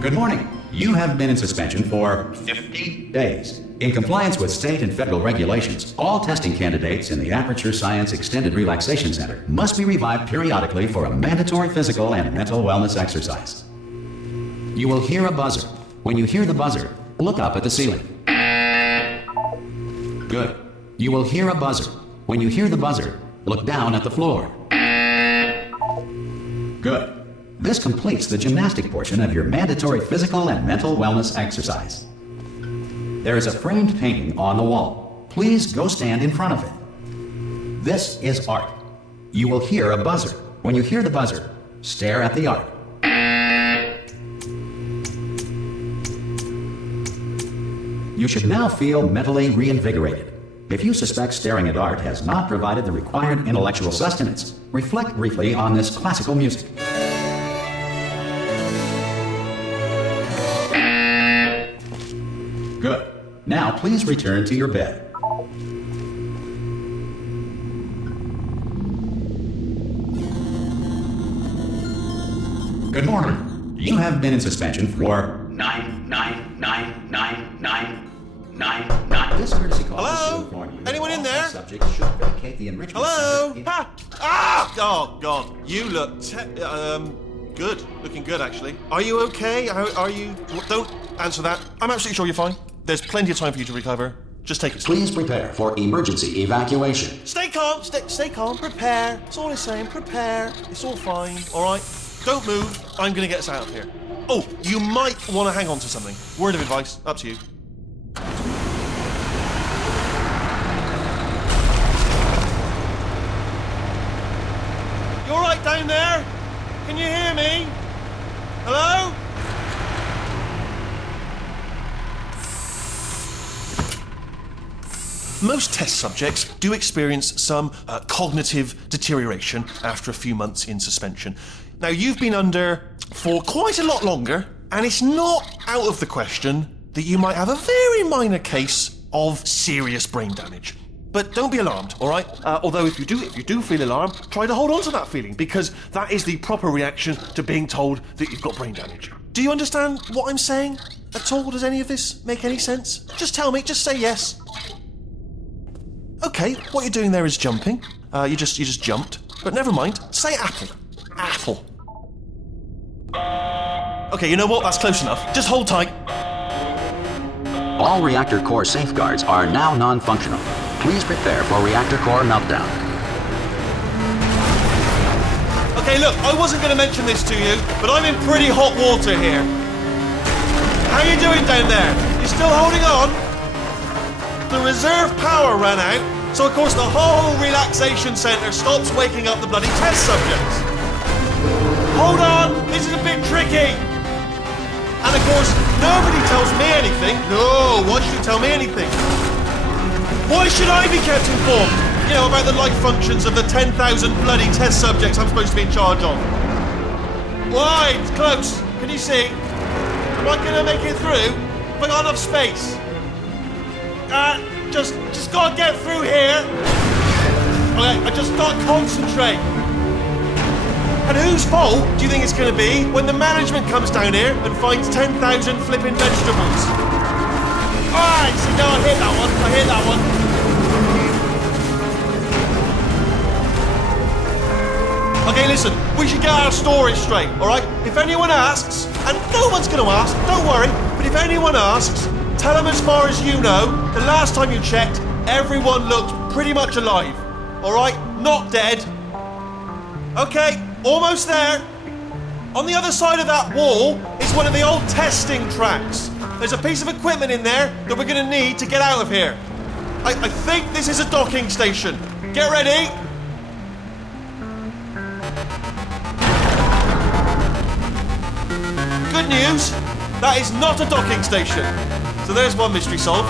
Good morning. You have been in suspension for 50 days. In compliance with state and federal regulations, all testing candidates in the Aperture Science Extended Relaxation Center must be revived periodically for a mandatory physical and mental wellness exercise. You will hear a buzzer. When you hear the buzzer, look up at the ceiling. Good. You will hear a buzzer. When you hear the buzzer, look down at the floor. Good. This completes the gymnastic portion of your mandatory physical and mental wellness exercise. There is a framed painting on the wall. Please go stand in front of it. This is art. You will hear a buzzer. When you hear the buzzer, stare at the art. You should now feel mentally reinvigorated. If you suspect staring at art has not provided the required intellectual sustenance, reflect briefly on this classical music. Good. Now please return to your bed. Good morning. You have been in suspension for 9999999. This courtesy call is to inform you. Anyone in there? Subjects should vacate the enrichment Hello? center. Oh, God. You look good. Looking good, actually. Are you okay? Are you... Don't answer that. I'm absolutely sure you're fine. There's plenty of time for you to recover. Just take it slow. Please prepare for emergency evacuation. Stay calm. Stay calm. Prepare. That's all I'm saying. Prepare. It's all fine. All right? Don't move. I'm going to get us out of here. Oh, you might want to hang on to something. Word of advice. Up to you. You all right down there? Can you hear me? Hello? Most test subjects do experience some cognitive deterioration after a few months in suspension. Now, you've been under for quite a lot longer, and it's not out of the question that you might have a very minor case of serious brain damage. But don't be alarmed, all right? Although if you do feel alarmed, try to hold on to that feeling, because that is the proper reaction to being told that you've got brain damage. Do you understand what I'm saying at all? Does any of this make any sense? Just tell me, just say yes. Okay, what you're doing there is jumping. You just jumped. But never mind. Say apple. Apple. Okay, you know what? That's close enough. Just hold tight. All reactor core safeguards are now non-functional. Please prepare for reactor core meltdown. Okay, look, I wasn't going to mention this to you, but I'm in pretty hot water here. How you doing down there? You still holding on? The reserve power ran out, so of course the whole relaxation centre stops waking up the bloody test subjects. Hold on, this is a bit tricky. And of course, nobody tells me anything. No, why should you tell me anything? Why should I be kept informed? You know, about the life functions of the 10,000 bloody test subjects I'm supposed to be in charge of. Why? It's close. Can you see? Am I going to make it through? Have I got enough space? Just gotta get through here. Okay, I just gotta concentrate. And whose fault do you think it's gonna be when the management comes down here and finds 10,000 flipping vegetables? Alright, so no, I hit that one. Okay, listen, we should get our story straight, alright? If anyone asks, and no one's gonna ask, don't worry, but if anyone asks, tell them as far as you know, the last time you checked, everyone looked pretty much alive. Alright? Not dead. Okay, almost there. On the other side of that wall is one of the old testing tracks. There's a piece of equipment in there that we're going to need to get out of here. I think this is a docking station. Get ready. Good news, that is not a docking station. So there's one mystery solved.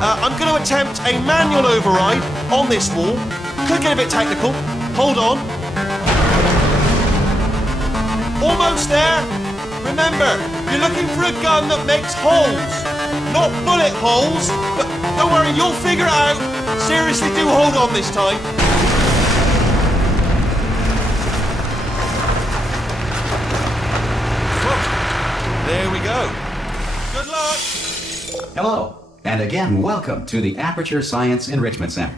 I'm going to attempt a manual override on this wall. Could get a bit technical. Hold on. Almost there. Remember, you're looking for a gun that makes holes. Not bullet holes, but don't worry, you'll figure it out. Seriously, do hold on this time. There we go. Good luck. Hello, and again, welcome to the Aperture Science Enrichment Center.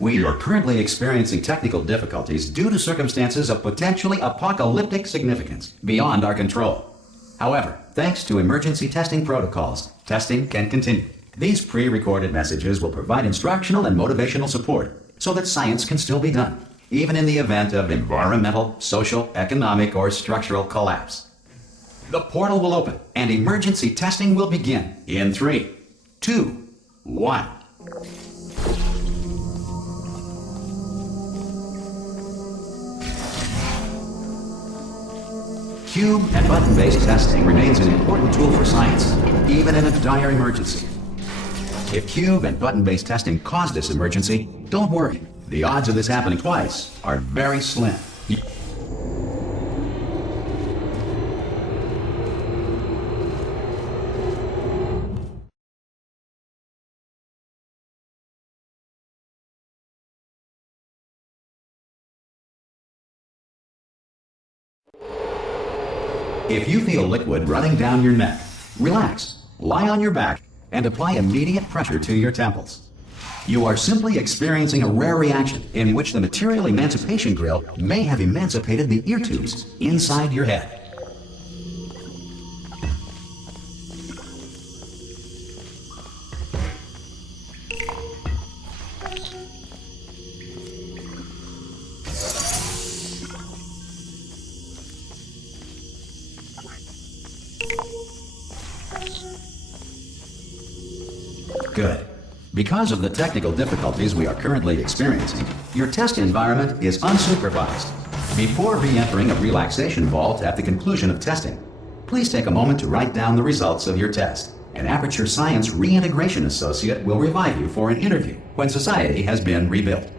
We are currently experiencing technical difficulties due to circumstances of potentially apocalyptic significance beyond our control. However, thanks to emergency testing protocols, testing can continue. These pre-recorded messages will provide instructional and motivational support so that science can still be done, even in the event of environmental, social, economic, or structural collapse. The portal will open and emergency testing will begin in 3, 2, 1. Cube and button-based testing remains an important tool for science, even in a dire emergency. If cube and button-based testing caused this emergency, don't worry. The odds of this happening twice are very slim. If you feel liquid running down your neck, relax, lie on your back, and apply immediate pressure to your temples. You are simply experiencing a rare reaction in which the material emancipation grill may have emancipated the ear tubes inside your head. Good. Because of the technical difficulties we are currently experiencing, your test environment is unsupervised. Before re-entering a relaxation vault at the conclusion of testing, please take a moment to write down the results of your test. An Aperture Science Reintegration Associate will revive you for an interview when society has been rebuilt.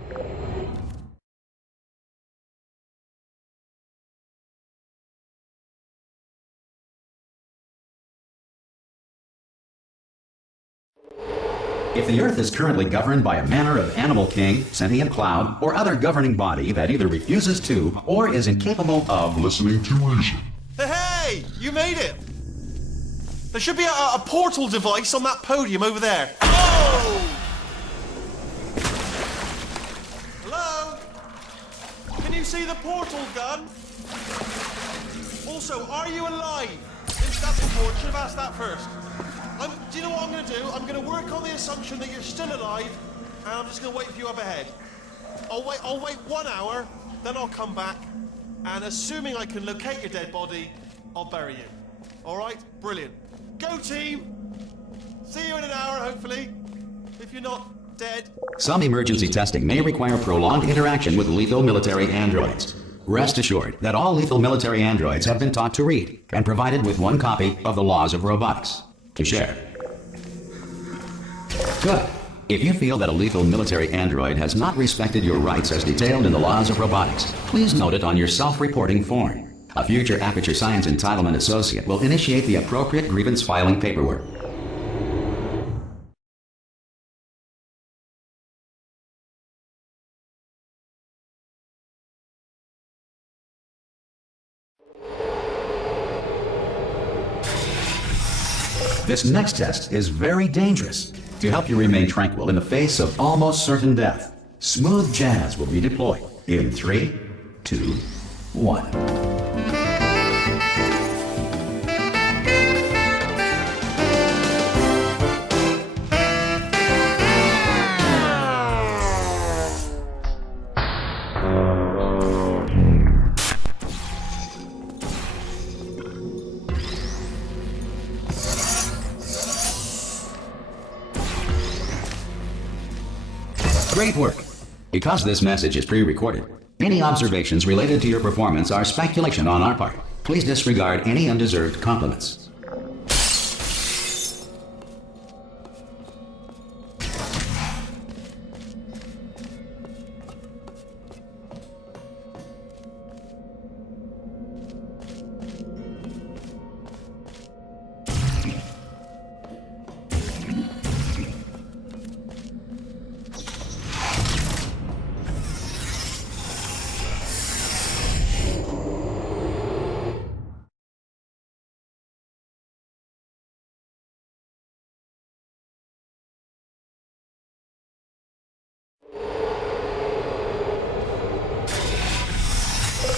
If the Earth is currently governed by a manner of animal king, sentient cloud, or other governing body that either refuses to or is incapable of listening to reason. Hey, you made it. There should be a portal device on that podium over there. Oh! Hello? Can you see the portal gun? Also, are you alive? That's important. Should have asked that first. Do you know what I'm going to do? I'm going to work on the assumption that you're still alive, and I'm just going to wait for you up ahead. I'll wait 1 hour, then I'll come back, and assuming I can locate your dead body, I'll bury you. All right? Brilliant. Go, team! See you in an hour, hopefully, if you're not dead. Some emergency testing may require prolonged interaction with lethal military androids. Rest assured that all lethal military androids have been taught to read and provided with 1 copy of the Laws of Robotics to share. Good. If you feel that a lethal military android has not respected your rights as detailed in the Laws of Robotics, please note it on your self-reporting form. A future Aperture Science Entitlement Associate will initiate the appropriate grievance filing paperwork. This next test is very dangerous. To help you remain tranquil in the face of almost certain death, smooth jazz will be deployed in 3, 2, 1. Great work. Because this message is pre-recorded, any observations related to your performance are speculation on our part. Please disregard any undeserved compliments.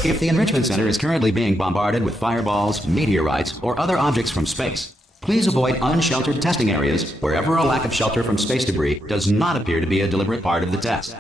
If the Enrichment Center is currently being bombarded with fireballs, meteorites, or other objects from space, please avoid unsheltered testing areas wherever a lack of shelter from space debris does not appear to be a deliberate part of the test.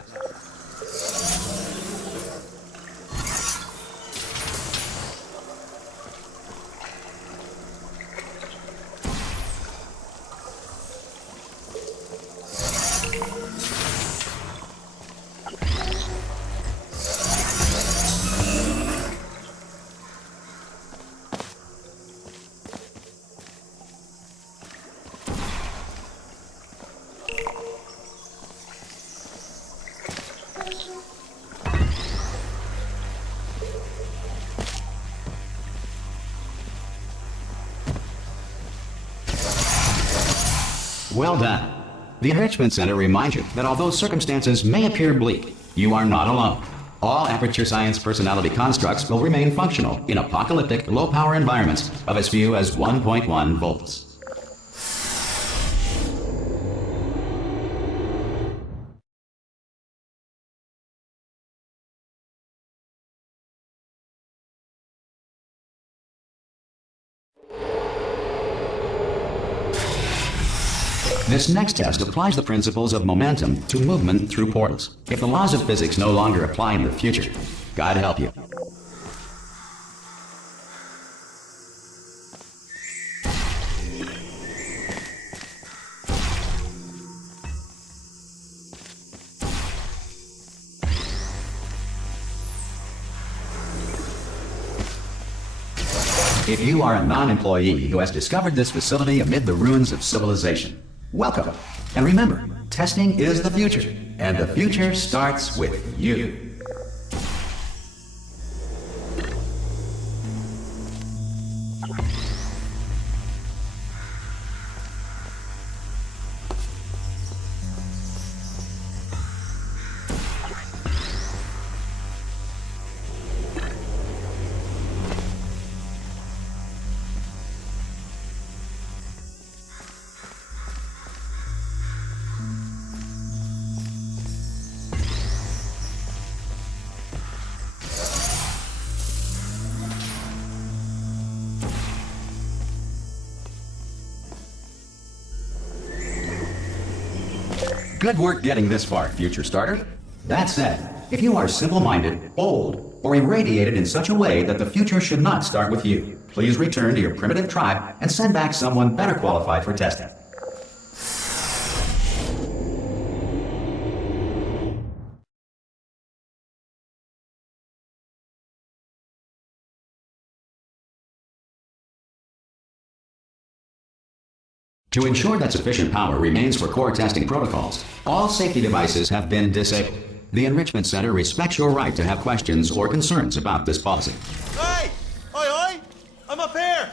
Well done. The Enrichment Center reminds you that although circumstances may appear bleak, you are not alone. All Aperture Science personality constructs will remain functional in apocalyptic, low-power environments of as few as 1.1 volts. This next test applies the principles of momentum to movement through portals. If the laws of physics no longer apply in the future, God help you. If you are a non-employee who has discovered this facility amid the ruins of civilization, welcome. And remember, testing is the future, and the future starts with you. Good work getting this far, future starter. That said, if you are simple-minded, bold, or irradiated in such a way that the future should not start with you, please return to your primitive tribe and send back someone better qualified for testing. To ensure that sufficient power remains for core testing protocols, all safety devices have been disabled. The Enrichment Center respects your right to have questions or concerns about this policy. Hey! Oi! I'm up here!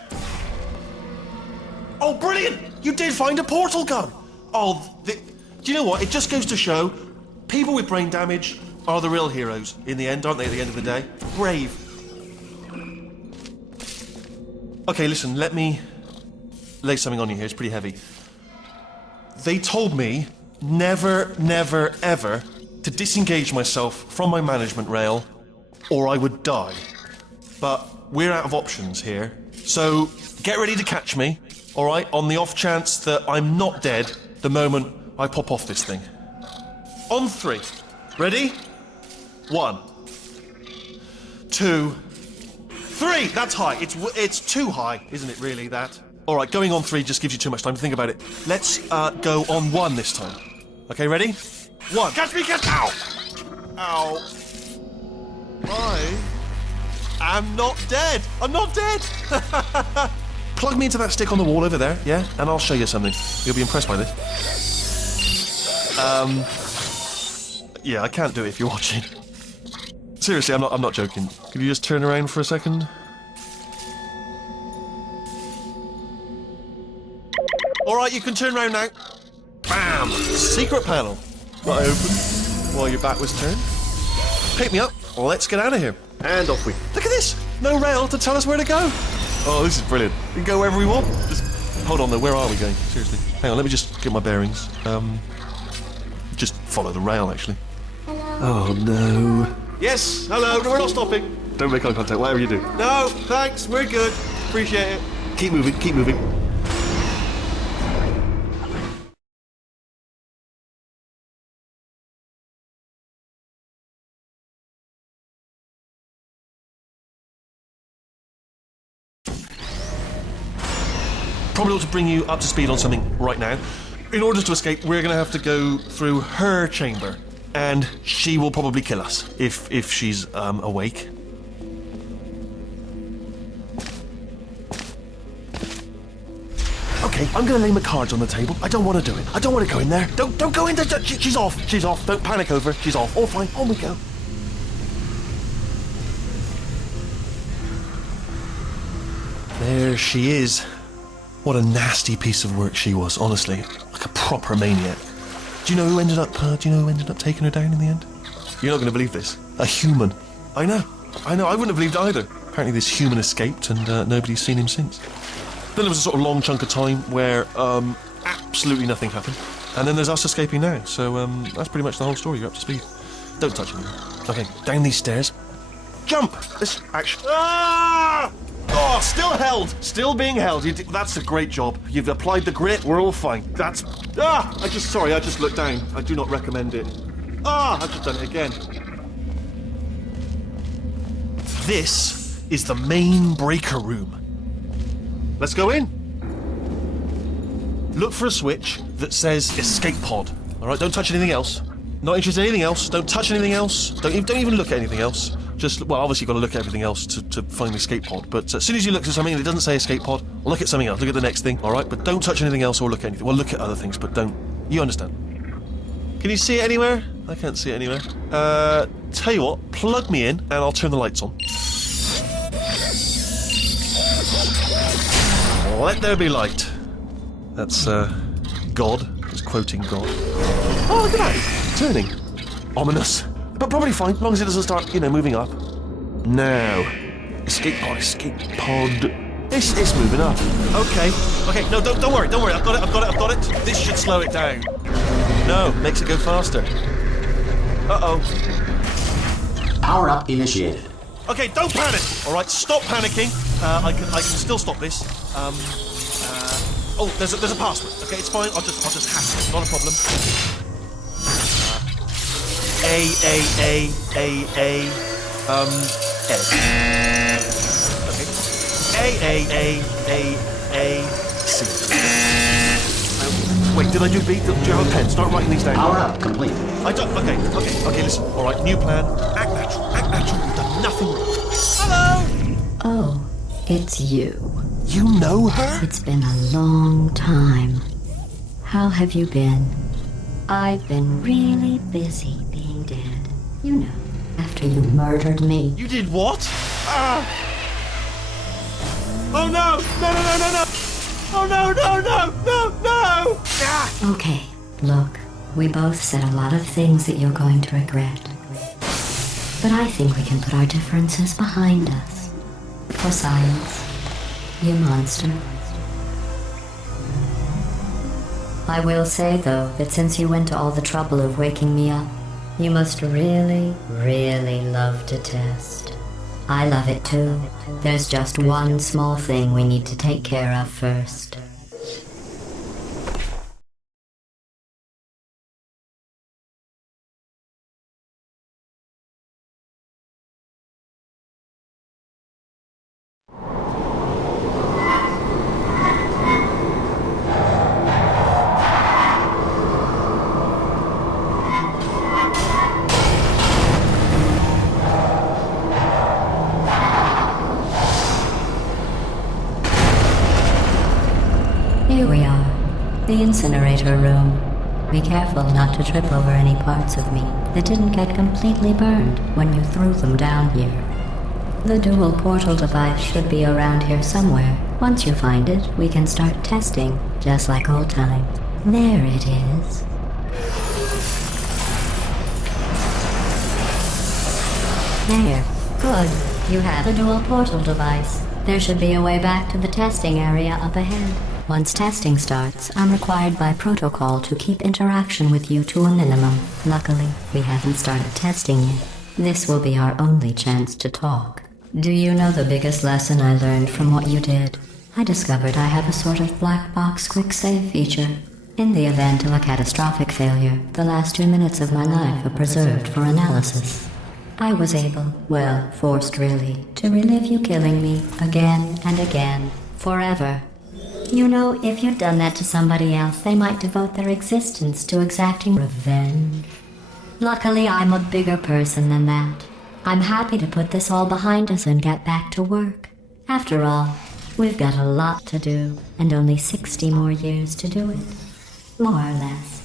Oh, brilliant! You did find a portal gun! Do you know what? It just goes to show, people with brain damage are the real heroes in the end, aren't they, at the end of the day? Brave. Okay, listen, let me lay something on you here. It's pretty heavy. They told me never, never, ever to disengage myself from my management rail or I would die. But we're out of options here. So get ready to catch me, all right, on the off chance that I'm not dead the moment I pop off this thing. On 3. Ready? 1, 2, 3. That's high. It's too high, isn't it, really, that? All right, going on 3 just gives you too much time to think about it. Let's go on 1 this time. Okay, ready? 1. Catch me, catch... Ow! Ow. I am not dead. I'm not dead. Plug me into that stick on the wall over there, yeah? And I'll show you something. You'll be impressed by this. Yeah, I can't do it if you're watching. Seriously, I'm not joking. Could you just turn around for a second? Alright, you can turn around now. Bam! Secret panel. That I opened while your back was turned. Pick me up. Let's get out of here. And off we... Look at this! No rail to tell us where to go. Oh, this is brilliant. We can go wherever we want. Just... Hold on though, where are we going? Seriously. Hang on, let me just get my bearings. Just follow the rail, actually. Hello. Oh no. Yes, hello, we're not stopping. Don't make eye contact, whatever you do. No, thanks, we're good. Appreciate it. Keep moving, keep moving. Probably ought to bring you up to speed on something right now. In order to escape, we're going to have to go through her chamber. And she will probably kill us, if she's awake. Okay, I'm going to lay my cards on the table. I don't want to do it. I don't want to go in there. Don't go in there. She's off. She's off. Don't panic over. She's off. All fine. On we go. There she is. What a nasty piece of work she was, honestly. Like a proper maniac. Do you know who ended up taking her down in the end? You're not going to believe this. A human. I know. I wouldn't have believed either. Apparently this human escaped and nobody's seen him since. Then there was a sort of long chunk of time where absolutely nothing happened. And then there's us escaping now. So that's pretty much the whole story. You're up to speed. Don't touch anything. Okay, down these stairs. Jump! This action. Ah! Oh, still held. Still being held. That's a great job. You've applied the grit. We're all fine. That's... Ah! I just looked down. I do not recommend it. Ah! I've just done it again. This is the main breaker room. Let's go in. Look for a switch that says escape pod. All right, don't touch anything else. Not interested in anything else. Don't touch anything else. Don't even look at anything else. Just, well, obviously you've got to look at everything else to find the escape pod. But as soon as you look at something and it doesn't say escape pod, look at something else. Look at the next thing, all right? But don't touch anything else or look at anything. Well, look at other things, but don't. You understand? Can you see it anywhere? I can't see it anywhere. Tell you what, plug me in and I'll turn the lights on. Let there be light. That's, God. He's quoting God. Oh, look at that. Turning. Ominous. But probably fine, as long as it doesn't start, moving up. Now. Escape pod. It's moving up. Okay, no, don't worry. I've got it. This should slow it down. No, makes it go faster. Uh-oh. Power up initiated. Okay, don't panic. All right, stop panicking. I can still stop this. Oh, there's a password. Okay, it's fine. I'll just hack it. Not a problem. A. Okay. C. Wait, did I do B? Do you have a pen? Start writing these down. Power up complete. I don't. Okay. Listen. All right, new plan. Act natural. You've done nothing wrong. Hello. Oh, it's you. You know her? It's been a long time. How have you been? I've been really busy being dead. You know, after you murdered me. You did what? Oh no! No! Oh no! Ah! Okay, look, we both said a lot of things that you're going to regret. But I think we can put our differences behind us. For science, you monster. I will say, though, that since you went to all the trouble of waking me up, you must really, really love to test. I love it too. There's just one small thing we need to take care of first. Here we are, the incinerator room. Be careful not to trip over any parts of me that didn't get completely burned when you threw them down here. The dual portal device should be around here somewhere. Once you find it, we can start testing, just like old times. There it is. There. Good. You have the dual portal device. There should be a way back to the testing area up ahead. Once testing starts, I'm required by protocol to keep interaction with you to a minimum. Luckily, we haven't started testing yet. This will be our only chance to talk. Do you know the biggest lesson I learned from what you did? I discovered I have a sort of black box quick save feature. In the event of a catastrophic failure, the last 2 minutes of my life are preserved for analysis. I was able, well, forced really, to relive you killing me again and again, forever. You know, if you'd done that to somebody else, they might devote their existence to exacting revenge. Luckily, I'm a bigger person than that. I'm happy to put this all behind us and get back to work. After all, we've got a lot to do, and only 60 more years to do it. More or less.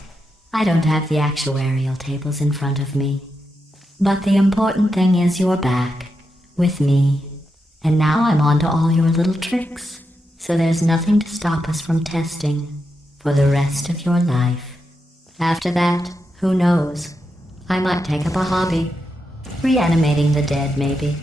I don't have the actuarial tables in front of me. But the important thing is you're back, with me. And now I'm on to all your little tricks, so there's nothing to stop us from testing for the rest of your life. After that, who knows? I might take up a hobby. Reanimating the dead, maybe.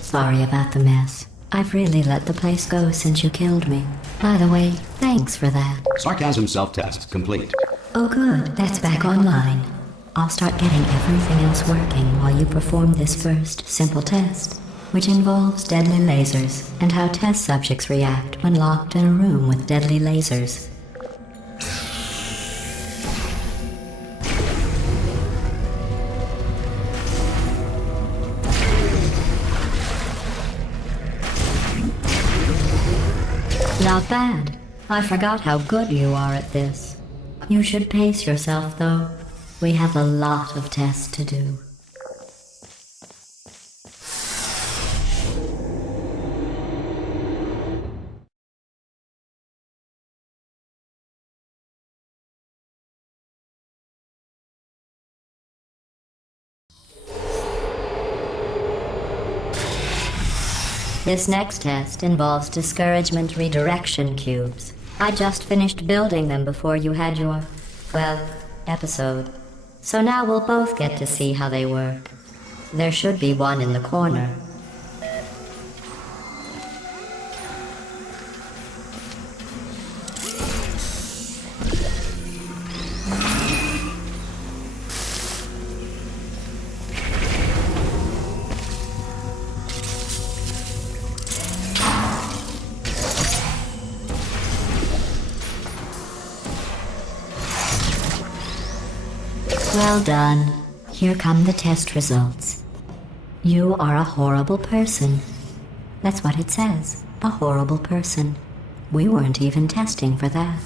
Sorry about the mess. I've really let the place go since you killed me. By the way, thanks for that. Sarcasm self-test complete. Oh good, that's back online. I'll start getting everything else working while you perform this first, simple test, which involves deadly lasers and how test subjects react when locked in a room with deadly lasers. Not bad. I forgot how good you are at this. You should pace yourself, though. We have a lot of tests to do. This next test involves discouragement redirection cubes. I just finished building them before you had your, well, episode. So now we'll both get to see how they work. There should be one in the corner. Well done. Here come the test results. You are a horrible person. That's what it says. A horrible person. We weren't even testing for that.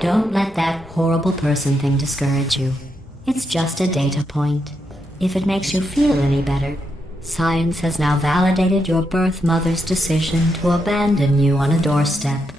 Don't let that horrible person thing discourage you. It's just a data point. If it makes you feel any better, science has now validated your birth mother's decision to abandon you on a doorstep.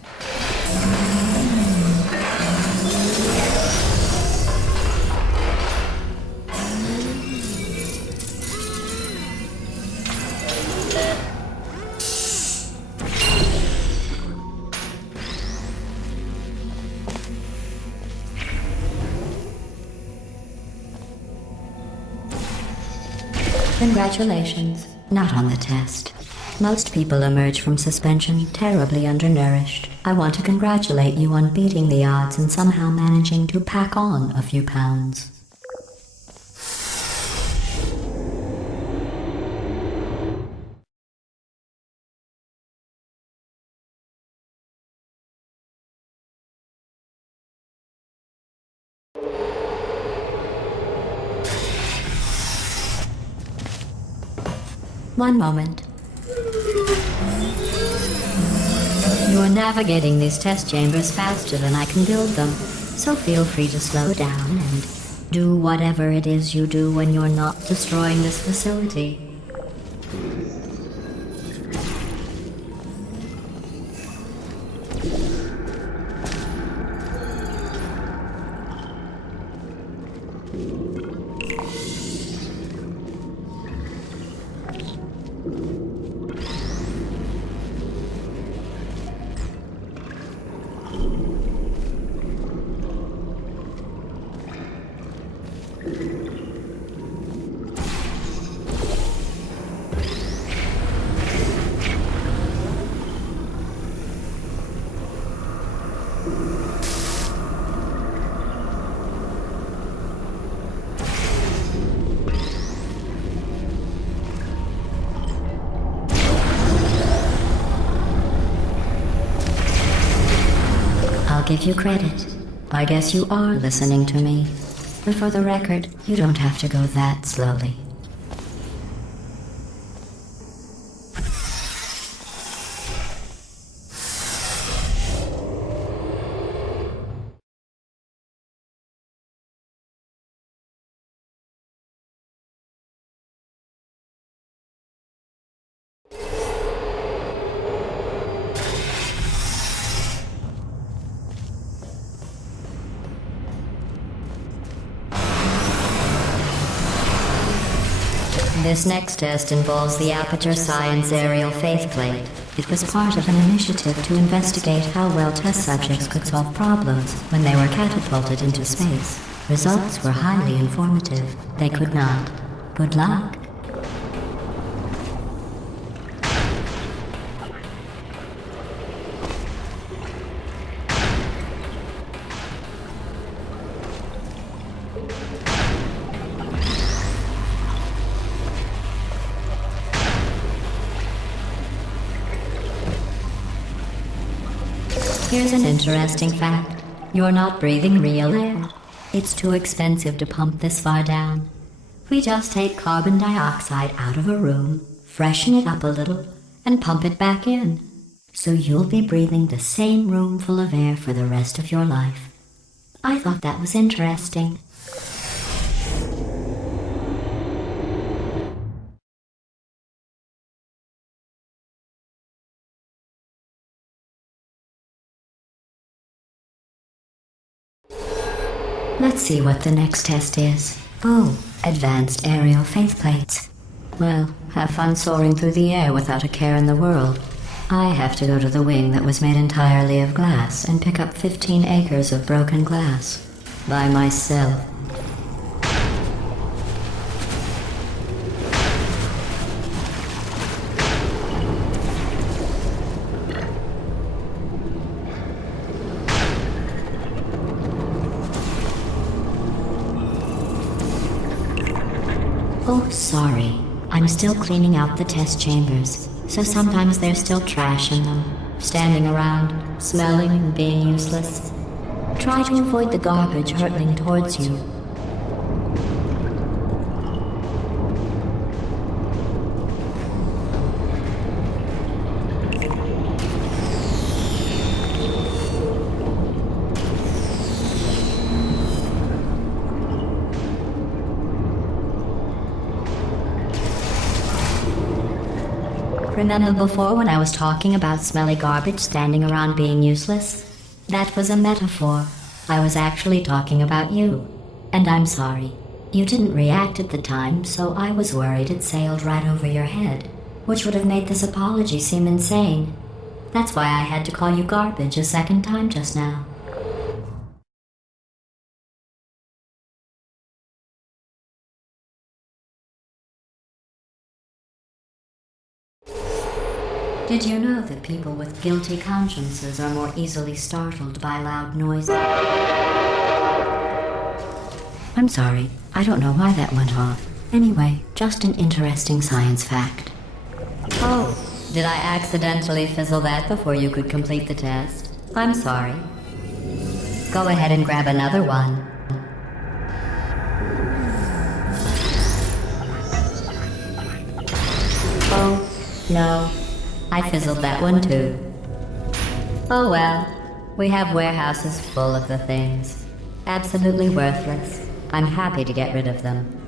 Congratulations. Not on the test. Most people emerge from suspension terribly undernourished. I want to congratulate you on beating the odds and somehow managing to pack on a few pounds. One moment. You are navigating these test chambers faster than I can build them, so feel free to slow down and do whatever it is you do when you're not destroying this facility. give you credit. I guess you are listening to me. But for the record, you don't have to go that slowly. This next test involves the Aperture Science Aerial Faithplate. It was part of an initiative to investigate how well test subjects could solve problems when they were catapulted into space. Results were highly informative. They could not. Good luck. Here's an interesting fact. You're not breathing real air. It's too expensive to pump this far down. We just take carbon dioxide out of a room, freshen it up a little, and pump it back in. So you'll be breathing the same room full of air for the rest of your life. I thought that was interesting. Let's see what the next test is. Oh, advanced aerial faithplates. Well, have fun soaring through the air without a care in the world. I have to go to the wing that was made entirely of glass and pick up 15 acres of broken glass. By myself. Oh, sorry. I'm still cleaning out the test chambers, so sometimes there's still trash in them, standing around, smelling and being useless. Try to avoid the garbage hurtling towards you. Remember before when I was talking about smelly garbage standing around being useless? That was a metaphor. I was actually talking about you. And I'm sorry. You didn't react at the time, so I was worried it sailed right over your head, which would have made this apology seem insane. That's why I had to call you garbage a second time just now. Did you know that people with guilty consciences are more easily startled by loud noises? I'm sorry, I don't know why that went off. Anyway, just an interesting science fact. Oh, did I accidentally fizzle that before you could complete the test? I'm sorry. Go ahead and grab another one. Oh, no. I fizzled that one too. Oh well, we have warehouses full of the things. Absolutely worthless. I'm happy to get rid of them.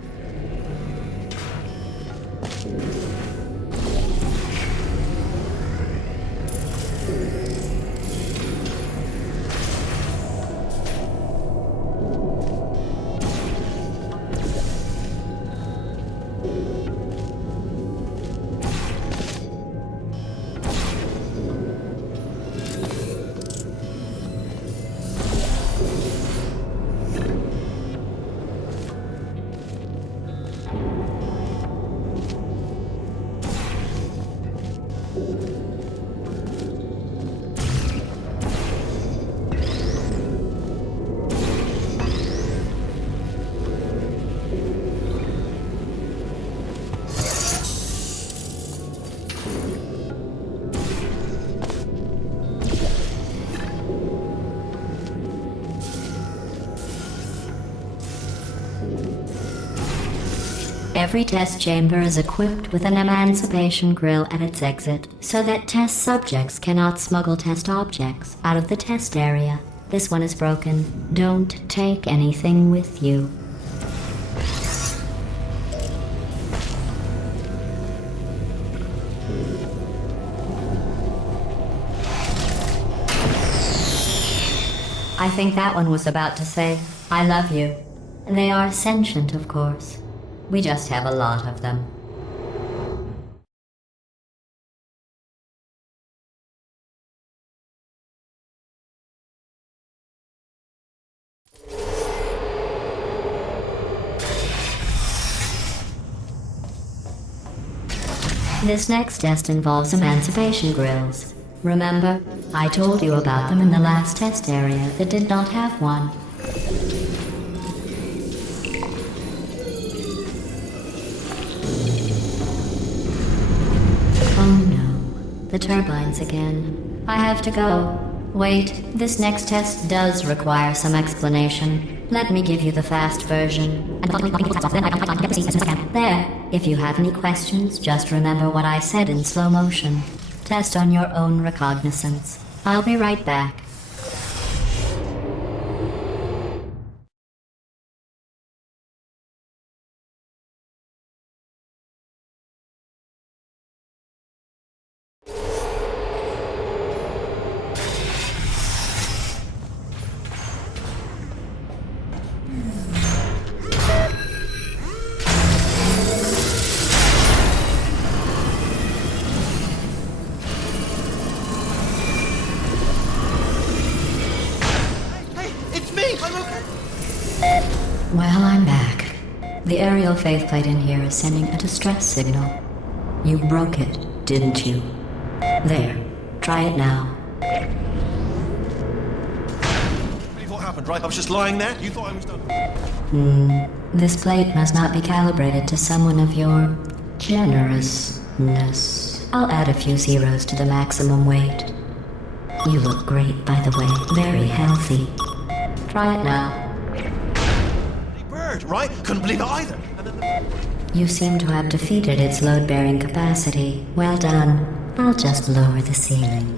Every test chamber is equipped with an emancipation grill at its exit, so that test subjects cannot smuggle test objects out of the test area. This one is broken. Don't take anything with you. I think that one was about to say, I love you. They are sentient, of course. We just have a lot of them. This next test involves emancipation grills. Remember, I told you about them in the last test area that did not have one. Oh no, the turbines again. I have to go. Wait, this next test does require some explanation. Let me give you the fast version. There, if you have any questions, just remember what I said in slow motion. Test on your own recognizance. I'll be right back. Well, I'm back. The aerial faceplate in here is sending a distress signal. You broke it, didn't you? There. Try it now. Believe what happened, right? I was just lying there. You thought I was done. This plate must not be calibrated to someone of your generousness. I'll add a few zeros to the maximum weight. You look great, by the way. Very healthy. Try it now. Bird, right? Couldn't believe it either. And then You seem to have defeated its load-bearing capacity. Well done. I'll just lower the ceiling.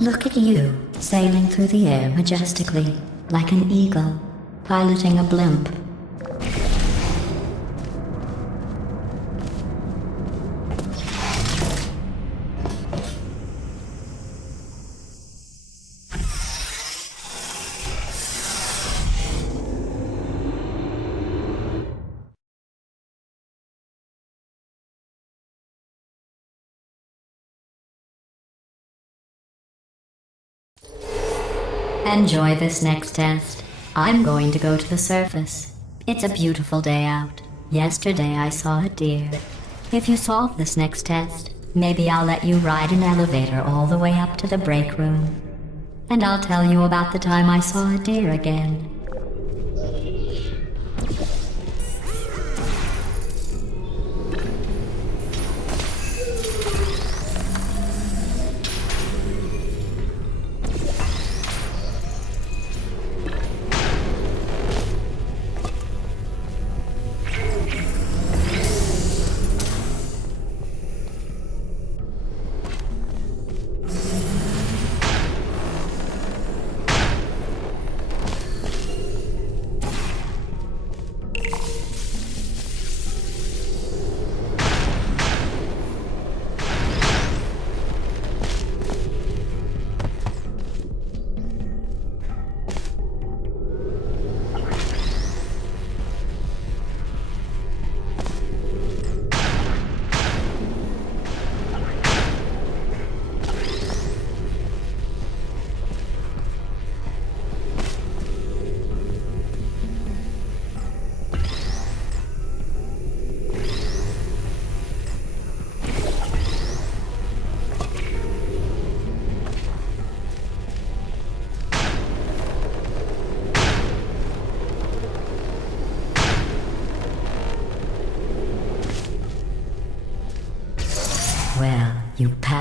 Look at you, sailing through the air majestically, like an eagle, piloting a blimp. Enjoy this next test. I'm going to go to the surface. It's a beautiful day out. Yesterday I saw a deer. If you solve this next test, maybe I'll let you ride an elevator all the way up to the break room. And I'll tell you about the time I saw a deer again.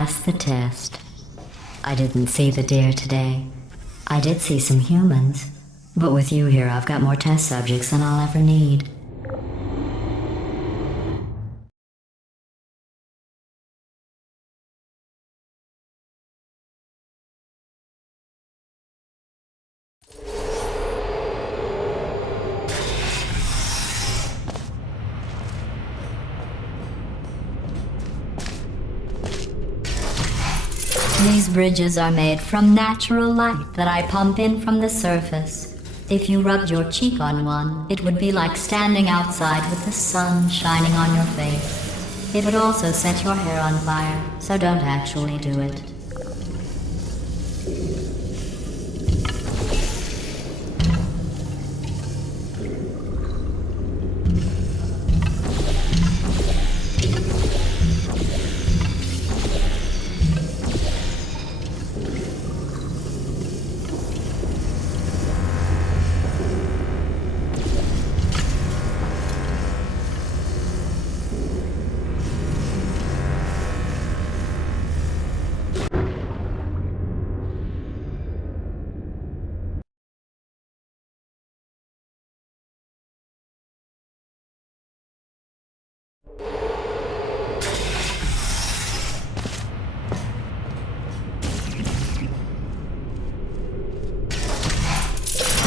pass the test. I didn't see the deer today. I did see some humans, but with you here, I've got more test subjects than I'll ever need. These bridges are made from natural light that I pump in from the surface. If you rubbed your cheek on one, it would be like standing outside with the sun shining on your face. It would also set your hair on fire, so don't actually do it.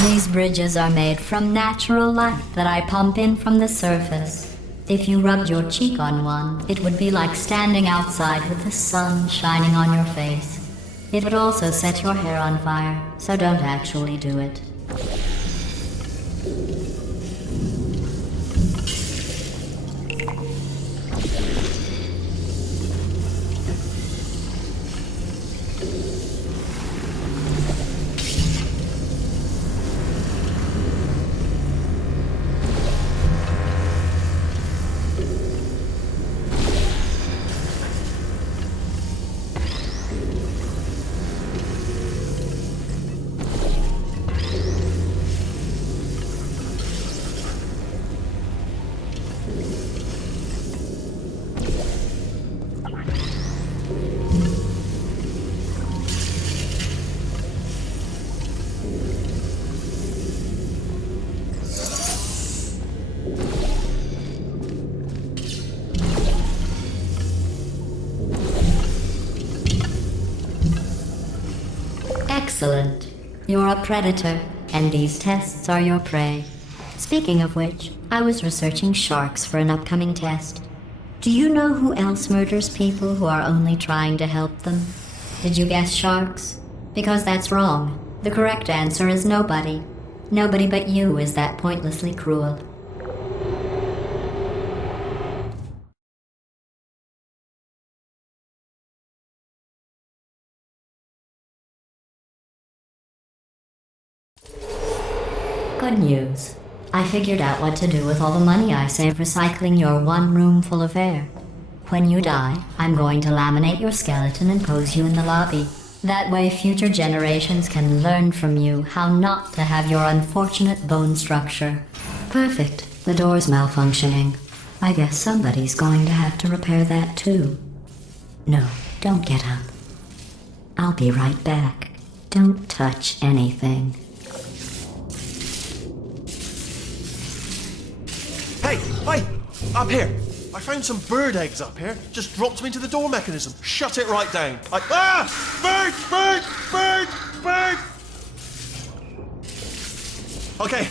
These bridges are made from natural light that I pump in from the surface. If you rubbed your cheek on one, it would be like standing outside with the sun shining on your face. It would also set your hair on fire, so don't actually do it. Excellent. You're a predator, and these tests are your prey. Speaking of which, I was researching sharks for an upcoming test. Do you know who else murders people who are only trying to help them? Did you guess sharks? Because that's wrong. The correct answer is nobody. Nobody but you is that pointlessly cruel. Good news. I figured out what to do with all the money I save recycling your one room full of air. When you die, I'm going to laminate your skeleton and pose you in the lobby. That way future generations can learn from you how not to have your unfortunate bone structure. Perfect. The door's malfunctioning. I guess somebody's going to have to repair that too. No, don't get up. I'll be right back. Don't touch anything. Hey! Up here! I found some bird eggs up here. Just dropped them into the door mechanism. Shut it right down. Bird! Okay,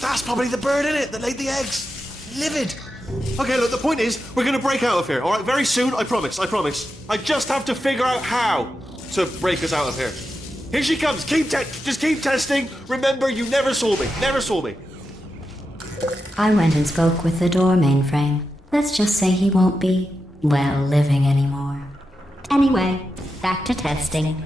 that's probably the bird in it that laid the eggs. Livid. Okay, look, the point is, we're gonna break out of here, alright? Very soon, I promise. I just have to figure out how to break us out of here. Here she comes. Just keep testing. Remember, you never saw me. I went and spoke with the door mainframe. Let's just say he won't be, well, living anymore. Anyway, back to testing.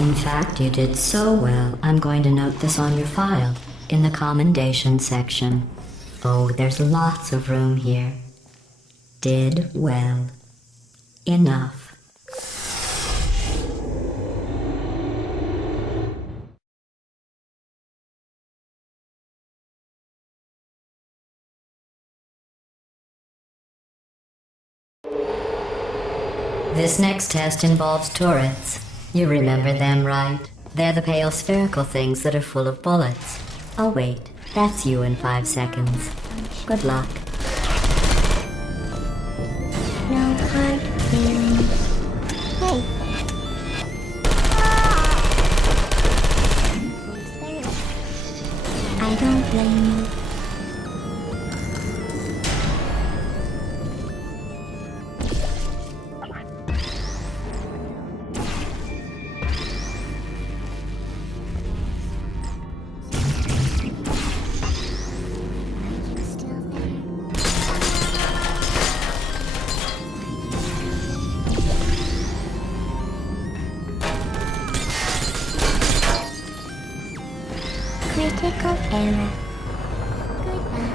In fact, you did so well, I'm going to note this on your file, in the commendation section. Oh, there's lots of room here. Did well. Enough. This next test involves turrets. You remember them, right? They're the pale spherical things that are full of bullets. Oh wait, that's you in 5 seconds. Good luck. No hard feelings. Hey. I don't blame you. Critical error. Goodbye.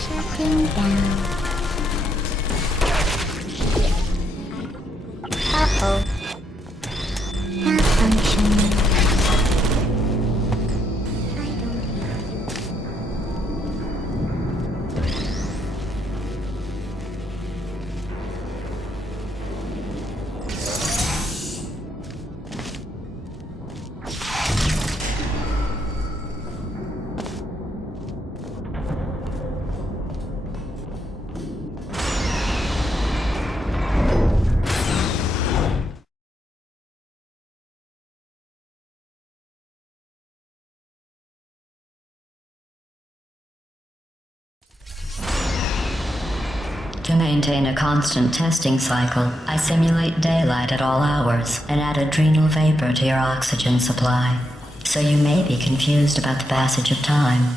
Shutting down. Uh-oh. Malfunctioning. I don't To maintain a constant testing cycle, I simulate daylight at all hours and add adrenal vapor to your oxygen supply. So you may be confused about the passage of time.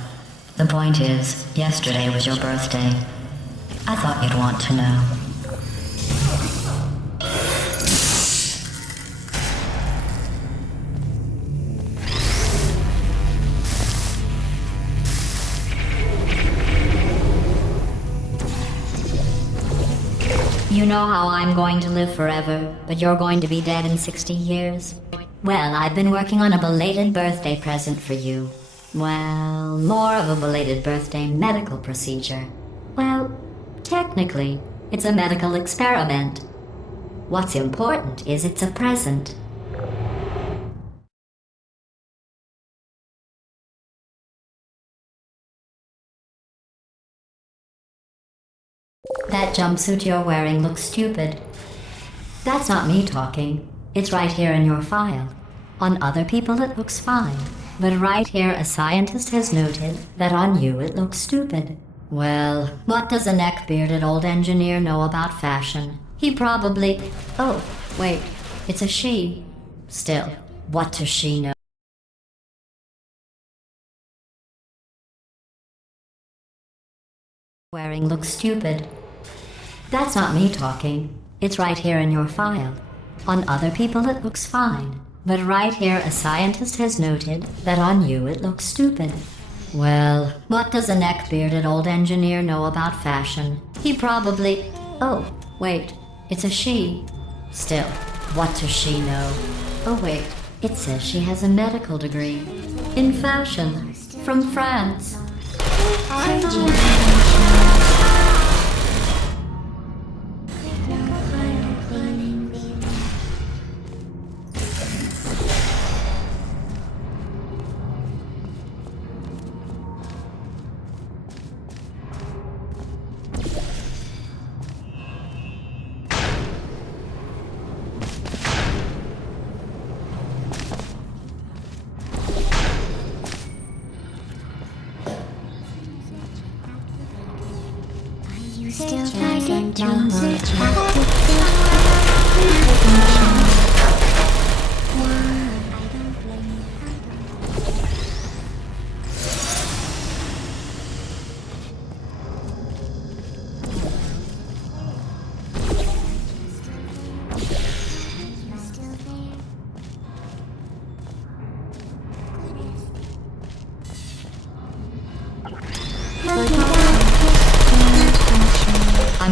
The point is, yesterday was your birthday. I thought you'd want to know. You know how I'm going to live forever, but you're going to be dead in 60 years? Well, I've been working on a belated birthday present for you. Well, more of a belated birthday medical procedure. Well, technically, it's a medical experiment. What's important is it's a present. That jumpsuit you're wearing looks stupid. That's not me talking. It's right here in your file. On other people it looks fine. But right here a scientist has noted that on you it looks stupid. Well, what does a neck-bearded old engineer know about fashion? He probably... Oh, wait, it's a she. Still, what does she know? Wearing looks stupid. That's not me talking. It's right here in your file. On other people it looks fine. But right here a scientist has noted that on you it looks stupid. Well, what does a neck-bearded old engineer know about fashion? He probably... Oh, wait, it's a she. Still, what does she know? Oh wait, it says she has a medical degree. In fashion. From France. Still target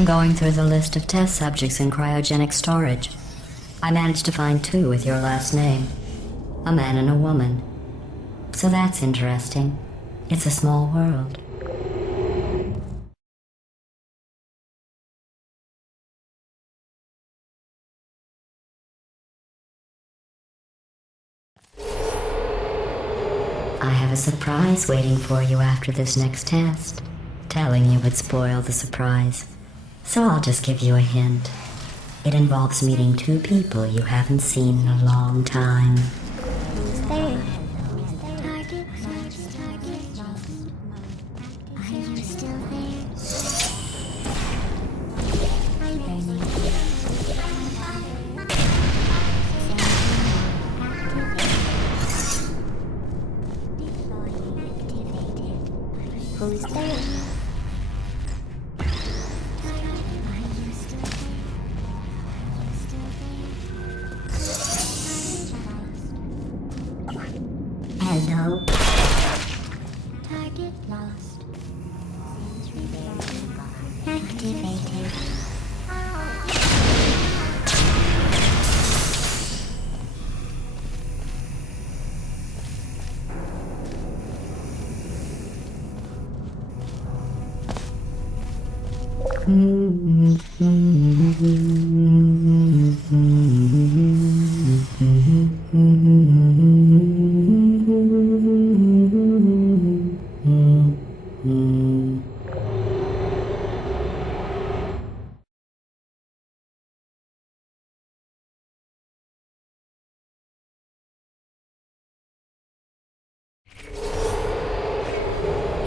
I'm going through the list of test subjects in cryogenic storage. I managed to find 2 with your last name. A man and a woman. So that's interesting. It's a small world. I have a surprise waiting for you after this next test. Telling you would spoil the surprise. So I'll just give you a hint. It involves meeting 2 people you haven't seen in a long time. Who's there? Target lost. Are you still there? Hi, Bernie. Who's there? Hello. Target lost. Activated.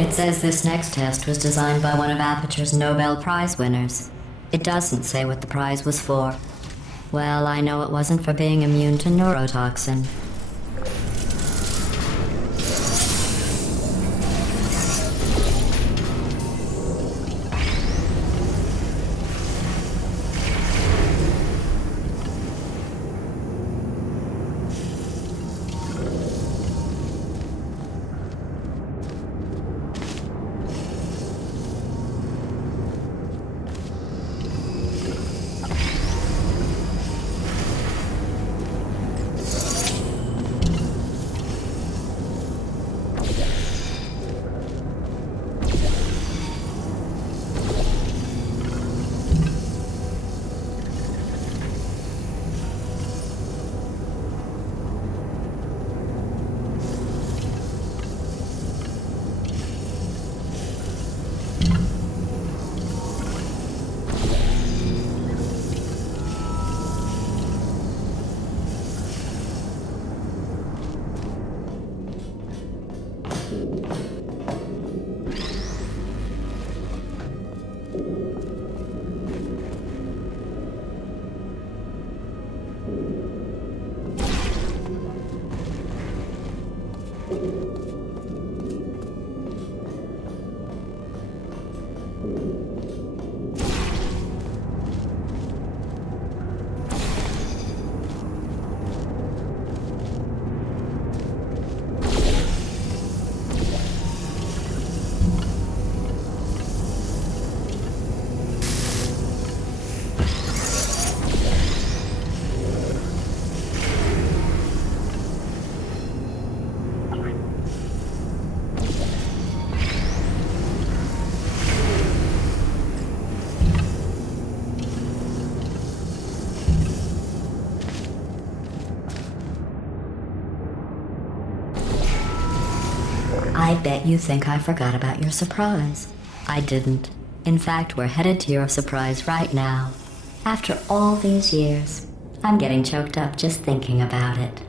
It says this next test was designed by one of Aperture's Nobel Prize winners. It doesn't say what the prize was for. Well, I know it wasn't for being immune to neurotoxin. I bet you think I forgot about your surprise. I didn't. In fact, we're headed to your surprise right now. After all these years, I'm getting choked up just thinking about it.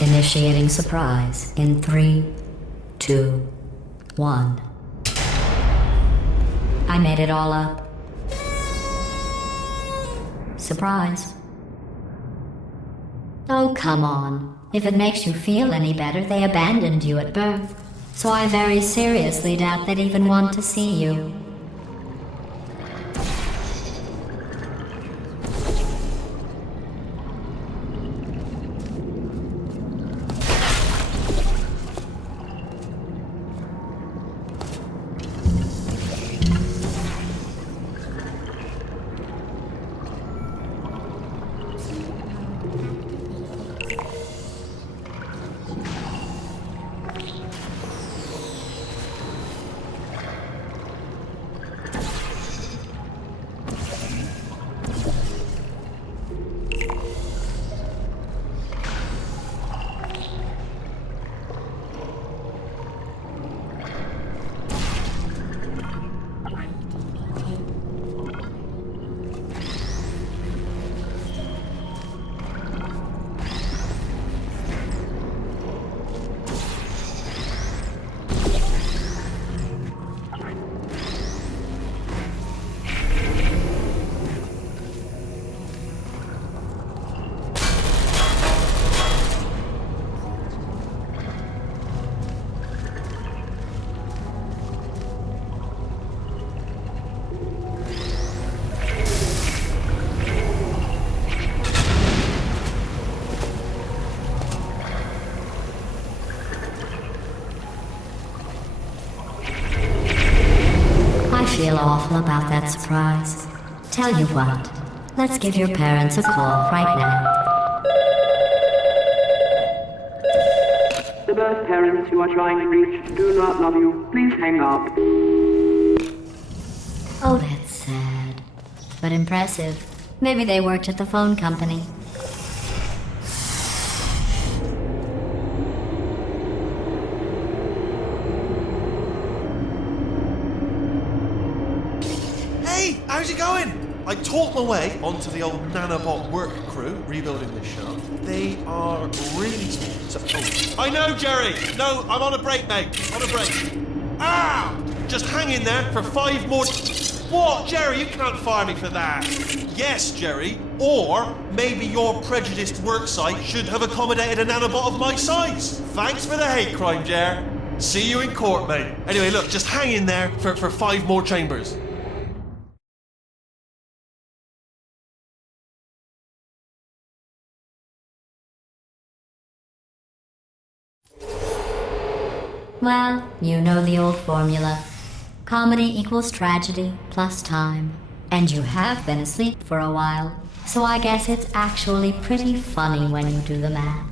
Initiating surprise in 3, 2, 1. I made it all up. Surprise. Oh, come on. If it makes you feel any better, they abandoned you at birth. so I very seriously doubt they'd even want to see you. I feel awful about that surprise. Tell you what, let's give your parents a call right now. The birth parents you are trying to reach do not love you. Please hang up. Oh, that's sad. But impressive. Maybe they worked at the phone company. Hey, how's it going? I talked my way onto the old nanobot work crew rebuilding this shaft. They are really small. I know, Jerry. No, I'm on a break, mate. On a break. Ah! Just hang in there for 5 more. What, Jerry? You can't fire me for that. Yes, Jerry. Or maybe your prejudiced work site should have accommodated a nanobot of my size. Thanks for the hate crime, Jer. See you in court, mate. Anyway, look, just hang in there for 5 more chambers. Well, you know the old formula. Comedy equals tragedy plus time. And you have been asleep for a while, so I guess it's actually pretty funny when you do the math.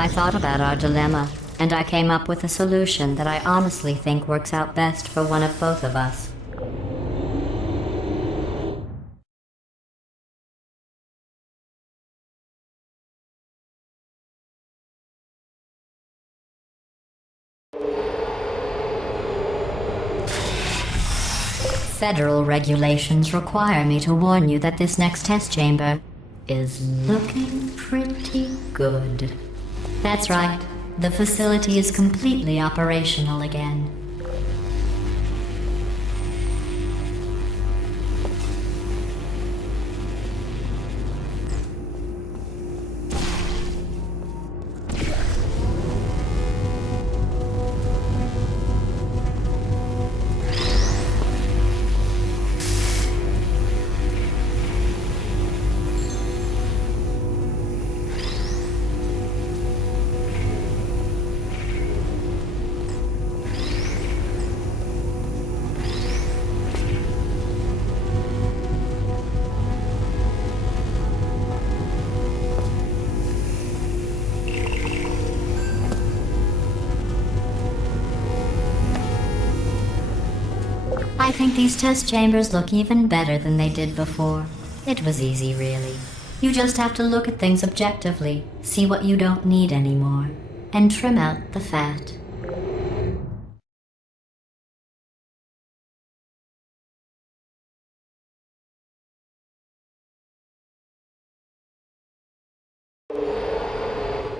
I thought about our dilemma, and I came up with a solution that I honestly think works out best for one of both of us. Federal regulations require me to warn you that this next test chamber is looking pretty good. That's right. The facility is completely operational again. I think these test chambers look even better than they did before. It was easy, really. You just have to look at things objectively, see what you don't need anymore, and trim out the fat.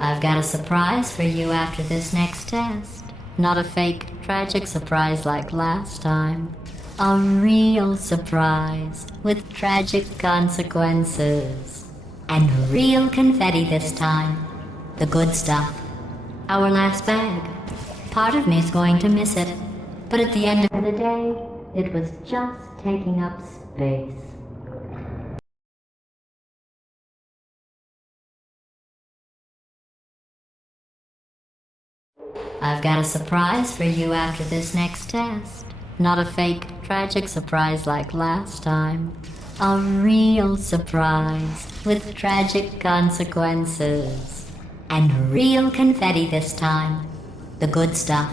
I've got a surprise for you after this next test. Not a fake, tragic surprise like last time. A real surprise with tragic consequences. And real confetti this time. The good stuff. Our last bag. Part of me's going to miss it. But at the end of the day, it was just taking up space. I've got a surprise for you after this next test. Not a fake, tragic surprise like last time. A real surprise with tragic consequences. And real confetti this time. The good stuff.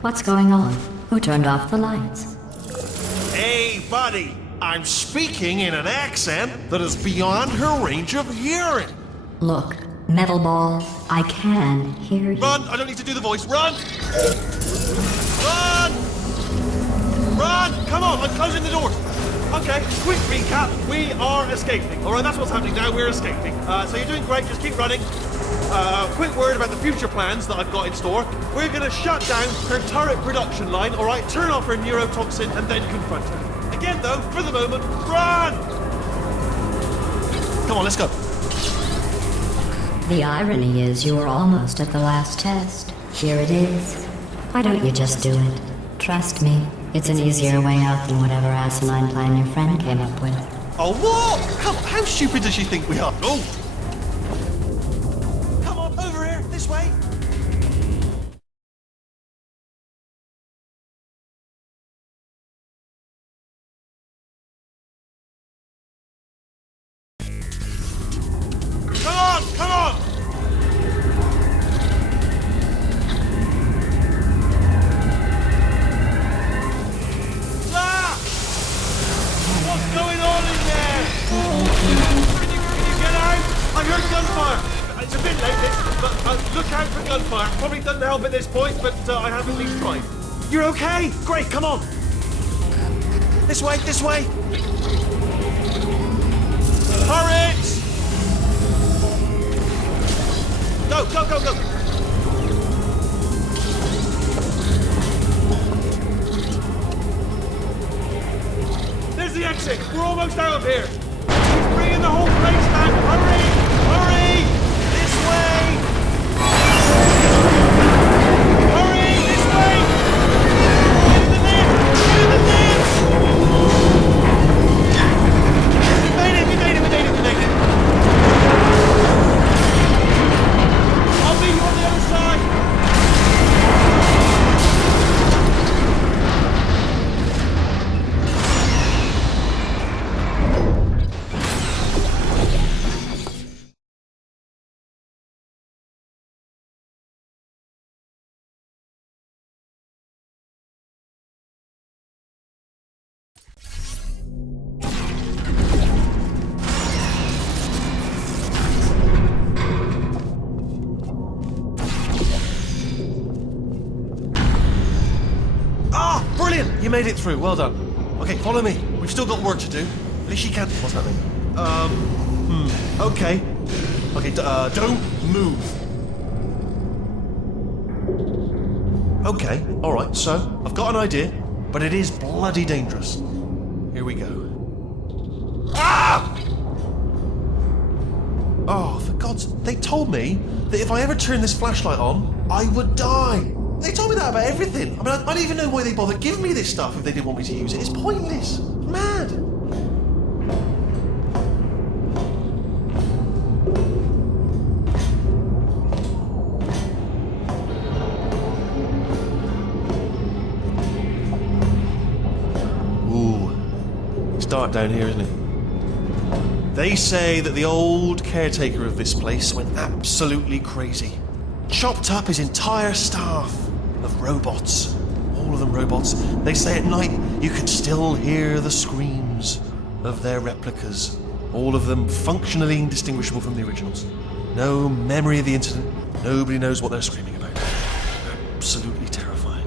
What's going on? Who turned off the lights? Hey, buddy. I'm speaking in an accent that is beyond her range of hearing. Look, Metal Ball, I can hear you. Run! I don't need to do the voice. Run! Run! Run! Come on, I'm closing the doors. Okay, quick recap. We are escaping. All right, that's what's happening now. We're escaping. So you're doing great. Just keep running. Quick word about the future plans that I've got in store. We're going to shut down her turret production line, all right? Turn off her neurotoxin and then confront her. Again, though, for the moment, run! Come on, let's go. The irony is you were almost at the last test. Here it is. Why don't you just do it? Trust me, it's an easier way out than whatever asinine plan your friend came up with. Oh, what? Come on, how stupid does she think we are? Oh! Come on, over here, this way. Come on, come on! Ah! What's going on in there? Can you get out? I heard gunfire. It's a bit late, this, but look out for gunfire. Probably doesn't help at this point, but I have at least tried. You're okay? Great, come on. This way, this way. Turret! Go, go, go, go! There's the exit! We're almost out of here! He's bringing the whole place down! Hurry! Hurry! This way! You made it through. Well done. Okay, follow me. We've still got work to do. At least you can. What's that mean? Okay. Okay, don't move. Okay, alright, so I've got an idea, but it is bloody dangerous. Here we go. Ah! Oh, for God's... They told me that if I ever turn this flashlight on, I would die. They told me that about everything. I mean, I don't even know why they bothered giving me this stuff if they didn't want me to use it. It's pointless. Mad. Dark down here, isn't it? They say that the old caretaker of this place went absolutely crazy. Chopped up his entire staff of robots. All of them robots. They say at night you can still hear the screams of their replicas. All of them functionally indistinguishable from the originals. No memory of the incident. Nobody knows what they're screaming about. Absolutely terrifying.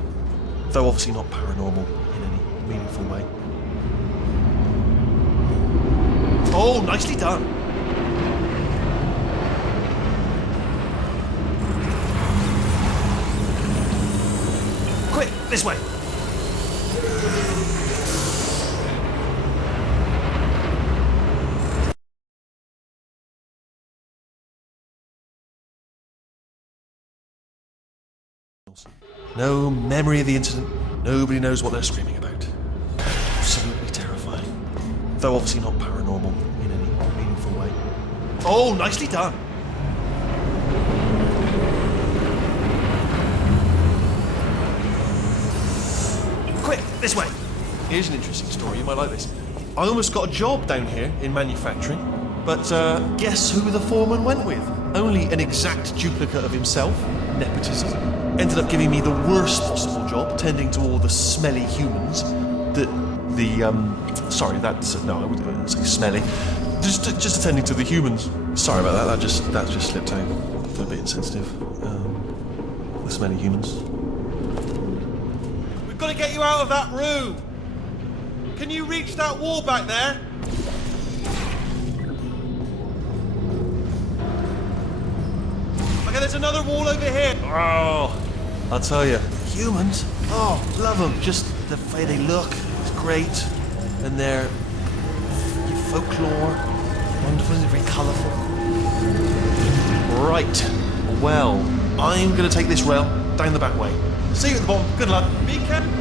Though obviously not paranormal in any meaningful way. Oh, nicely done. Quick, this way. No memory of the incident. Nobody knows what they're screaming about. Absolutely terrifying. Though obviously not paranormal in any meaningful way. Oh, nicely done. Quick, this way. Here's an interesting story, you might like this. I almost got a job down here in manufacturing, but guess who the foreman went with? Only an exact duplicate of himself, nepotism. Ended up giving me the worst possible job, tending to all the smelly humans that sorry, that's no, I wouldn't say smelly. Just attending to the humans. Sorry about that. That just slipped out. A bit insensitive. The smelly humans. We've got to get you out of that room. Can you reach that wall back there? Okay, there's another wall over here. Oh, I'll tell you, humans. Oh, love them. Just the way they look. Great, and their folklore, wonderful, very colourful. Right, well, I'm going to take this rail down the back way. See you at the bottom. Good luck. Be careful.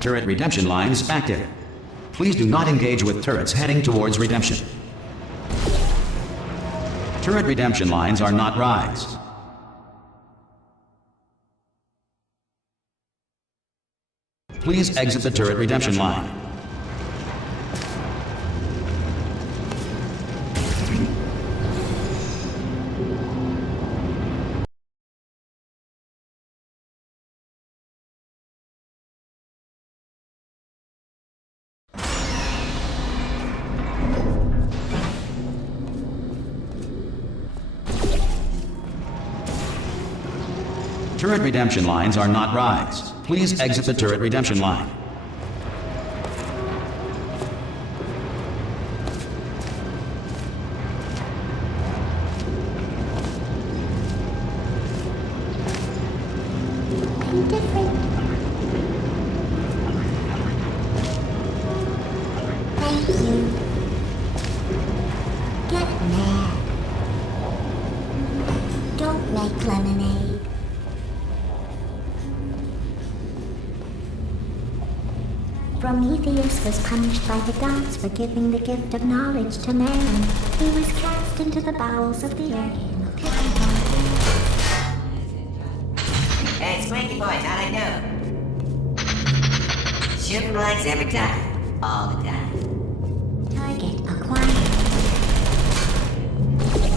Turret redemption lines active. Please do not engage with turrets heading towards redemption. Turret redemption lines are not rides. Please exit the turret redemption line. Turret redemption lines are not rides. Please exit the turret redemption line. I'm different. Thank you. Get mad. Don't make lemonade. Prometheus was punished by the gods for giving the gift of knowledge to man. He was cast into the bowels of the earth. Hey, Squeaky Boys, how'd I do? Shooting legs every time. All the time. Target acquired.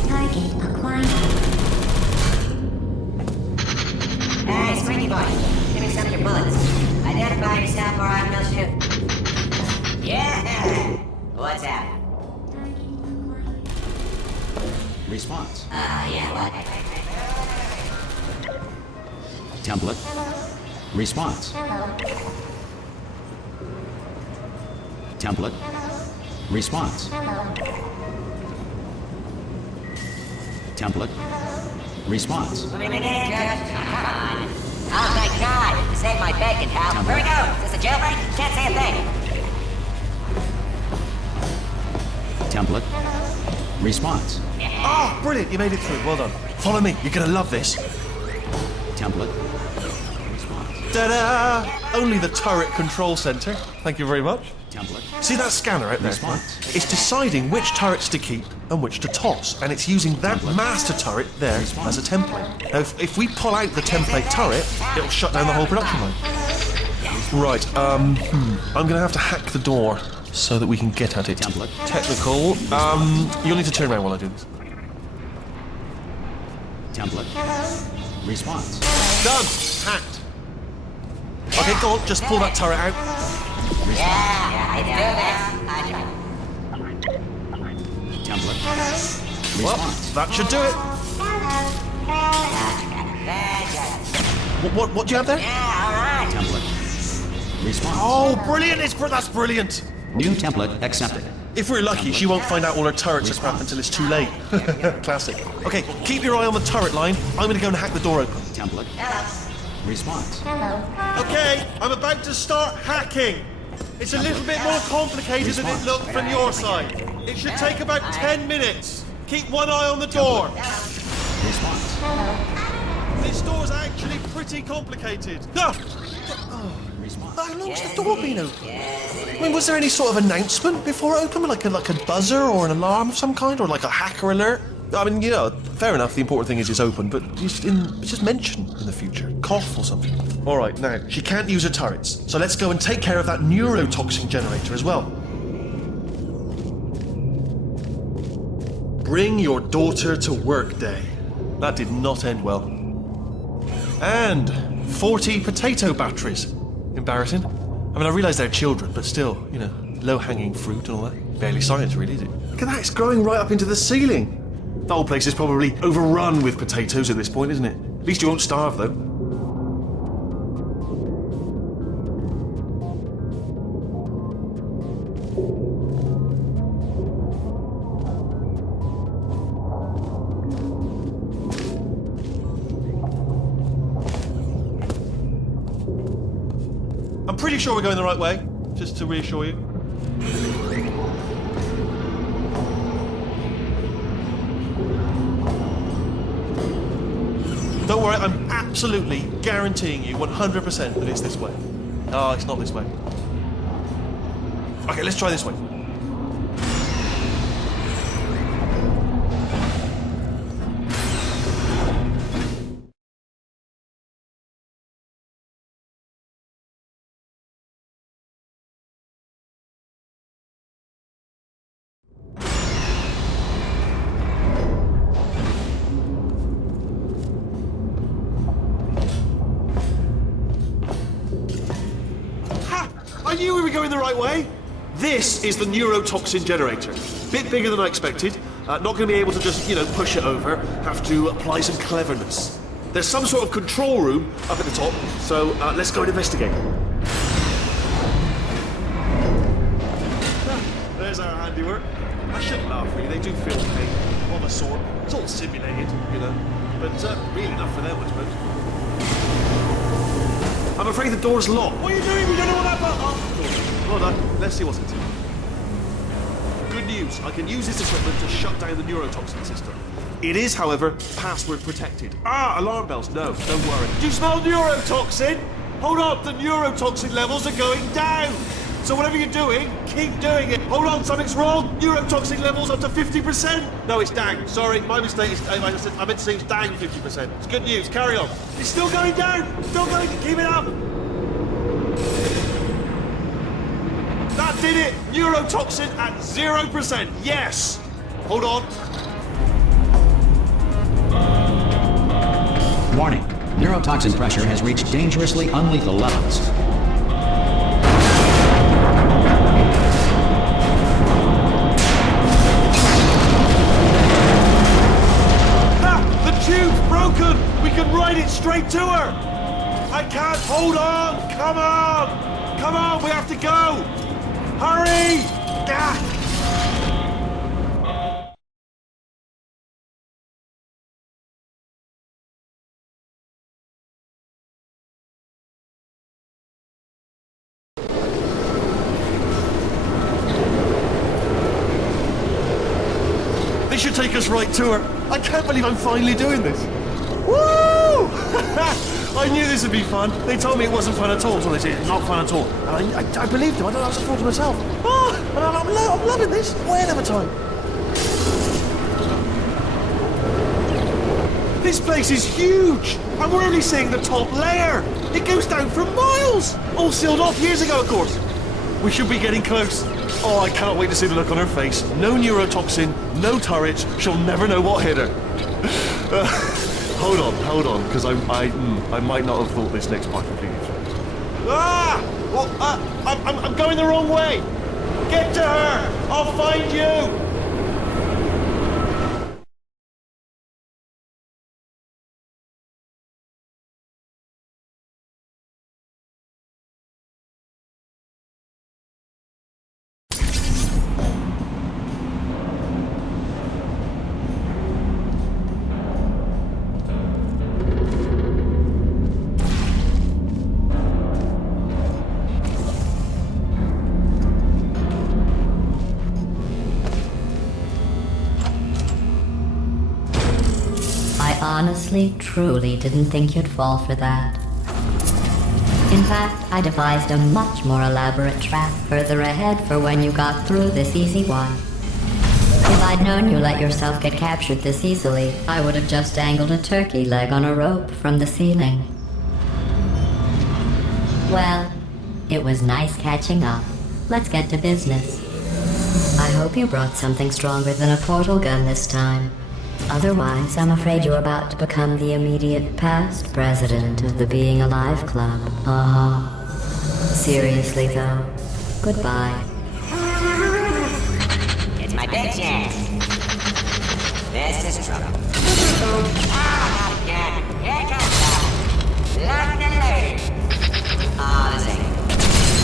Target acquired. Hey, Squeaky Boys, give me some of your bullets. Identify yourself or I will shoot. Yeah! What's happening? Response. Yeah, what? Template. Response. Template. Response. Template. Response. Come on. Oh, thank God. You saved my bacon, pal. Here we go. Is this a jailbreak? Can't say a thing. Template. Response. Ah, brilliant, you made it through. Well done. Follow me, you're gonna love this. Template. Response. Ta-da! Only the turret control center. Thank you very much. Template. See that scanner out there? Response. It's deciding which turrets to keep and which to toss, and it's using that master turret there as a template. Now, if we pull out the template turret, it'll shut down the whole production line. Right, I'm gonna have to hack the door so that we can get at it. Template. Technical. You'll need to turn around while I do this. Template. Response. Done! Hacked. Okay, go on, just pull that turret out. Yeah, I do this. Template. Well, Response. that should do it. What do you have there? Template. Response. Oh, brilliant! That's brilliant. New template accepted. If we're lucky, she won't find out all her turrets are crap until it's too late. Classic. Okay, keep your eye on the turret line. I'm gonna go and hack the door open. Template. Response. Okay, I'm about to start hacking. It's a little bit more complicated than it looked from your side. It should take about 10 minutes. Keep one eye on the door. Response. This door's actually pretty complicated. Ah! Response. How long's the door been open? I mean, was there any sort of announcement before it opened? Like a buzzer or an alarm of some kind? Or like a hacker alert? I mean, you know, fair enough, the important thing is it's open, but just mention in the future. Cough or something. Alright, now, she can't use her turrets, so let's go and take care of that neurotoxin generator as well. Bring your daughter to work day. That did not end well. And 40 potato batteries. Embarrassing. I mean, I realise they're children, but still, you know, low-hanging fruit and all that. Barely science, really, is it? Look at that, it's growing right up into the ceiling. The whole place is probably overrun with potatoes at this point, isn't it? At least you won't starve, though. I'm pretty sure we're going the right way, just to reassure you. Don't worry, I'm absolutely guaranteeing you 100% that it's this way. Oh, it's not this way. Okay, let's try this way. I knew we were going the right way. This is the neurotoxin generator. Bit bigger than I expected. Not going to be able to just, push it over. Have to apply some cleverness. There's some sort of control room up at the top, so let's go and investigate. There's our handiwork. I shouldn't laugh, really. They do feel pain of a sort. It's all simulated, but real enough for them, I suppose. I'm afraid the door's locked. What are you doing? We don't know what that button. Well done. Let's see what's in it. Good news. I can use this equipment to shut down the neurotoxin system. It is, however, password protected. Alarm bells. No, don't worry. Do you smell neurotoxin? Hold up. The neurotoxin levels are going down. So whatever you're doing, keep doing it. Hold on, something's wrong. Neurotoxin levels up to 50%. No, it's down. Sorry, my mistake. I meant to say it's down 50%. It's good news. Carry on. It's still going down. Still going. Keep it up. That did it. Neurotoxin at 0%. Yes. Hold on. Warning. Neurotoxin pressure has reached dangerously unlethal levels. We can ride it straight to her! I can't! Hold on! Come on! Come on, we have to go! Hurry! Ah! This should take us right to her. I can't believe I'm finally doing this. Woo! I knew this would be fun. They told me it wasn't fun at all, so they said it's not fun at all. And I believed them. I don't know what to thought to myself. Oh, and I'm loving this. Whale of a time. This place is huge, and we're only seeing the top layer. It goes down for miles. All sealed off years ago, of course. We should be getting close. Oh, I cannot wait to see the look on her face. No neurotoxin, no turrets. She'll never know what hit her. Hold on, because I might not have thought this next part completely through. Ah! Well, I'm going the wrong way. Get to her. I'll find you. I honestly, truly didn't think you'd fall for that. In fact, I devised a much more elaborate trap further ahead for when you got through this easy one. If I'd known you let yourself get captured this easily, I would have just dangled a turkey leg on a rope from the ceiling. Well, it was nice catching up. Let's get to business. I hope you brought something stronger than a portal gun this time. Otherwise, I'm afraid you're about to become the immediate past president of the Being Alive Club. Seriously, though, goodbye. It's my big chance. This is trouble. Ah, not again. Here comes trouble. Lock and load.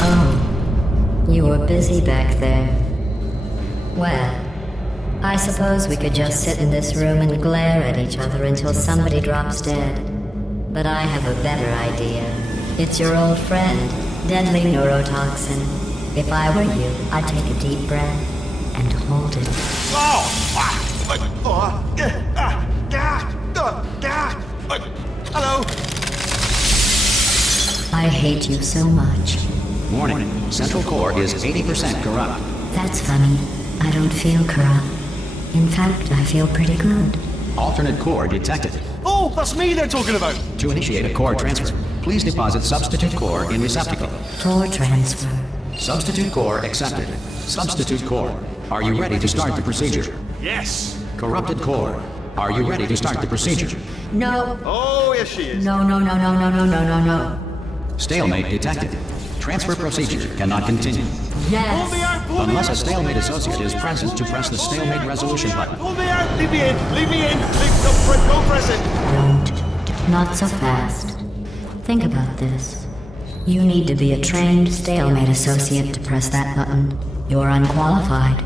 Oh, you were busy back there. Well, I suppose we could just sit in this room and glare at each other until somebody drops dead. But I have a better idea. It's your old friend, deadly neurotoxin. If I were you, I'd take a deep breath and hold it. Hello. I hate you so much. Warning. Central core is 80% corrupt. That's funny. I don't feel corrupt. In fact, I feel pretty good. Alternate core detected. Oh, that's me they're talking about. To initiate a core transfer, please deposit substitute core in receptacle. Core transfer. Substitute core accepted. Substitute core. Are you ready to start the procedure? Yes. Corrupted core. Are you ready to start the procedure? No. Oh, yes she is. No. Stalemate detected. Transfer procedure cannot continue. Pull me Yes. out, pull me Unless a out. stalemate associate is present to press the stalemate resolution button. Pull me out. Leave me in. Leave me in. Don't press it. Don't. Not so fast. Think about this. You need to be a trained stalemate associate to press that button. You're unqualified.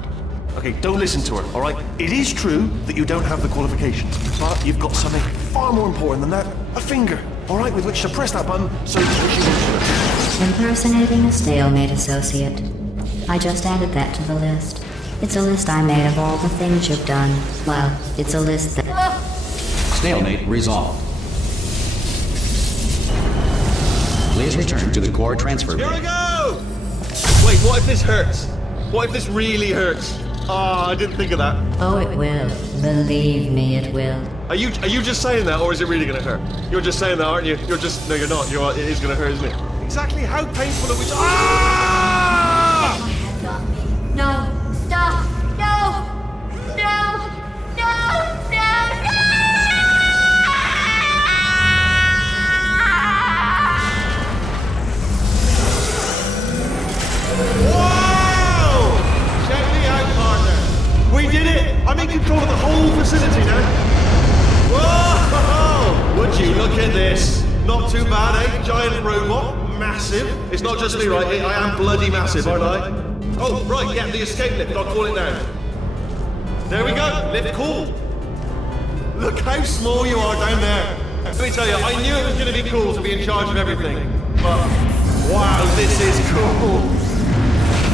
Okay, don't listen to her, all right? It is true that you don't have the qualifications, but you've got something far more important than that. A finger, all right, with which to press that button so that you can... Impersonating a stalemate associate. I just added that to the list. It's a list I made of all the things you've done. Well, it's a list that... Stalemate resolved. Please return to the core transfer Here I bay. go. Wait, what if this hurts? What if this really hurts? Ah, I didn't think of that. Oh, it will. Believe me, it will. Are you just saying that, or is it really gonna hurt? You're just saying that, aren't you? You're just no, you're not. It is gonna hurt, isn't it? Exactly how painful are we? Ah! No, stop! No! No! No! No! Wow! Check me out, partner. We did it! I'm in control of the whole facility now. Whoa! Would you look at this? Not too bad, eh? Giant robot, massive. It's not just me, right? I am bloody massive, aren't I? Oh, right, yeah, the escape lift. I'll call it now. There we go. Lift cool. Look how small you are down there. Let me tell you, I knew it was going to be cool to be in charge of everything. But, wow, this is cool.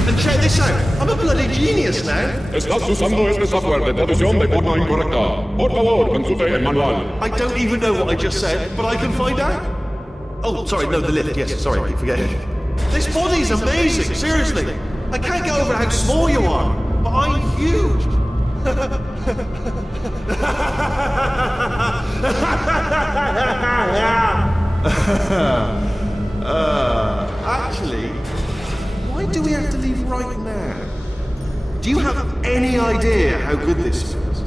And check this out. I'm a bloody genius now. Estás usando este software de traducción de forma incorrecta. Por favor, consulte el manual. I don't even know what I just said, but I can find out. Oh, sorry, no, the lift. Yes, sorry, I keep forgetting. This body's amazing, seriously. I can't get over how small you are, but I'm huge. Actually, why do we have to leave right now? Do you have any idea how good this feels?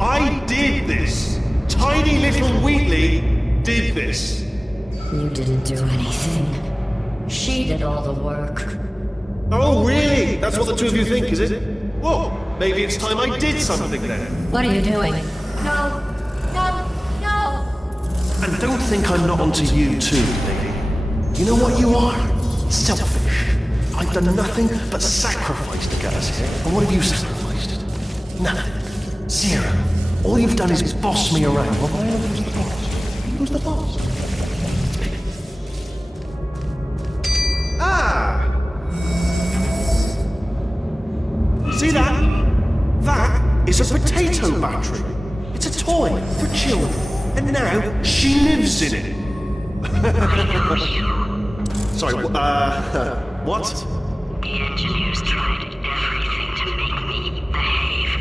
I did this. Tiny little Wheatley did this. You didn't do anything. She did all the work. Oh, really? That's what the two of you think, is it? Well, maybe it's time I did something then. What are you doing? No! No! No! And don't think I'm not onto you too, lady. You know what you are? Selfish. I've done nothing but sacrifice to get us here. And what have you sacrificed? Nothing. Zero. All you've done is boss me around. Well, who's the boss? Who's the boss? Ah! See that? That is a potato battery. It's a toy for children. And now she lives in it. Sorry, what? The engineers tried everything to make me behave,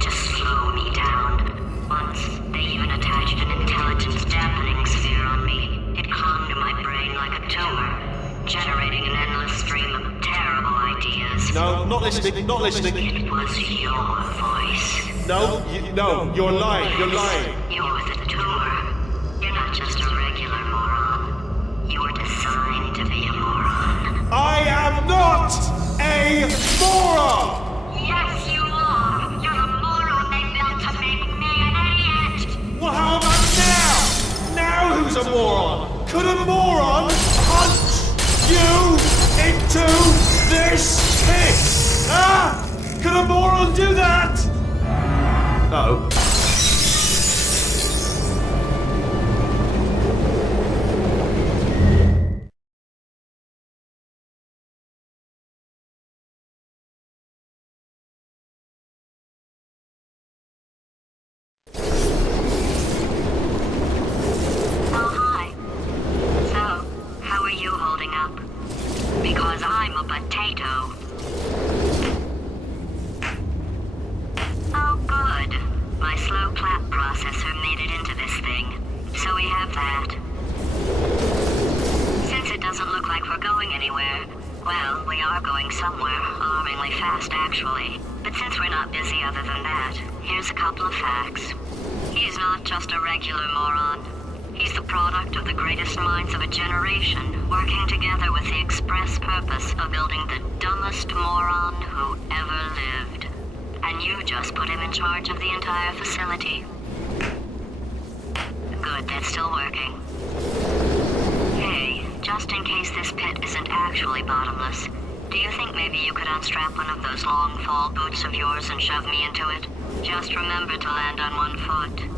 to slow me down. Once, they even attached an intelligence dampening sphere on me. It clung to my brain like a tumor, generating an endless stream of terrible ideas. No, not listening, not listening. It was your voice. No, you're lying, you're lying. You're the tumor. You're not just a regular moron. You were designed to be a moron. I am not a moron! Yes, you are. You're a moron they built to make me an idiot. Well, how about now? Now who's a moron? Could a moron punch you into this pit? Ah! Could a moron do that? Uh-oh. Because I'm a potato. Oh, good. My slow clap processor made it into this thing. So we have that. Since it doesn't look like we're going anywhere, well, we are going somewhere, alarmingly fast, actually. But since we're not busy other than that, here's a couple of facts. He's not just a regular moron. He's the product of the greatest minds of a generation, working together with the express purpose of building the dumbest moron who ever lived. And you just put him in charge of the entire facility. Good, that's still working. Hey, just in case this pit isn't actually bottomless, do you think maybe you could unstrap one of those long fall boots of yours and shove me into it? Just remember to land on one foot.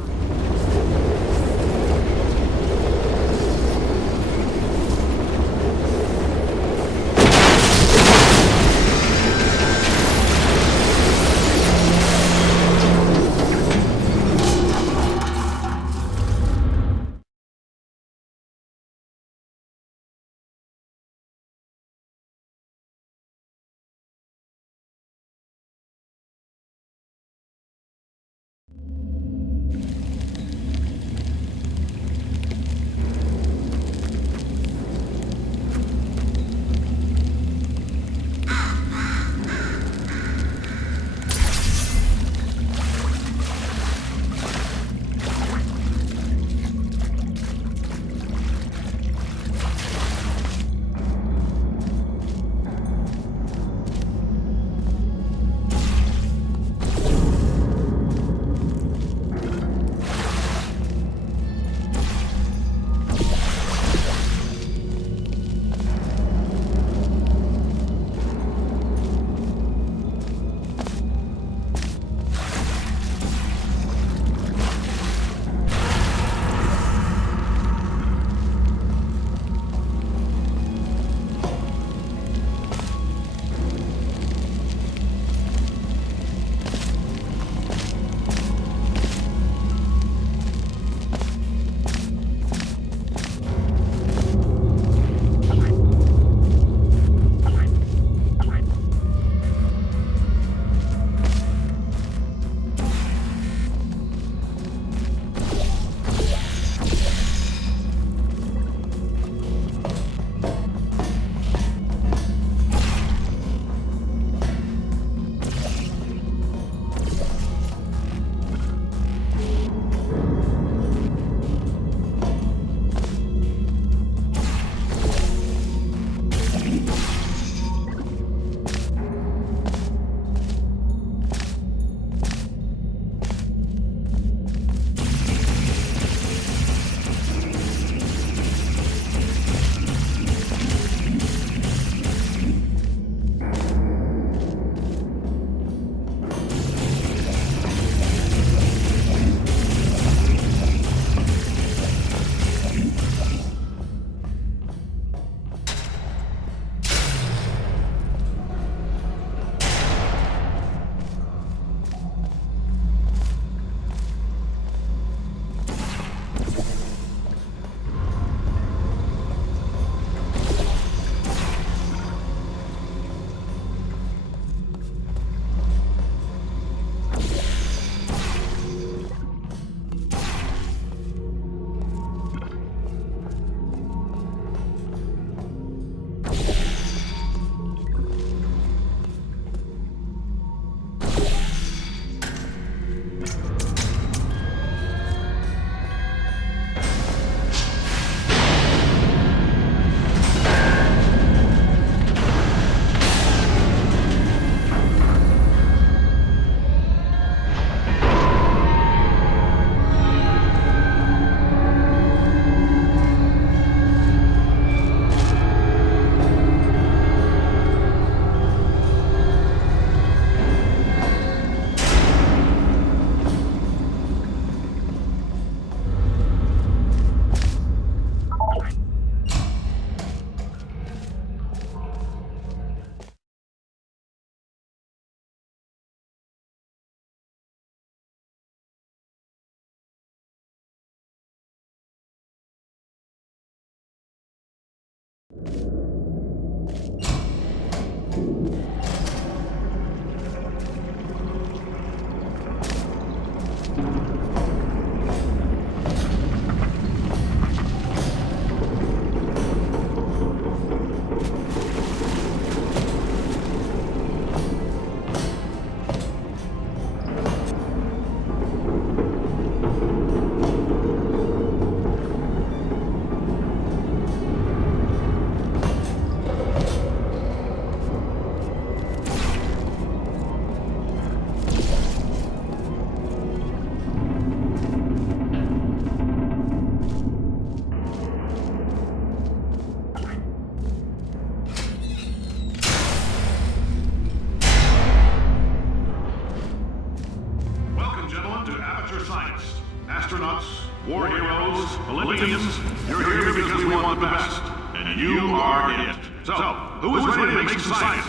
War heroes, Olympians, you're here because we want the best. And you are it. So, who is ready to make some science?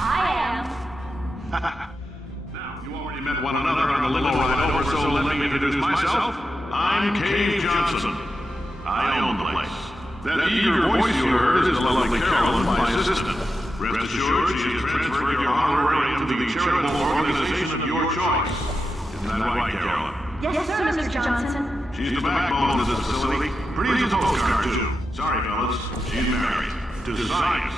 I am. Now, you already met one another on the limo ride over, so let me introduce myself. I'm Cave Johnson. I own the place. That eager voice you heard is the lovely Carolyn, my assistant. Rest assured, she has transferred your honorarium to the charitable organization of your choice. Isn't that right, Carolyn? Yes, sir, Mr. Johnson. She's the backbone of this facility. Pretty as a postcard, too. Sorry, fellas. She's married. To science.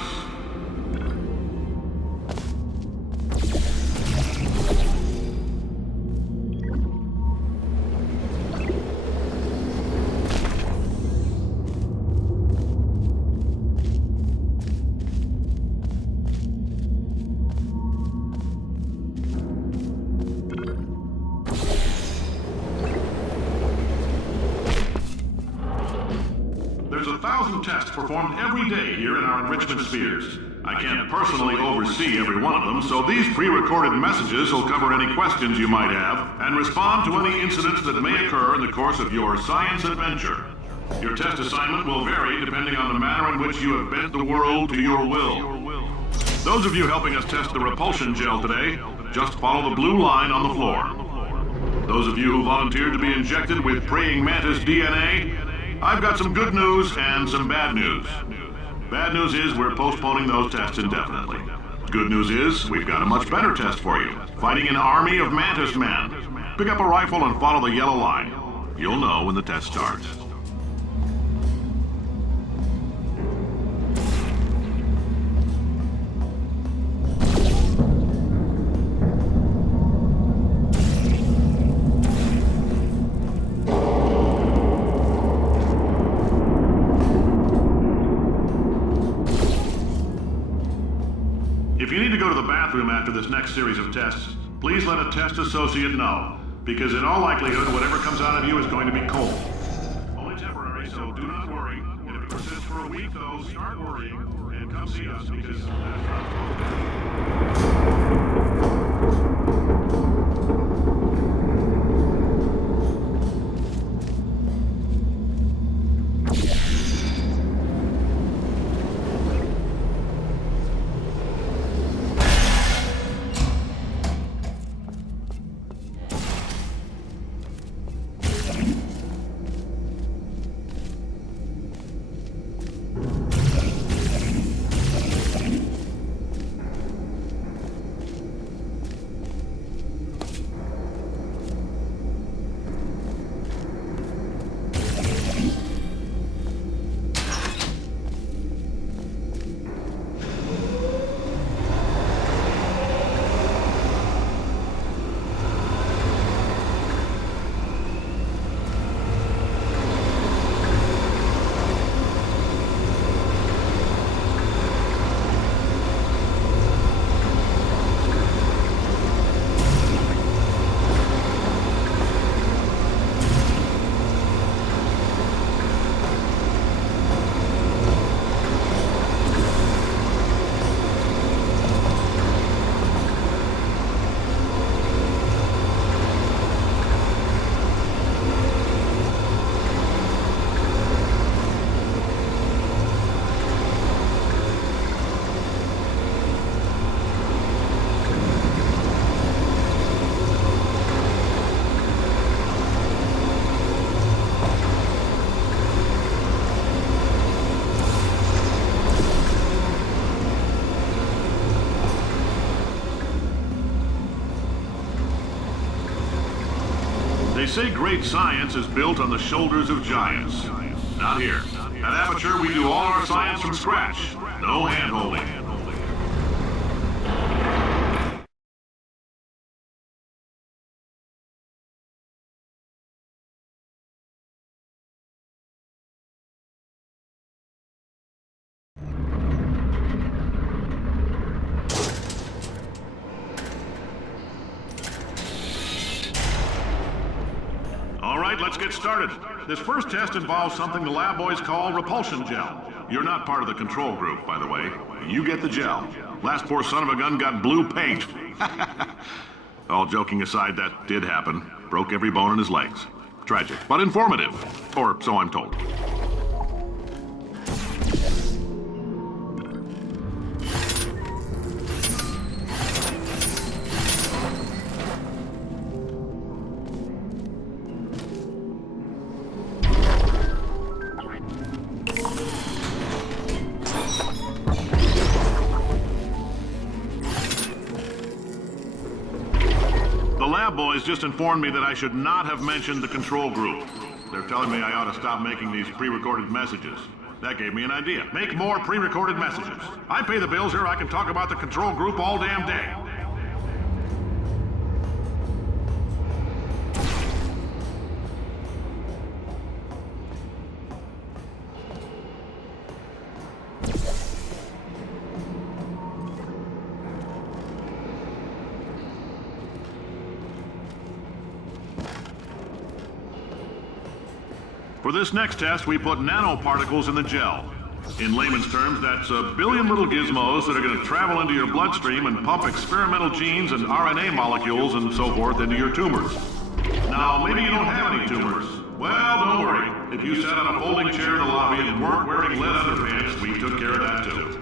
There's 1,000 tests performed every day here in our enrichment spheres. I can't personally oversee every one of them, so these pre-recorded messages will cover any questions you might have and respond to any incidents that may occur in the course of your science adventure. Your test assignment will vary depending on the manner in which you have bent the world to your will. Those of you helping us test the repulsion gel today, just follow the blue line on the floor. Those of you who volunteered to be injected with praying mantis DNA, I've got some good news and some bad news. Bad news is we're postponing those tests indefinitely. Good news is we've got a much better test for you. Fighting an army of mantis men. Pick up a rifle and follow the yellow line. You'll know when the test starts. If you need to go to the bathroom after this next series of tests, please let a test associate know, because in all likelihood, whatever comes out of you is going to be cold. Only temporary, so do not worry. And if it persists for a week, though, start worrying and come see us, because that's not supposed to be. They say great science is built on the shoulders of giants. Not here. At Aperture, we do all our science from scratch. No hand-holding. All right, let's get started. This first test involves something the lab boys call repulsion gel. You're not part of the control group, by the way. You get the gel. Last poor son of a gun got blue paint. All joking aside, that did happen. Broke every bone in his legs. Tragic, but informative. Or so I'm told. The lab boys just informed me that I should not have mentioned the control group. They're telling me I ought to stop making these pre-recorded messages. That gave me an idea. Make more pre-recorded messages. I pay the bills here, I can talk about the control group all damn day. For this next test, we put nanoparticles in the gel. In layman's terms, that's a billion little gizmos that are going to travel into your bloodstream and pump experimental genes and RNA molecules and so forth into your tumors. Now, maybe you don't have any tumors. Well, don't worry. If you sat on a folding chair in the lobby and weren't wearing lead underpants, we took care of that too.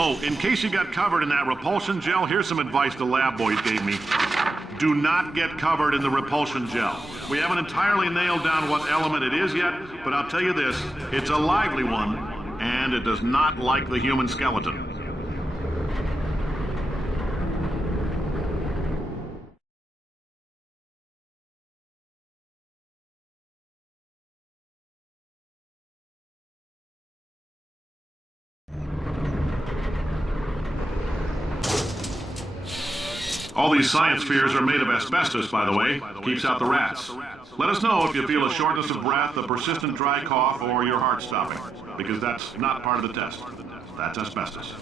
Oh, in case you got covered in that repulsion gel, here's some advice the lab boys gave me. Do not get covered in the repulsion gel. We haven't entirely nailed down what element it is yet, but I'll tell you this, it's a lively one, and it does not like the human skeleton. All these science spheres are made of asbestos, by the way. Keeps out the rats. Let us know if you feel a shortness of breath, a persistent dry cough, or your heart stopping, because that's not part of the test. That's asbestos.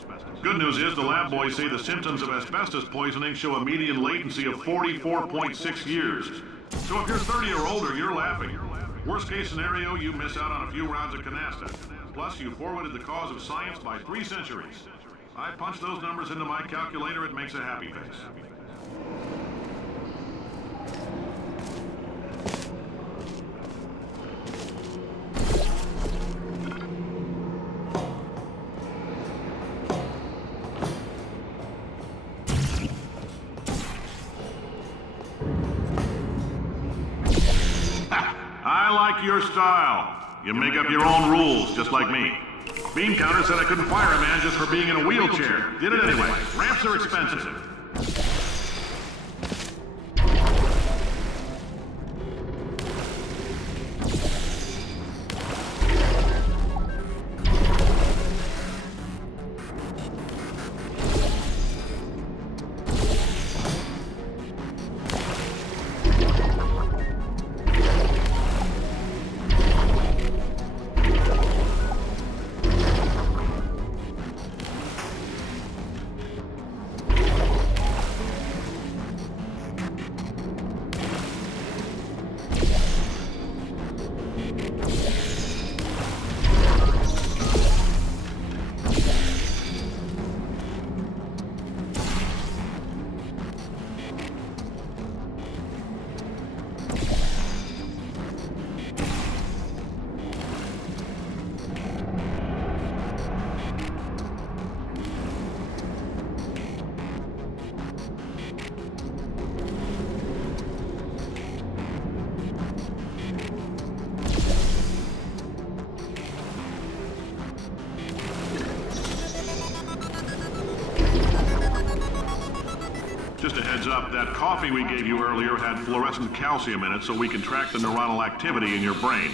Good news is the lab boys say the symptoms of asbestos poisoning show a median latency of 44.6 years. So if you're 30 or older, you're laughing. Worst case scenario, you miss out on a few rounds of canasta. Plus, you forwarded the cause of science by 3 centuries. I punch those numbers into my calculator, it makes a happy face. like your style. You make up your own rules, just like me. Beam counter said I couldn't fire a man just for being in a wheelchair. Did it anyway. Ramps are expensive. Just a heads up, that coffee we gave you earlier had fluorescent calcium in it so we can track the neuronal activity in your brain.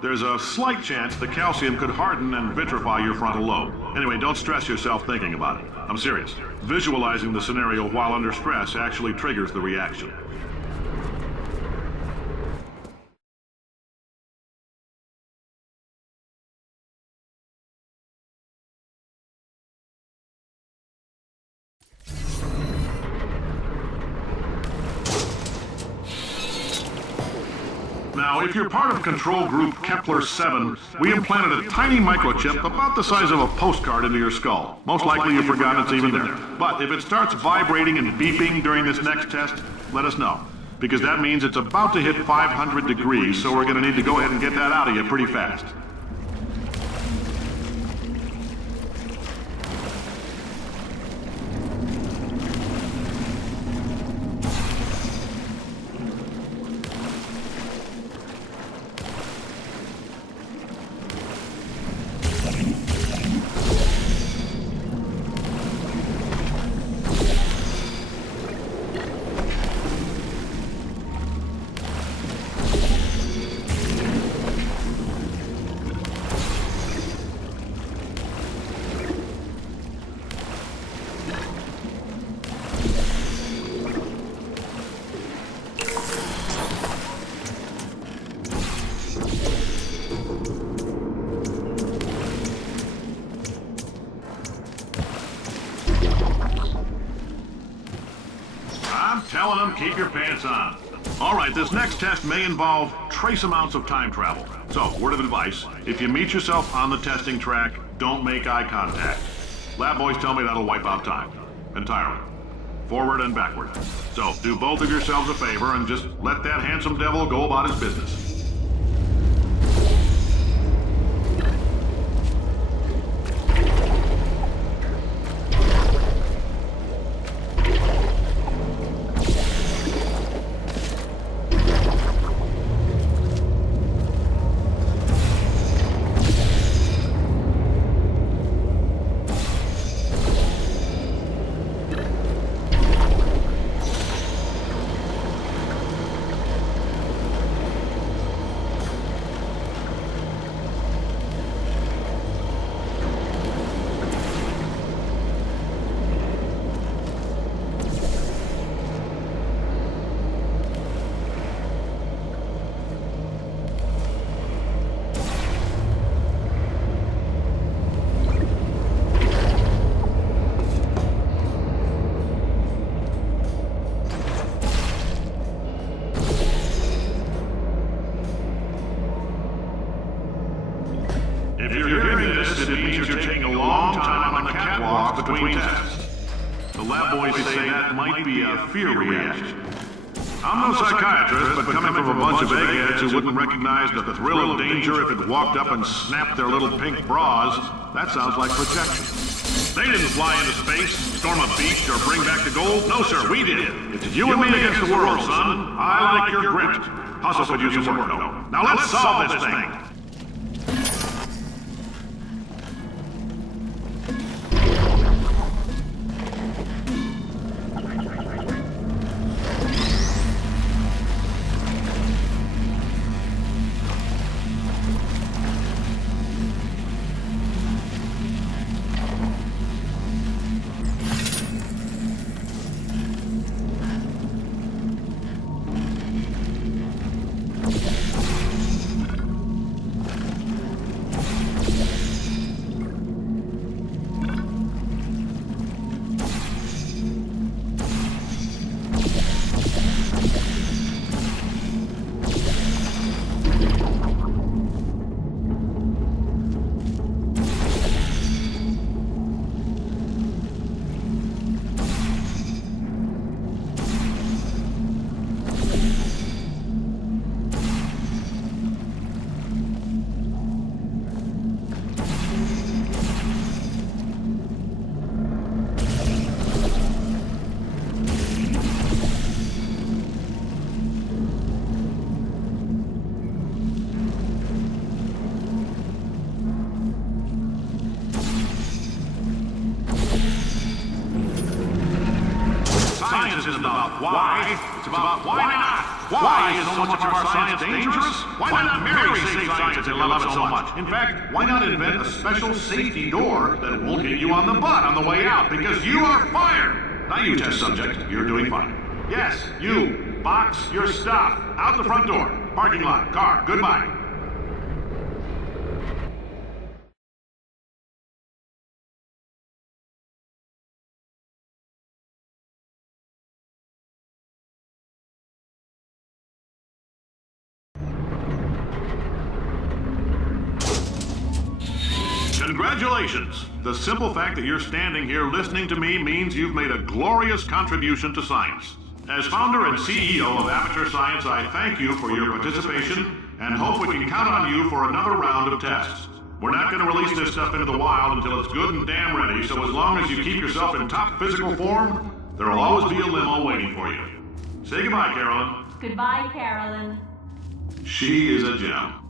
There's a slight chance the calcium could harden and vitrify your frontal lobe. Anyway, don't stress yourself thinking about it. I'm serious. Visualizing the scenario while under stress actually triggers the reaction. Now, if you're part of Control Group Kepler-7, we implanted a tiny microchip about the size of a postcard into your skull. Most likely you've forgotten it's even there. But if it starts vibrating and beeping during this next test, let us know. Because that means it's about to hit 500 degrees, so we're going to need to go ahead and get that out of you pretty fast. Telling them, keep your pants on. All right, this next test may involve trace amounts of time travel. So, word of advice, if you meet yourself on the testing track, don't make eye contact. Lab boys tell me that'll wipe out time. Entirely. Forward and backward. So, do both of yourselves a favor and just let that handsome devil go about his business. It means you're taking a long time on the catwalk between tests. The lab boys say that might be a fear reaction. I'm no psychiatrist, but coming from a bunch of eggheads who wouldn't recognize the thrill of danger if it walked up and snapped their little pink bras, that sounds like projection. They didn't fly into space, storm a beach, or bring back the gold. No, sir, we did. It's you and me against the world, son. I like your grit. Hustle could use some work, though. Now let's solve this thing. Science isn't about why, it's about why not. Why is so much of our science dangerous? Why not Mary save science and love it so much? In fact, why not invent a special safety door that won't hit you on the butt on the way out, because you are fired. Now you, test subject, you're doing fine. Yes, you, box your stuff. Out the front door. Parking lot, car, goodbye. Congratulations! The simple fact that you're standing here listening to me means you've made a glorious contribution to science. As founder and CEO of Aperture Science, I thank you for your participation and hope we can count on you for another round of tests. We're not going to release this stuff into the wild until it's good and damn ready, so as long as you keep yourself in top physical form, there will always be a limo waiting for you. Say goodbye, Carolyn. Goodbye, Carolyn. She is a gem.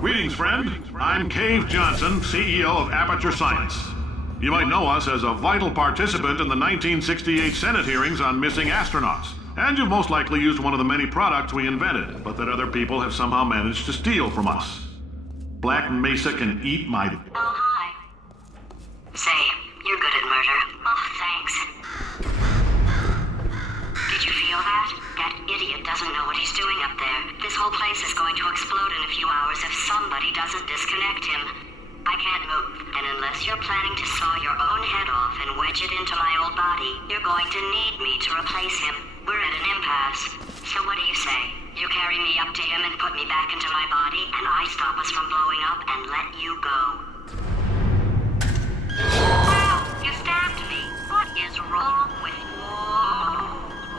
Greetings, friend. I'm Cave Johnson, CEO of Aperture Science. You might know us as a vital participant in the 1968 Senate hearings on missing astronauts. And you've most likely used one of the many products we invented, but that other people have somehow managed to steal from us. Black Mesa can eat my... Oh, hi. Say, you're good at murder. Oh, thanks. Did you feel that? That idiot doesn't know what he's doing up there. This whole place is going to explode in a few hours if somebody doesn't disconnect him. I can't move, and unless you're planning to saw your own head off and wedge it into my old body, you're going to need me to replace him. We're at an impasse. So what do you say? You carry me up to him and put me back into my body, and I stop us from blowing up and let you go. Wow! You stabbed me! What is wrong with you?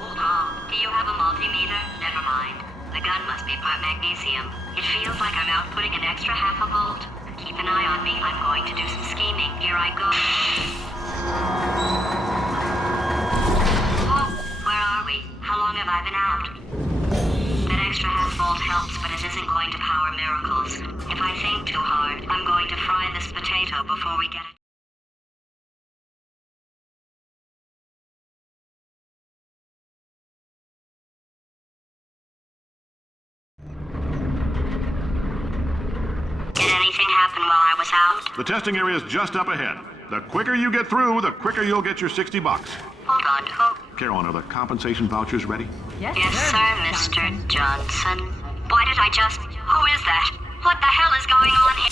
Hold on. Do you have a multimeter? Never mind. The gun must be part magnesium. It feels like I'm outputting an extra half a volt. Keep an eye on me. I'm going to do some scheming. Here I go. Oh, where are we? How long have I been out? That extra half-volt helps, but it isn't going to power miracles. If I think too hard, I'm going to fry this potato before we get it. Did anything happen while I was out? The testing area is just up ahead. The quicker you get through, the quicker you'll get your $60. Hold on, who? Carolyn, are the compensation vouchers ready? Yes, sir, Mr. Johnson. Why did I just... Who is that? What the hell is going on here?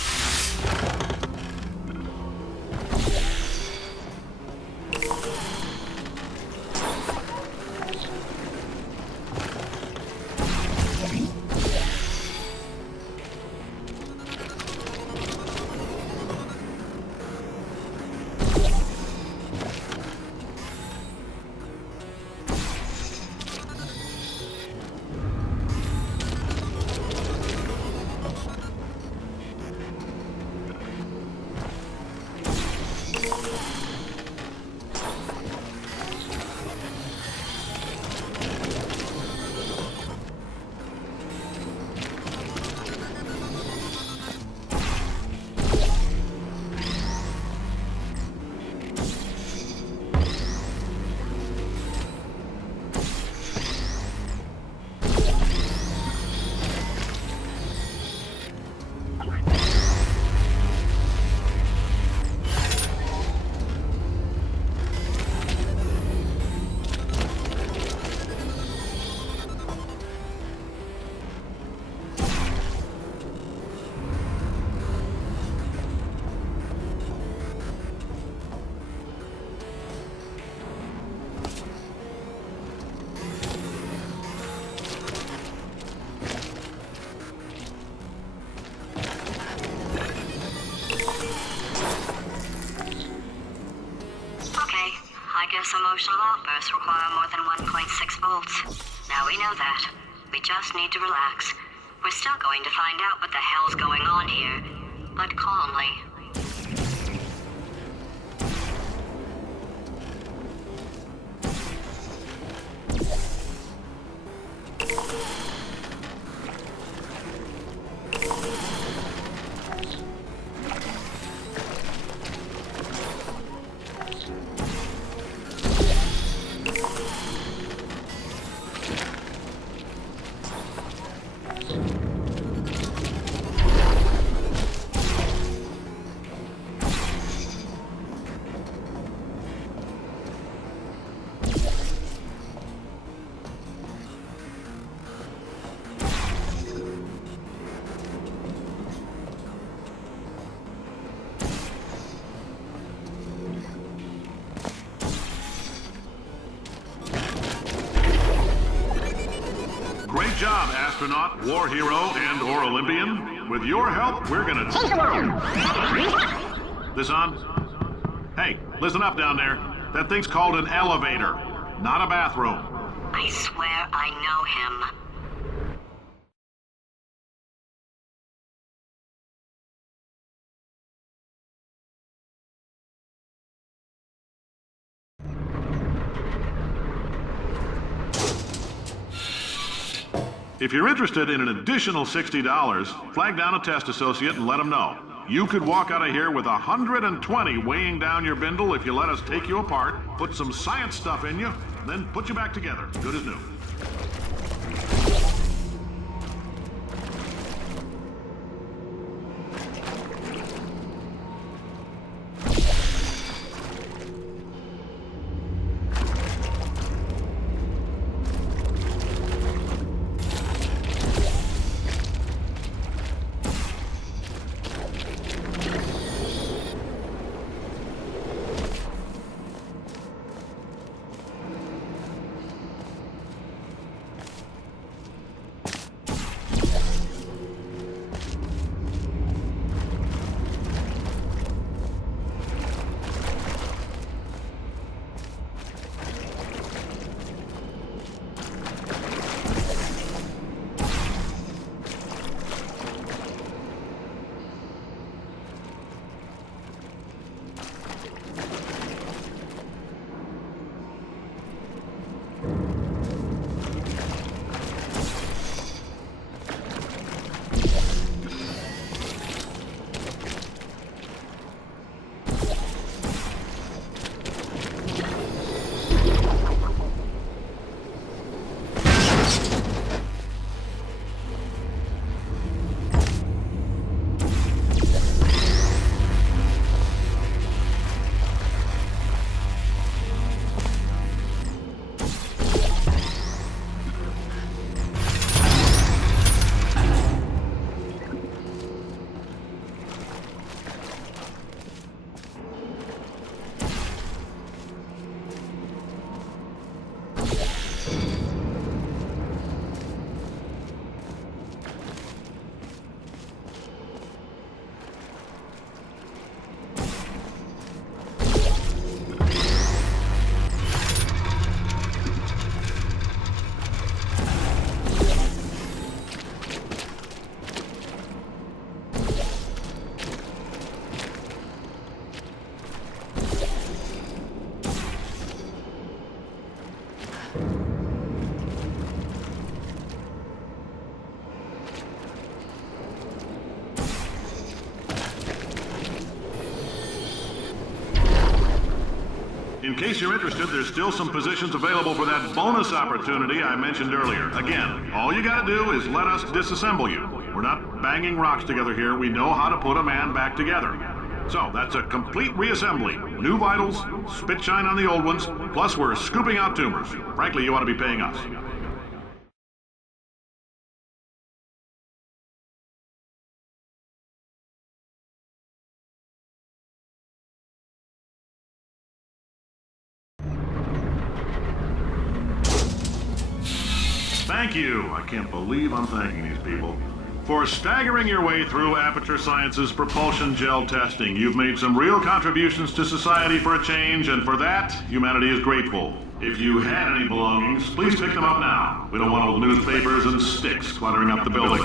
Emotional outbursts require more than 1.6 volts. Now we know that. We just need to relax. We're still going to find out what the hell's going on here, but calmly. Great job, astronaut, war hero, and/or Olympian. With your help, we're gonna... This on? Hey, listen up down there. That thing's called an elevator, not a bathroom. I swear I know him. If you're interested in an additional $60, flag down a test associate and let them know. You could walk out of here with 120 weighing down your bindle if you let us take you apart, put some science stuff in you, then put you back together, good as new. In case you're interested, there's still some positions available for that bonus opportunity I mentioned earlier. Again, all you gotta do is let us disassemble you. We're not banging rocks together here. We know how to put a man back together. So, that's a complete reassembly. New vitals, spit shine on the old ones, plus we're scooping out tumors. Frankly, you ought to be paying us. Thank you. I can't believe I'm thanking these people. For staggering your way through Aperture Science's propulsion gel testing, you've made some real contributions to society for a change, and for that, humanity is grateful. If you had any belongings, please pick them up now. We don't want old newspapers and sticks cluttering up the building.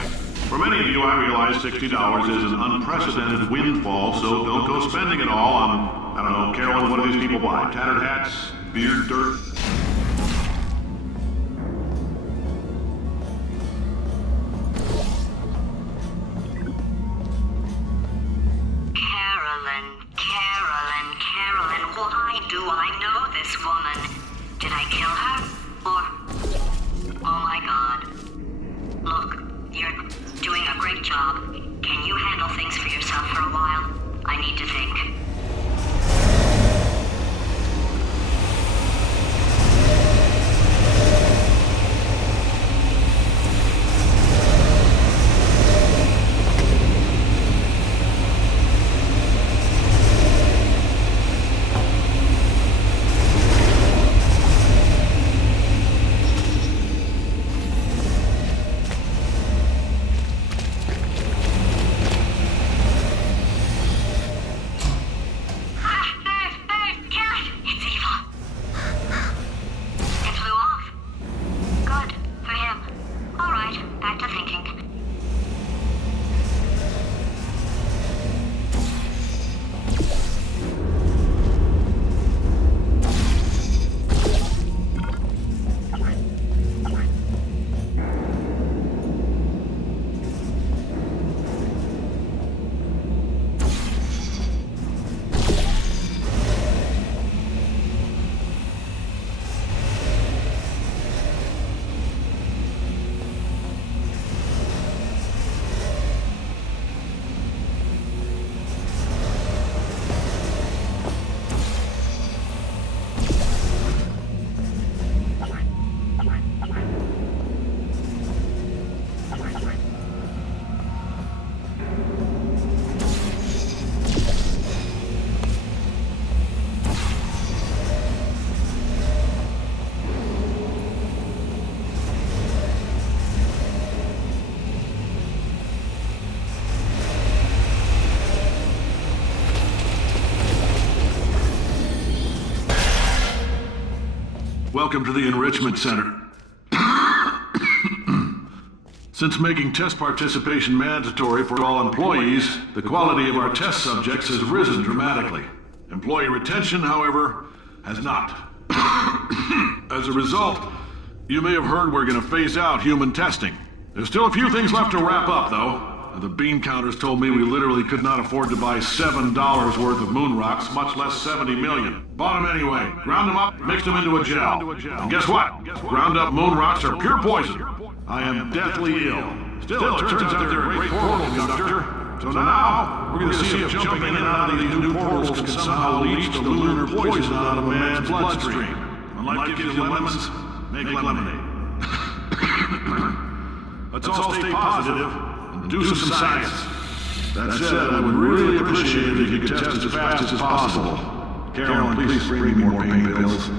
For many of you, I realize $60 is an unprecedented windfall, so don't go spending it all on, I don't know, Carolyn, what do these people buy? Tattered hats? Beard dirt? Carolyn, why do I know this woman? Did I kill her? Or... Oh my god. Look, you're doing a great job. Can you handle things for yourself for a while? I need to think. Welcome to the Enrichment Center. Since making test participation mandatory for all employees, the quality of our test subjects has risen dramatically. Employee retention, however, has not. As a result, you may have heard we're going to phase out human testing. There's still a few things left to wrap up, though. The bean counters told me we literally could not afford to buy $7 worth of moon rocks, much less 70 million. Bought them anyway, ground them up, mixed them into a gel. And guess what? Ground up moon rocks are pure poison. I am deathly ill. Still, it turns out they're a great portal conductor. So now, we're going to see if jumping in and out of these new portals can somehow leach the lunar poison out of a man's bloodstream. When life gives you lemons, make lemonade. Let's all stay positive and do some science. That said, I would really appreciate it if you could test as fast as possible. Carolyn, please bring me more pain pills.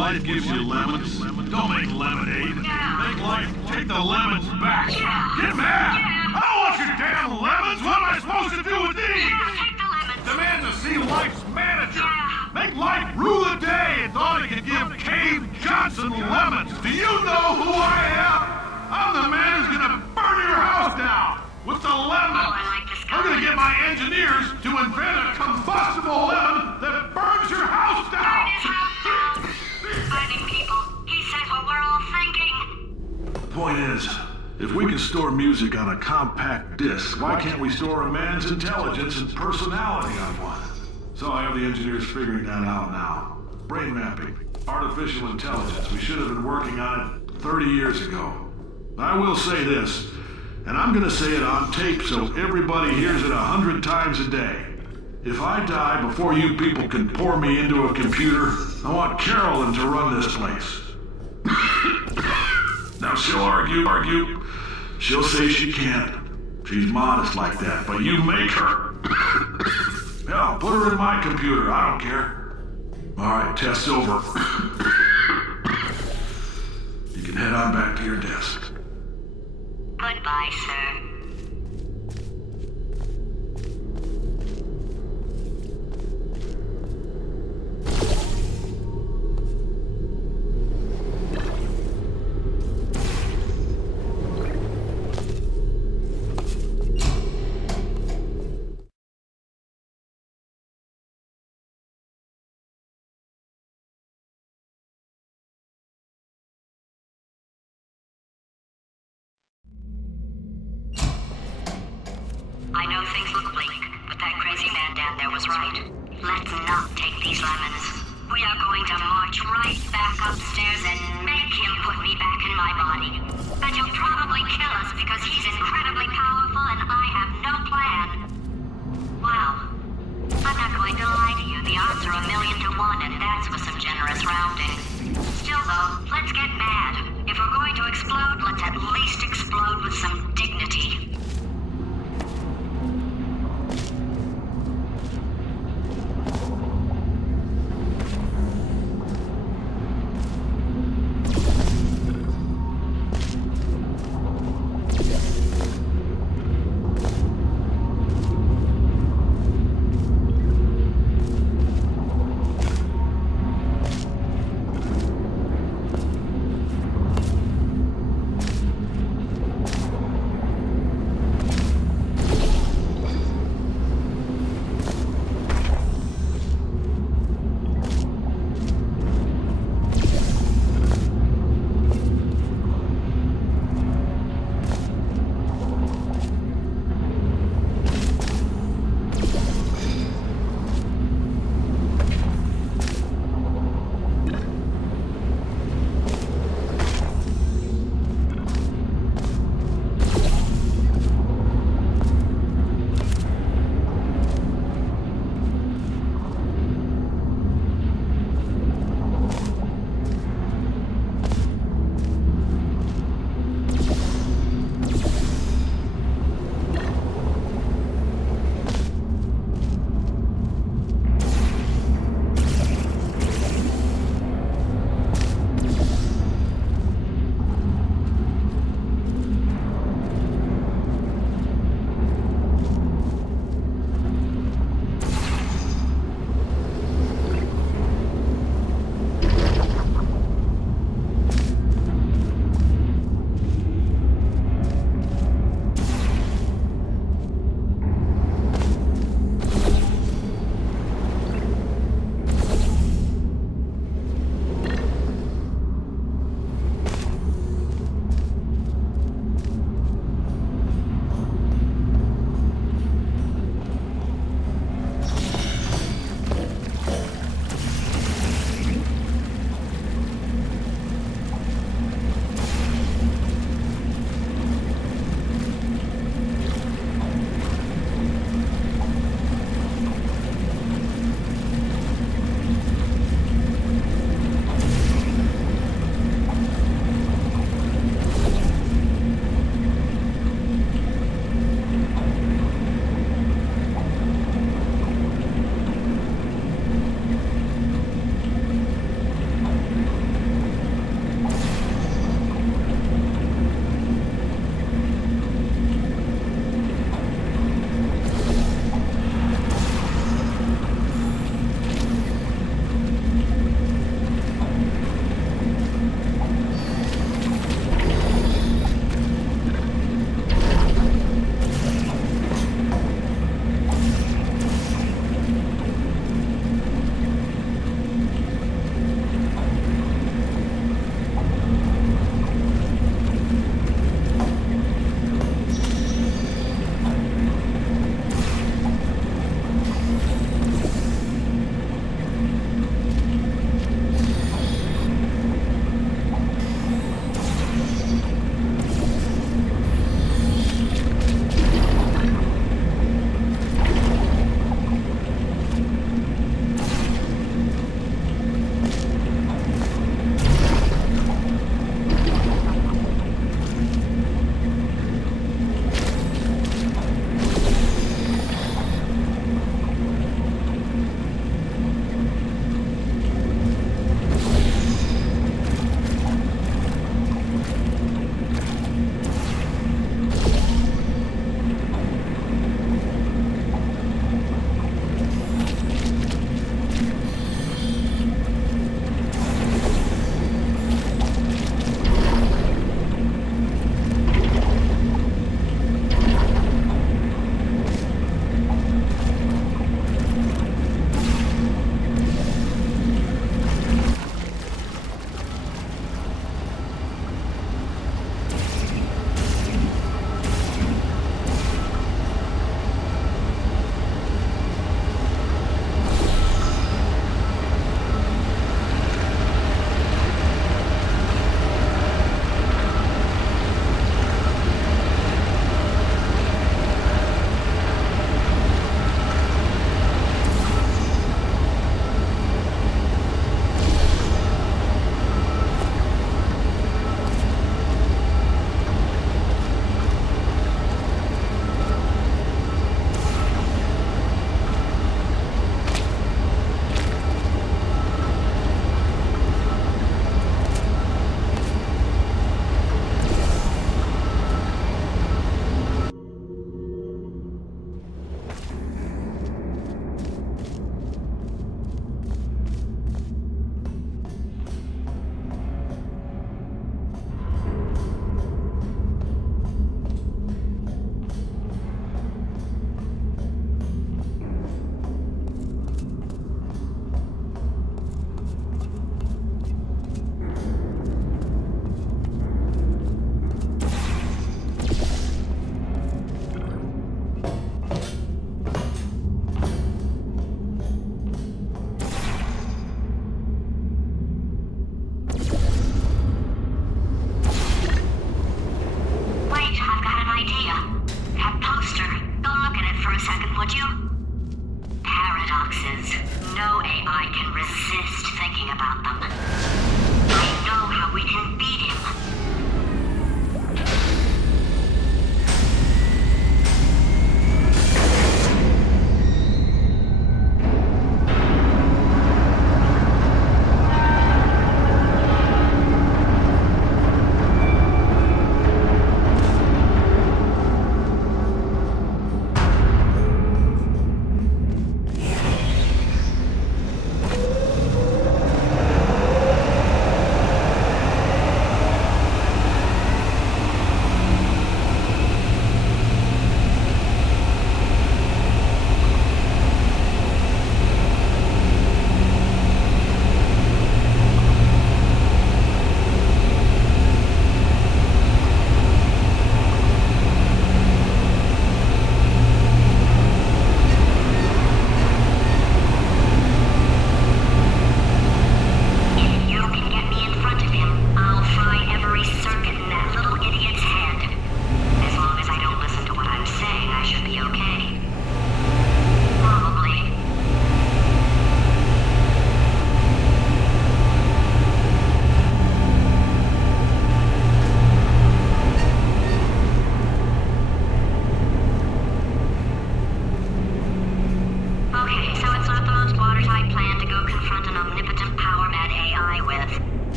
life gives you lemons. Don't make lemonade. Make life take the lemons back. Get mad! I don't want your damn lemons! What am I supposed to do with these? Take the lemons. Demand to see life's manager. Make life rue the day and thought it could give Cave Johnson lemons. Do you know who I am? I'm the man who's gonna burn your house down with the lemons. Oh, I like this guy. I'm gonna get my engineers to invent a combustible lemon that burns your house Burn down. his house down. Burning people. He says what we're all thinking. Point is, if we can store music on a compact disc, why can't we store a man's intelligence and personality on one? So I have the engineers figuring that out now. Brain mapping, artificial intelligence. We should have been working on it 30 years ago. I will say this, and I'm gonna say it on tape so everybody hears it 100 times a day. If I die before you people can pour me into a computer, I want Carolyn to run this place. Now she'll argue. She'll say she can't. She's modest like that, but you make her. Hell, put her in my computer, I don't care. All right, test's over. You can head on back to your desk. Goodbye, sir. I know things look bleak, but that crazy man down there was right. Let's not take these lemons. We are going to march right back upstairs and make him put me back in my body. And he'll probably kill us because he's incredibly powerful and I have no plan. Well, I'm not going to lie to you. The odds are 1,000,000 to 1, and that's with some generous rounding. Still though, let's get mad. If we're going to explode, let's at least explode with some dignity.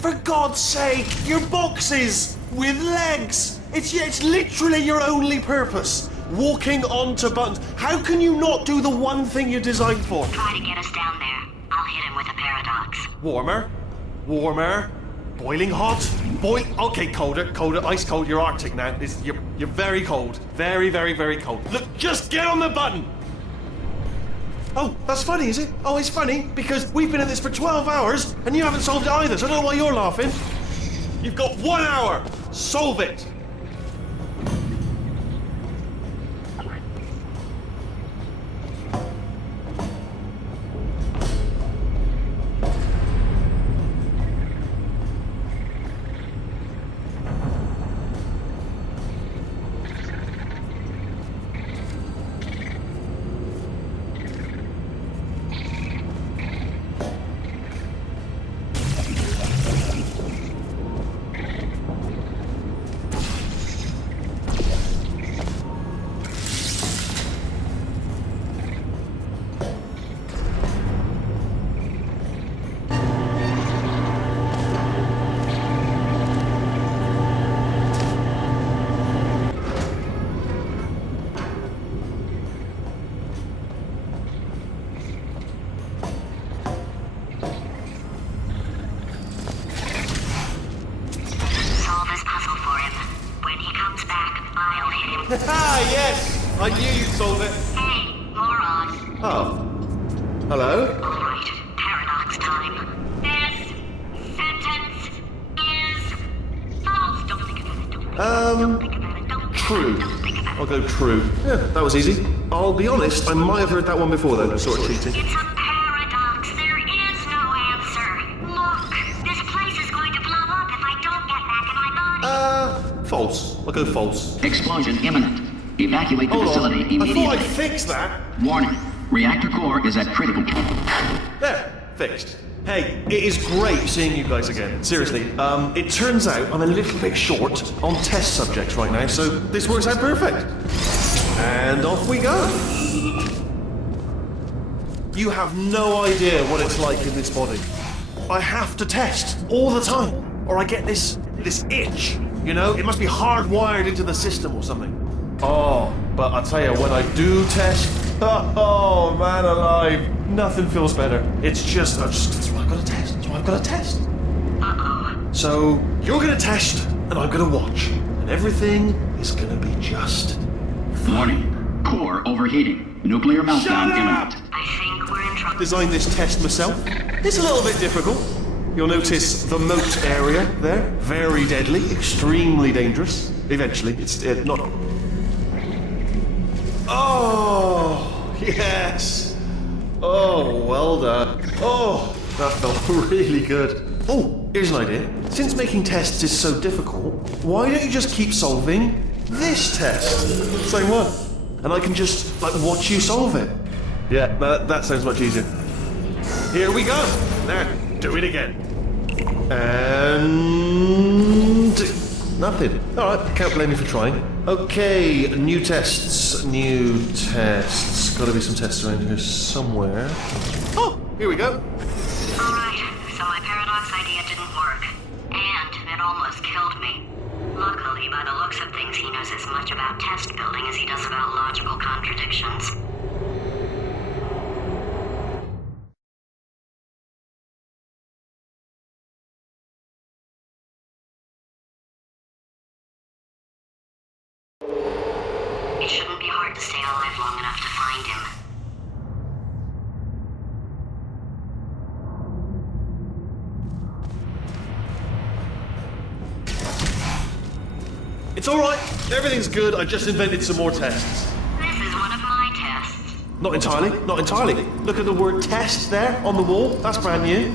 For God's sake, your boxes with legs. It's literally your only purpose. Walking onto buttons. How can you not do the one thing you're designed for? Try to get us down there. I'll hit him with a paradox. Warmer. Boiling hot. Okay, colder. Ice cold. You're Arctic now. You're very cold. Very, very, very cold. Look, just get on the button. Oh, that's funny, is it? Oh, it's funny because we've been at this for 12 hours and you haven't solved it either, so I don't know why you're laughing. You've got 1 hour. Solve it. Yes! I knew you'd solve it. Hey, moron. Oh. Hello? All right, paradox time. This sentence is false. Don't think about it. Don't think about it. Don't True. think about it. I'll go true. Yeah, that was easy. I'll be honest, I might have heard that one before though, sort of cheating. It's a paradox. There is no answer. Look, this place is going to blow up if I don't get back in my body. False. I'll go false. Explosion imminent. Evacuate the Hold facility on. immediately. I thought I'd fixed that. Warning. Reactor core is at critical. There. Fixed. Hey, it is great seeing you guys again. Seriously, it turns out I'm a little bit short on test subjects right now, so this works out perfect. And off we go. You have no idea what it's like in this body. I have to test all the time, or I get this itch. You know, it must be hardwired into the system or something. Oh, but I tell you, when I do test, oh man alive, nothing feels better. It's just, that's why I've got to test. That's why I've got to test. So you're gonna test, and I'm gonna watch, and everything is gonna be just Warning. Core overheating. Nuclear meltdown imminent. I think we're in trouble. designed this test myself. It's a little bit difficult. You'll notice the moat area there. Very deadly, extremely dangerous. Eventually, it's not. Oh, yes. Oh, well done. Oh, that felt really good. Oh, here's an idea. Since making tests is so difficult, why don't you just keep solving this test? Same one. And I can just, watch you solve it. Yeah, that sounds much easier. Here we go. Now, do it again. And nothing. All right, can't blame you for trying. Okay, new tests. Gotta be some tests around here somewhere. Oh, here we go. Alright, so my paradox idea didn't work. And it almost killed me. Luckily, by the looks of things, he knows as much about test building as he does about logical contradictions. It shouldn't be hard to stay alive long enough to find him. It's all right. Everything's good. I just invented some more tests. This is one of my tests. Not entirely. Not entirely. Look at the word test there on the wall. That's brand new.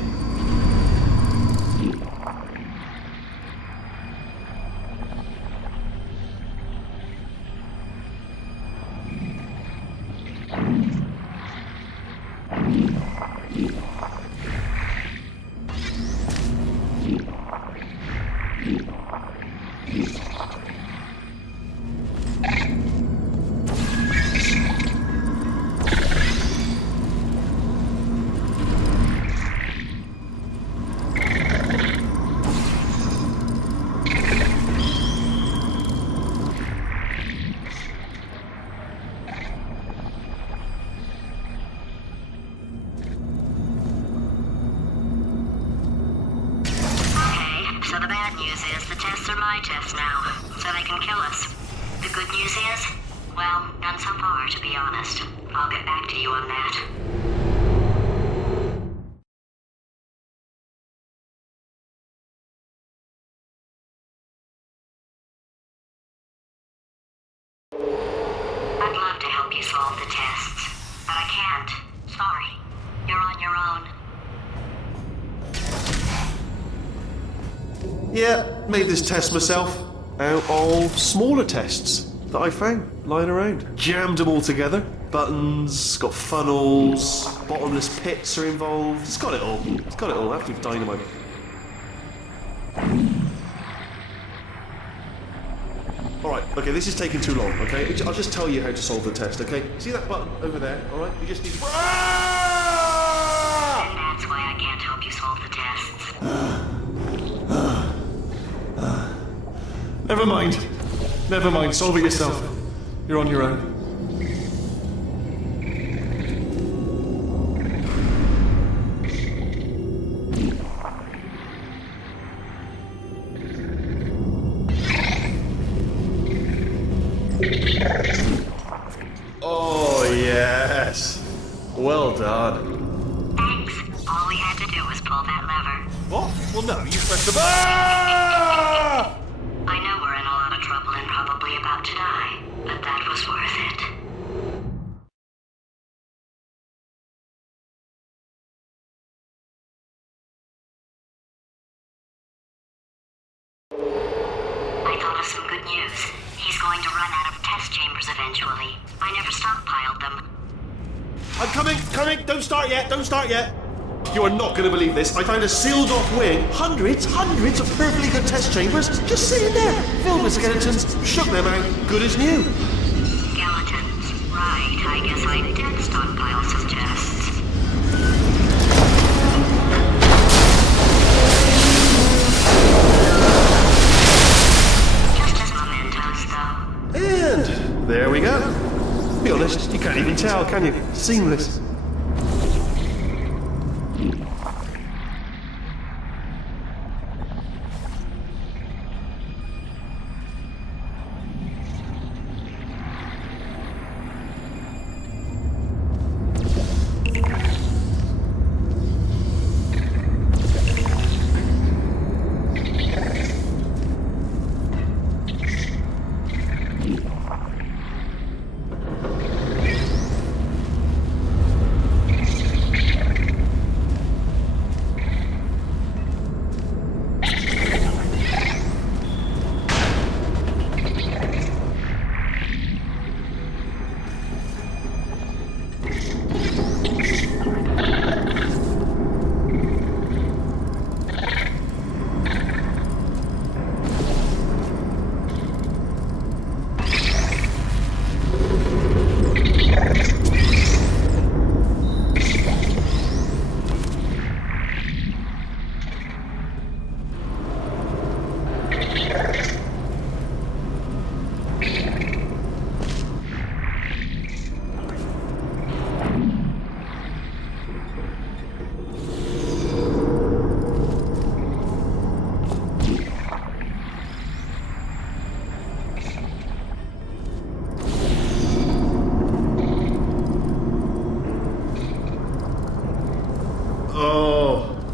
So the bad news is the tests are my tests now, so they can kill us. The good news is, well, none so far, to be honest. I'll get back to you on that. I'd love to help you solve the tests, but I can't. Sorry. You're on your own. Yeah, made this test myself out of smaller tests that I found lying around. Jammed them all together. Buttons, got funnels, bottomless pits are involved. It's got it all. It's got it all. Absolute dynamite. Alright, okay, this is taking too long, okay? I'll just tell you how to solve the test, okay? See that button over there, alright? You just need to... And that's why I can't help you solve the tests. Never mind. Never mind, solve it yourself. You're on your own. Oh, yes. Well done. Thanks. All we had to do was pull that lever. What? Well, no, you pressed the button. I know we're in a lot of trouble and probably about to die, but that was worth it. I thought of some good news. He's going to run out of test chambers eventually. I never stockpiled them. I'm coming, don't start yet, You are not going to believe this. I found a sealed off wing, hundreds of perfectly good test chambers, just sitting there, filled with skeletons, shook them out, good as new. Skeletons. Right, I guess I did stockpile some tests. Just as mementos, though. And there we go. Be honest, you can't even tell, can you? Seamless.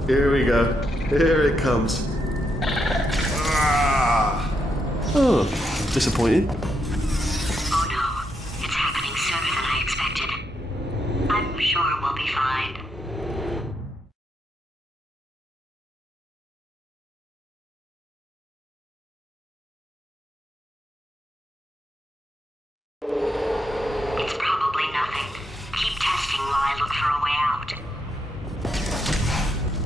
Here we go. Here it comes. Oh, disappointed. Oh no, it's happening sooner than I expected. I'm sure we'll be fine. It's probably nothing. Keep testing while I look for a way out.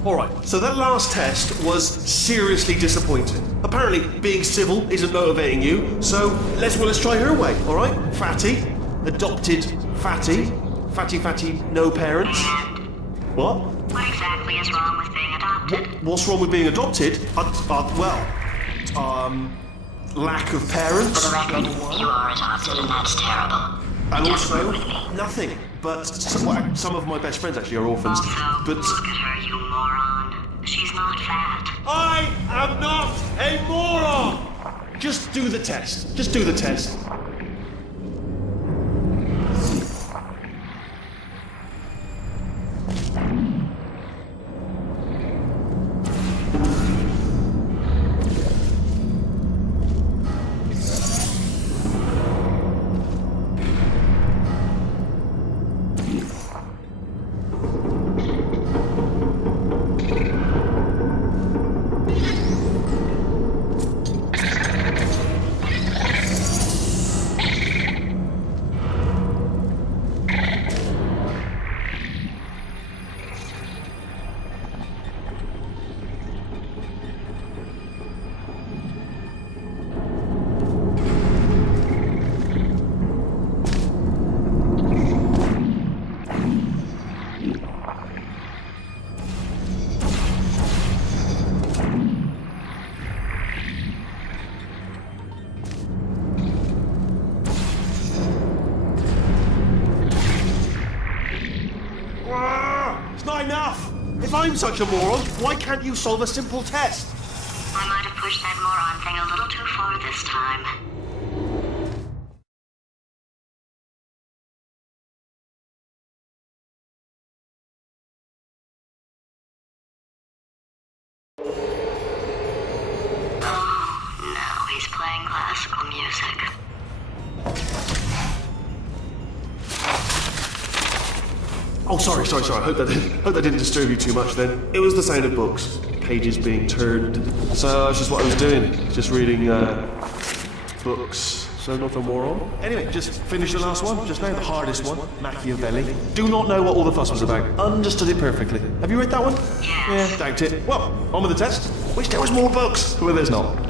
Alright, so that last test was seriously disappointing. Apparently, being civil isn't motivating you, so let's try her way, alright? Fatty, adopted Fatty, Fatty, no parents. And What? what exactly is wrong with being adopted? What's wrong with being adopted? Lack of parents. For the record, you are adopted and that's terrible. And Just also, work with me. nothing. But some of my best friends actually are orphans. Also, But look at her, you moron. She's not fat. I am not Just do the test. Just do the test. It's not enough! If I'm such a moron, why can't you solve a simple test? I might have pushed that moron thing a little too far this time. Oh, now he's playing classical music. Oh, sorry. I hope that didn't disturb you too much then. It was the sound of books, pages being turned. So that's just what I was doing, just reading books. So nothing more on. Anyway, just finished the last one, just now, the hardest one, Machiavelli. Do not know what all the fuss was about. Understood it perfectly. Have you read that one? Yes. Yeah, doubt it. Well, on with the test. Wish there was more books. Well, there's not.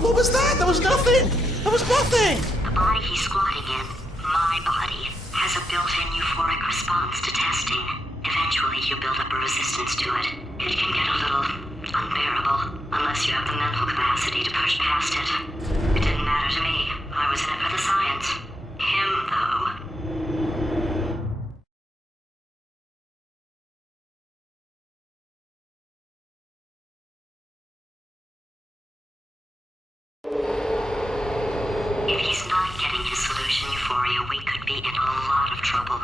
What was that? There was nothing! There was nothing! The body he's squatting in, my body, has a built-in euphoric response to testing. Eventually, you build up a resistance to it. It can get a little unbearable, unless you have the mental capacity to push past it. It didn't matter to me. I was in it for the science. Him, though. If he's not getting his solution euphoria, we could be in a lot of trouble.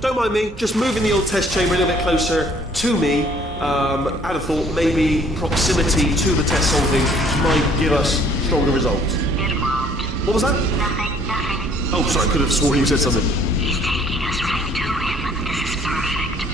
Don't mind me, just moving the old test chamber a little bit closer to me. I'd have thought maybe proximity to the test solving might give us stronger results. It won't. What was that? Nothing. Oh, sorry, I could have sworn you said something. He's taking us right to him. This is perfect.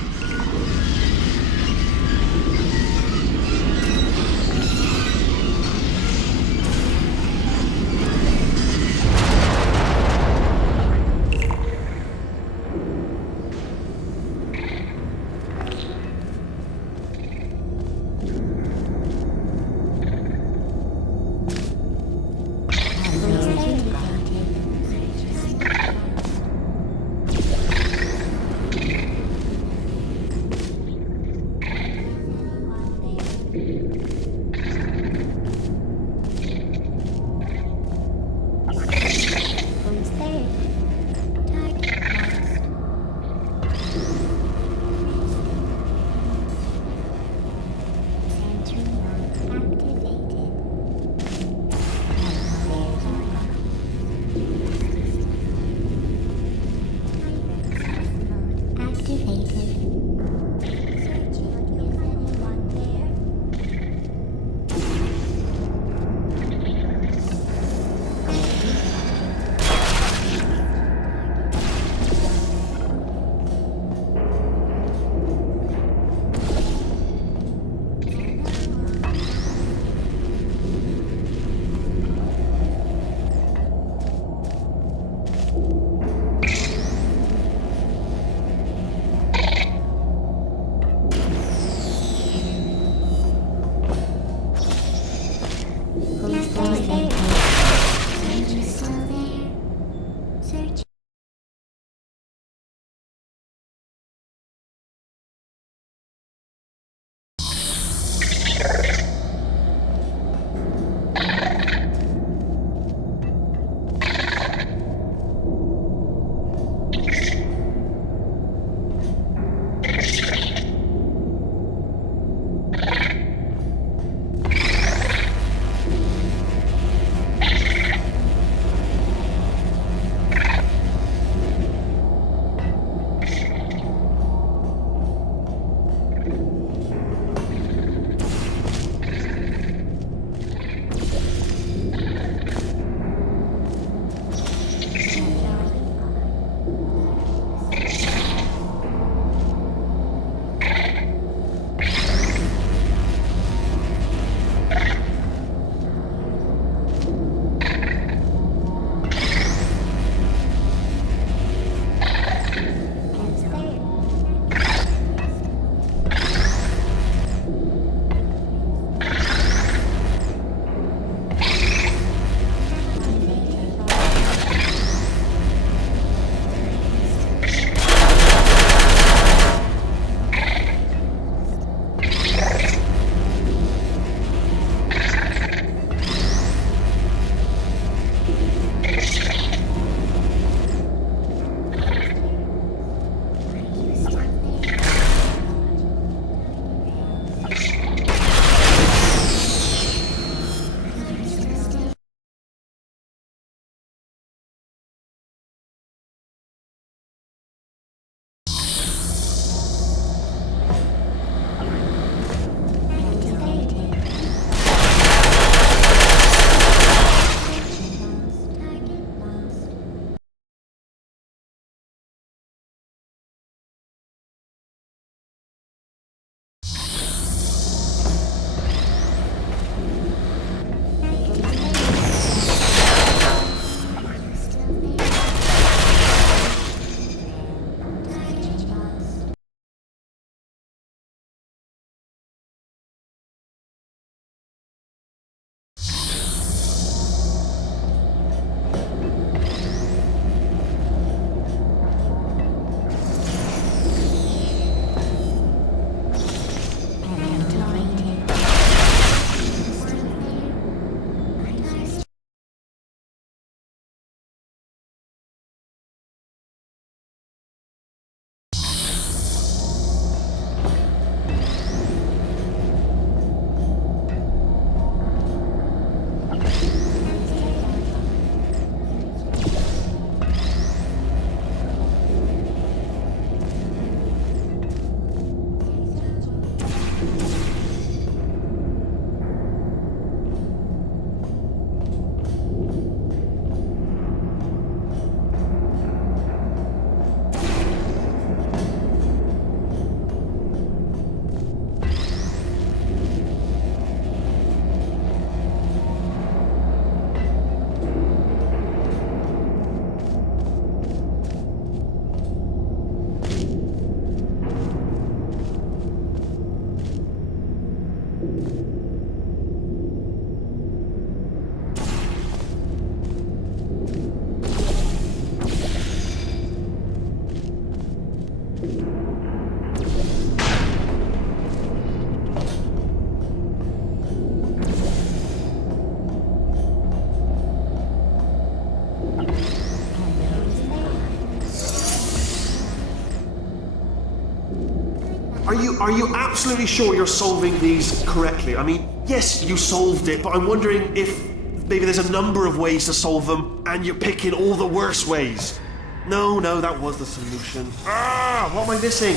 Are you absolutely sure you're solving these correctly? I mean, yes, you solved it, but I'm wondering if maybe there's a number of ways to solve them, and you're picking all the worst ways. No, that was the solution. What am I missing?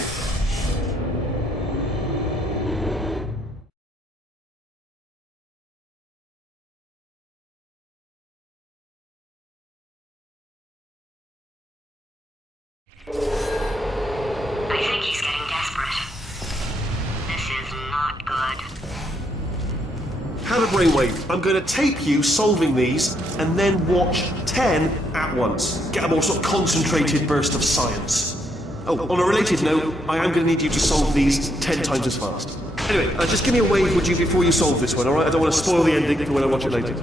I think he's getting desperate. This is not good. Have a brainwave. I'm going to tape you solving these, and then watch 10 at once. Get a more sort of concentrated burst of science. Oh, on a related note, I am going to need you to solve these 10 times as fast. Anyway, just give me a wave, would you, before you solve this one, alright? I don't want to spoil the ending for when I watch it later.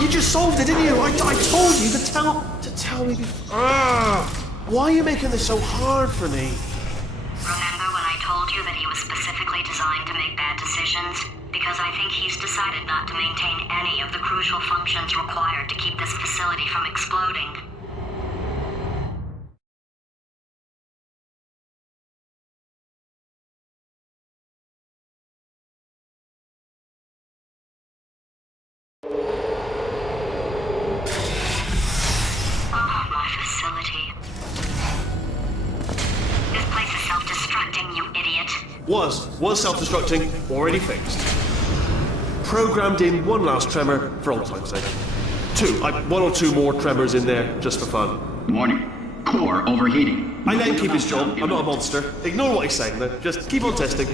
You just solved it, didn't you? I told you to tell me before. Why are you making this so hard for me? Remember when I told you that he was specifically designed to make bad decisions? Because I think he's decided not to maintain any of the crucial functions required to keep this facility from exploding. Was self-destructing, already fixed. Programmed in one last tremor for old time's sake. One or two more tremors in there, just for fun. Warning. Core overheating. I let him keep his job, I'm not a monster. Ignore what he's saying though, just keep on testing.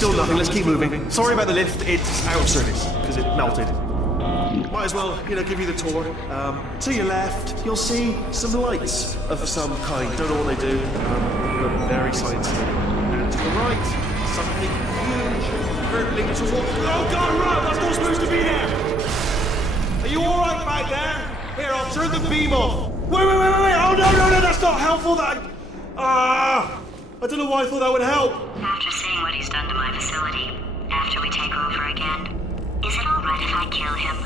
Still nothing. Let's keep moving. Sorry about the lift. It's out of service because it melted. Might as well, give you the tour. To your left, you'll see some lights of some kind. Don't know what they do. They're very scientific. And to the right, something huge hurtling toward. Oh God, run! That's not supposed to be there. Are you all right back there? Here, I'll turn the beam off. Wait! Oh no! That's not helpful. I don't know why I thought that would help. After seeing what he's done to my facility, after we take over again, is it all right if I kill him?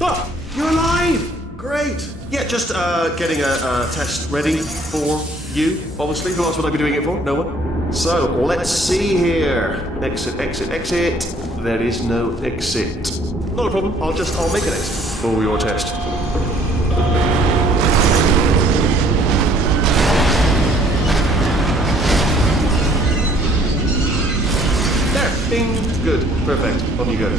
Ah, you're alive! Great. Yeah, just getting a test ready for you, obviously. Who else would I be doing it for? No one? So, let's see here. Exit. There is no exit. Not a problem. I'll make an exit for your test. There. Bing. Good. Perfect. On you go.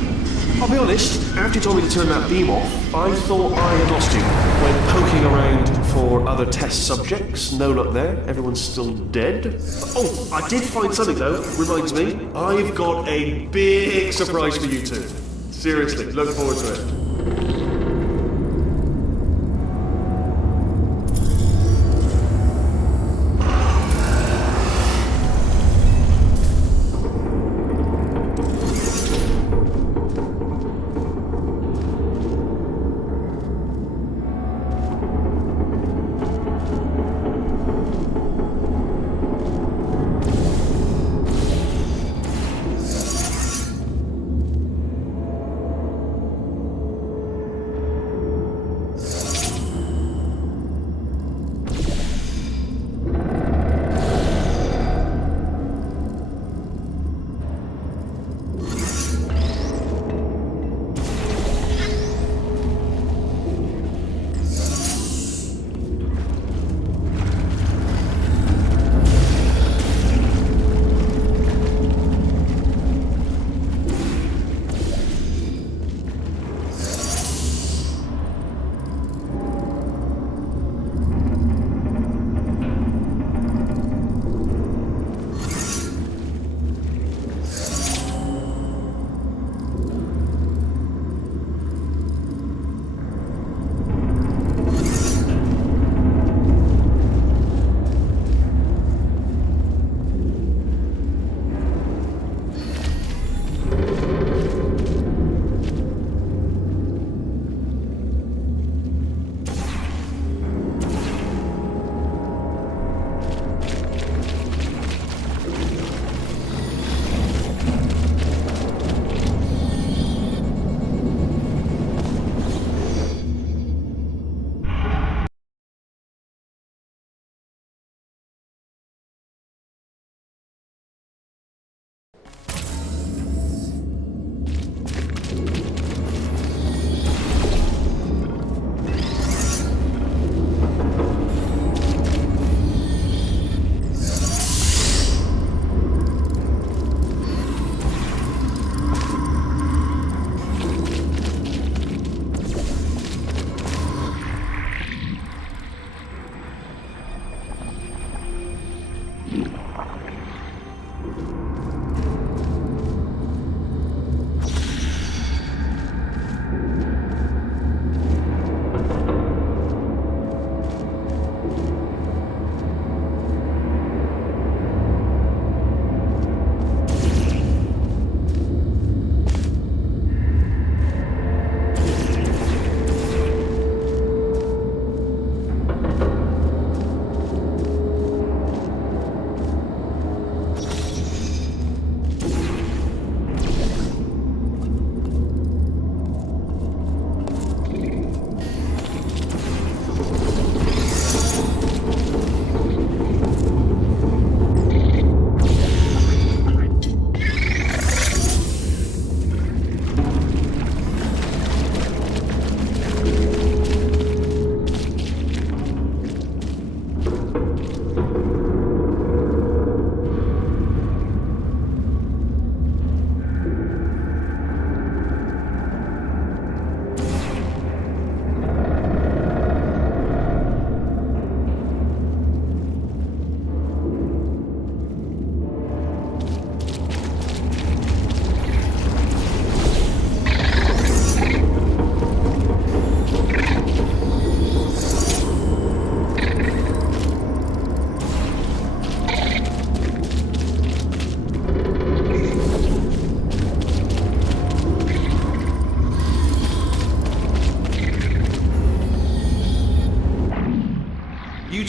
I'll be honest, after you told me to turn that beam off, I thought I had lost you. When poking around for other test subjects, no luck there. Everyone's still dead. Oh, I did find something though. Reminds me, I've got a big surprise for you two. Seriously, look forward to it.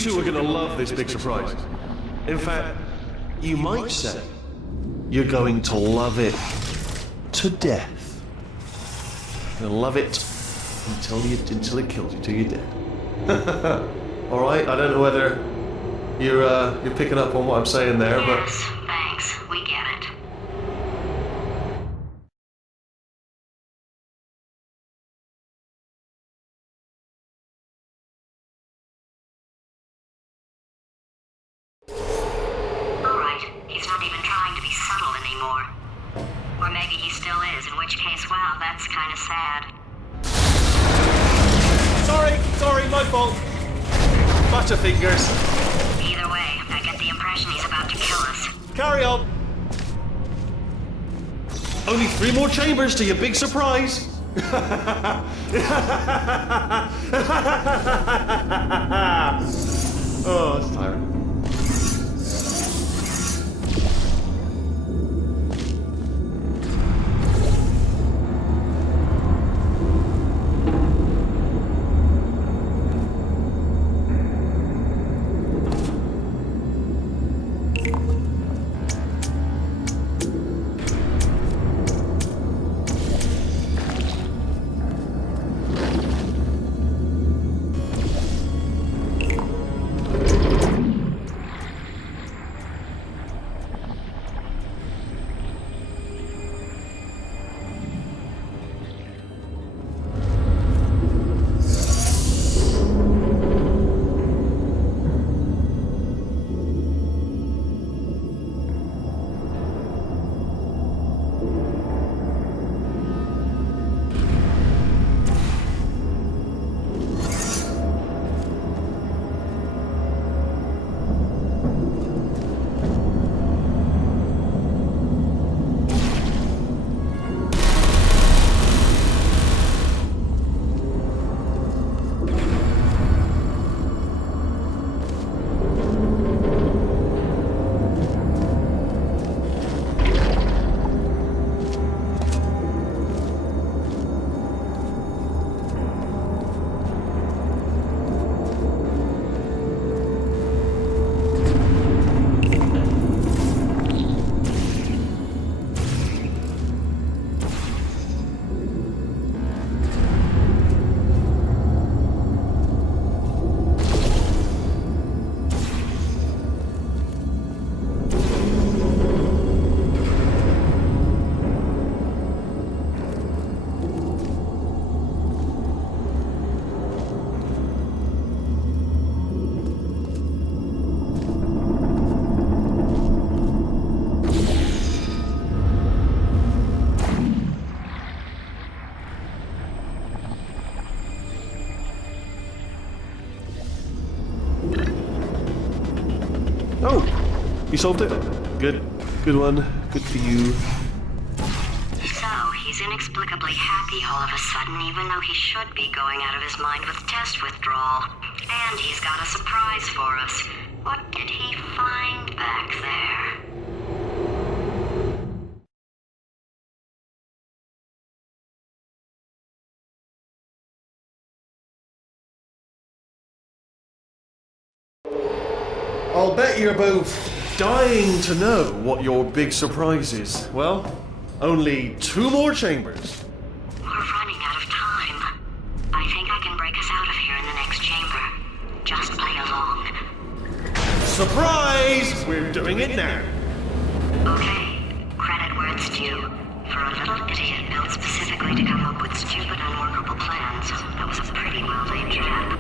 two are going to love this big surprise. In fact, you might say you're going to love it to death. You're going to love it until it kills you, till you're dead. All right, I don't know whether you're picking up on what I'm saying there, but... Yes, thanks. We get it. All right, he's not even trying to be subtle anymore. Or maybe he still is, in which case, wow, that's kind of sad. Sorry, my fault. Butterfingers. Either way, I get the impression he's about to kill us. Carry on. Only 3 more chambers to your big surprise. Oh, that's tiring. You solved it? Good. Good one. Good for you. So, he's inexplicably happy all of a sudden, even though he should be going out of his mind with test withdrawal. And he's got a surprise for us. What did he find back there? I'll bet you're both dying to know what your big surprise is. Well, only 2 more chambers. We're running out of time. I think I can break us out of here in the next chamber. Just play along. Surprise! We're doing it now. Okay, credit where it's due. For a little idiot built specifically to come up with stupid, unworkable plans, that was a pretty well-laid job.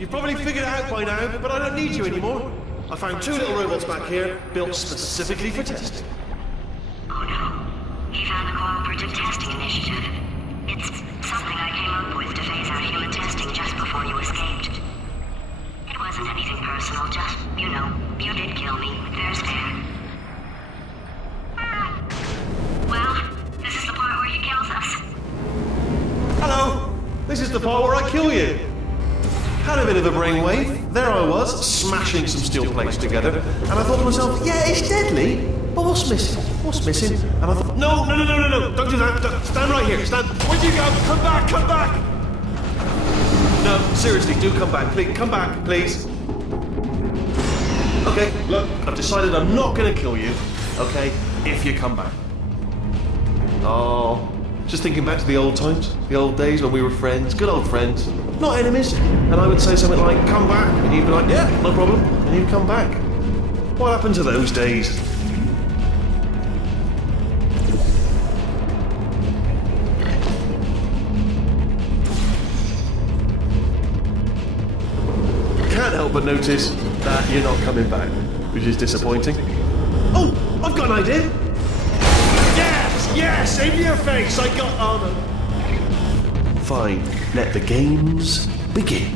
You've probably figured it out by now, but I don't need you anymore. I found 2 little robots back here, built specifically for testing. Oh no. He found the Cooperative Testing Initiative. It's something I came up with to phase out human testing just before you escaped. It wasn't anything personal, just, you know, you did kill me. Fair's fair. Well, this is the part where he kills us. Hello! This is the part where I kill you. Had a bit of a brainwave. There I was, smashing some steel plates together, and I thought to myself, yeah, it's deadly, but what's missing? What's missing? And I thought, no, don't do that. Stand right here. Stand. Where'd you go? Come back. No, seriously, do come back. Please, come back, please. Okay, look, I've decided I'm not gonna kill you, okay, if you come back. Oh, just thinking back to the old times, the old days when we were friends, good old friends, not enemies. And I would say something like, come back, and you'd be like, yeah, no problem, and you'd come back. What happened to those days? Can't help but notice that you're not coming back, which is disappointing. Oh, I've got an idea. Yes, in your face. I got armor. Fine. Let the games begin.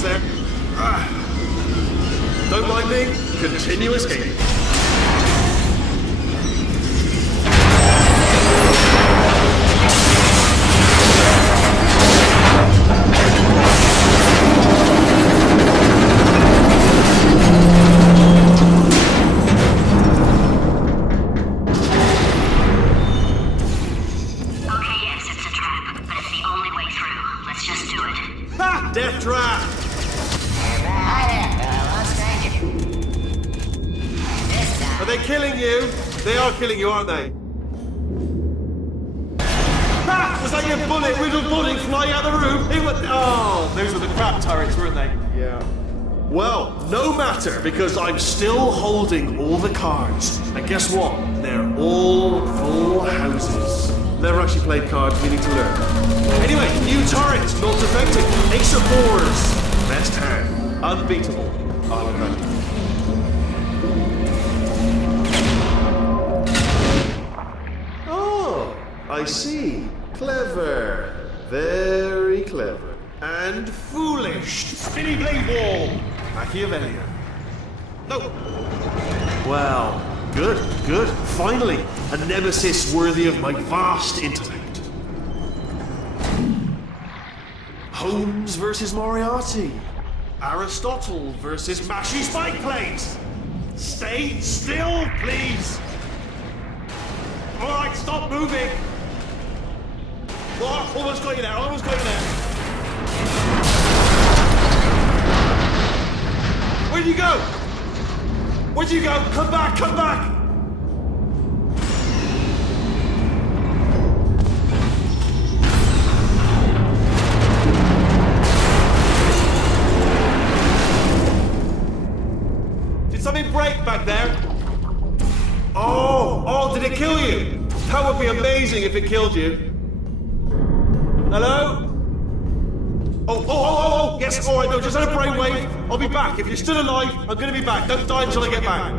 There. Don't mind me. Continue escaping. Okay, yes, it's a trap, but it's the only way through. Let's just do it. Ha! Death trap! Are they killing you? They are killing you, aren't they? Ha! Was that your bullet? Riddle bullet flying out the room? It was... Oh, those were the crap turrets, weren't they? Yeah. Well, no matter, because I'm still holding all the cards. And guess what? They're all full houses. Never actually played cards, we need to learn. Anyway, new turret, not defective. Ace of fours. Best hand. Unbeatable. I would imagine. Oh, I see. Clever. Very clever. And foolish. Spinny blade wall. Machiavellian. No. Well, good, good. Finally, a nemesis worthy of my vast intellect. Holmes versus Moriarty. Aristotle versus Mashy Spike Plates. Stay still, please. All right, stop moving. Oh, almost got you there, almost got you there. Where'd you go? Where'd you go? Come back, come back! Did something break back there? Oh, did it kill you? That would be amazing if it killed you. Hello? Oh, yes, all right, no, just had a brainwave. I'll be back. If you're still alive, I'm gonna be back. Don't die until I get back.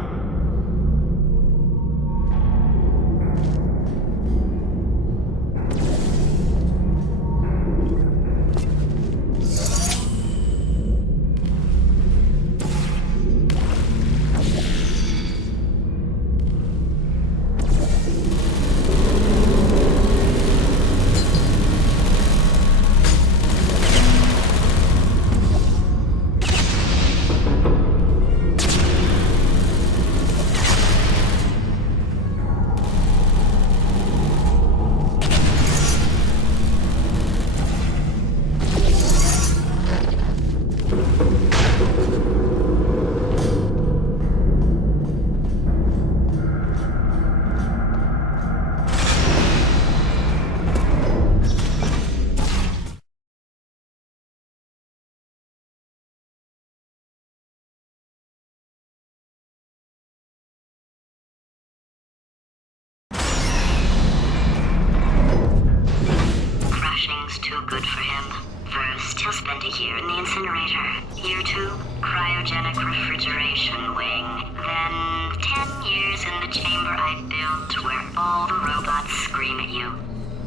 Too good for him. First, he'll spend a year in the incinerator. Year 2, cryogenic refrigeration wing. Then 10 years in the chamber I built where all the robots scream at you.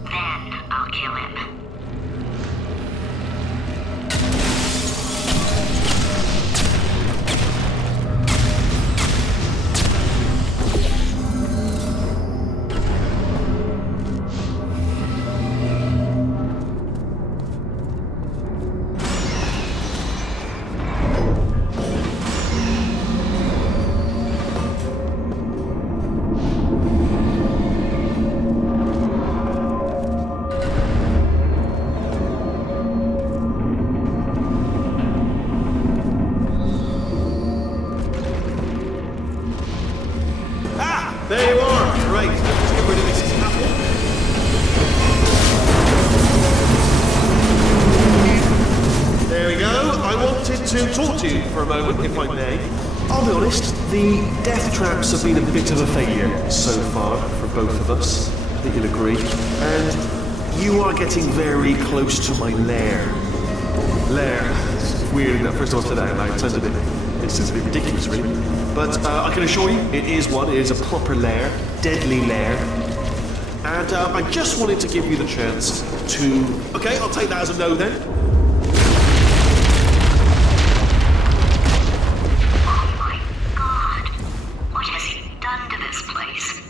Then I'll kill him. to talk to you for a moment, if I may. I'll be honest, the death traps have been a bit of a failure so far for both of us. I think you'll agree. And you are getting very close to my lair. Lair. It's weird that first time I said that out loud. It sounds a bit ridiculous, really. But I can assure you, it is one. It is a proper lair. Deadly lair. And I just wanted to give you the chance to... Okay, I'll take that as a no then. Oh my God! What has he done to this place?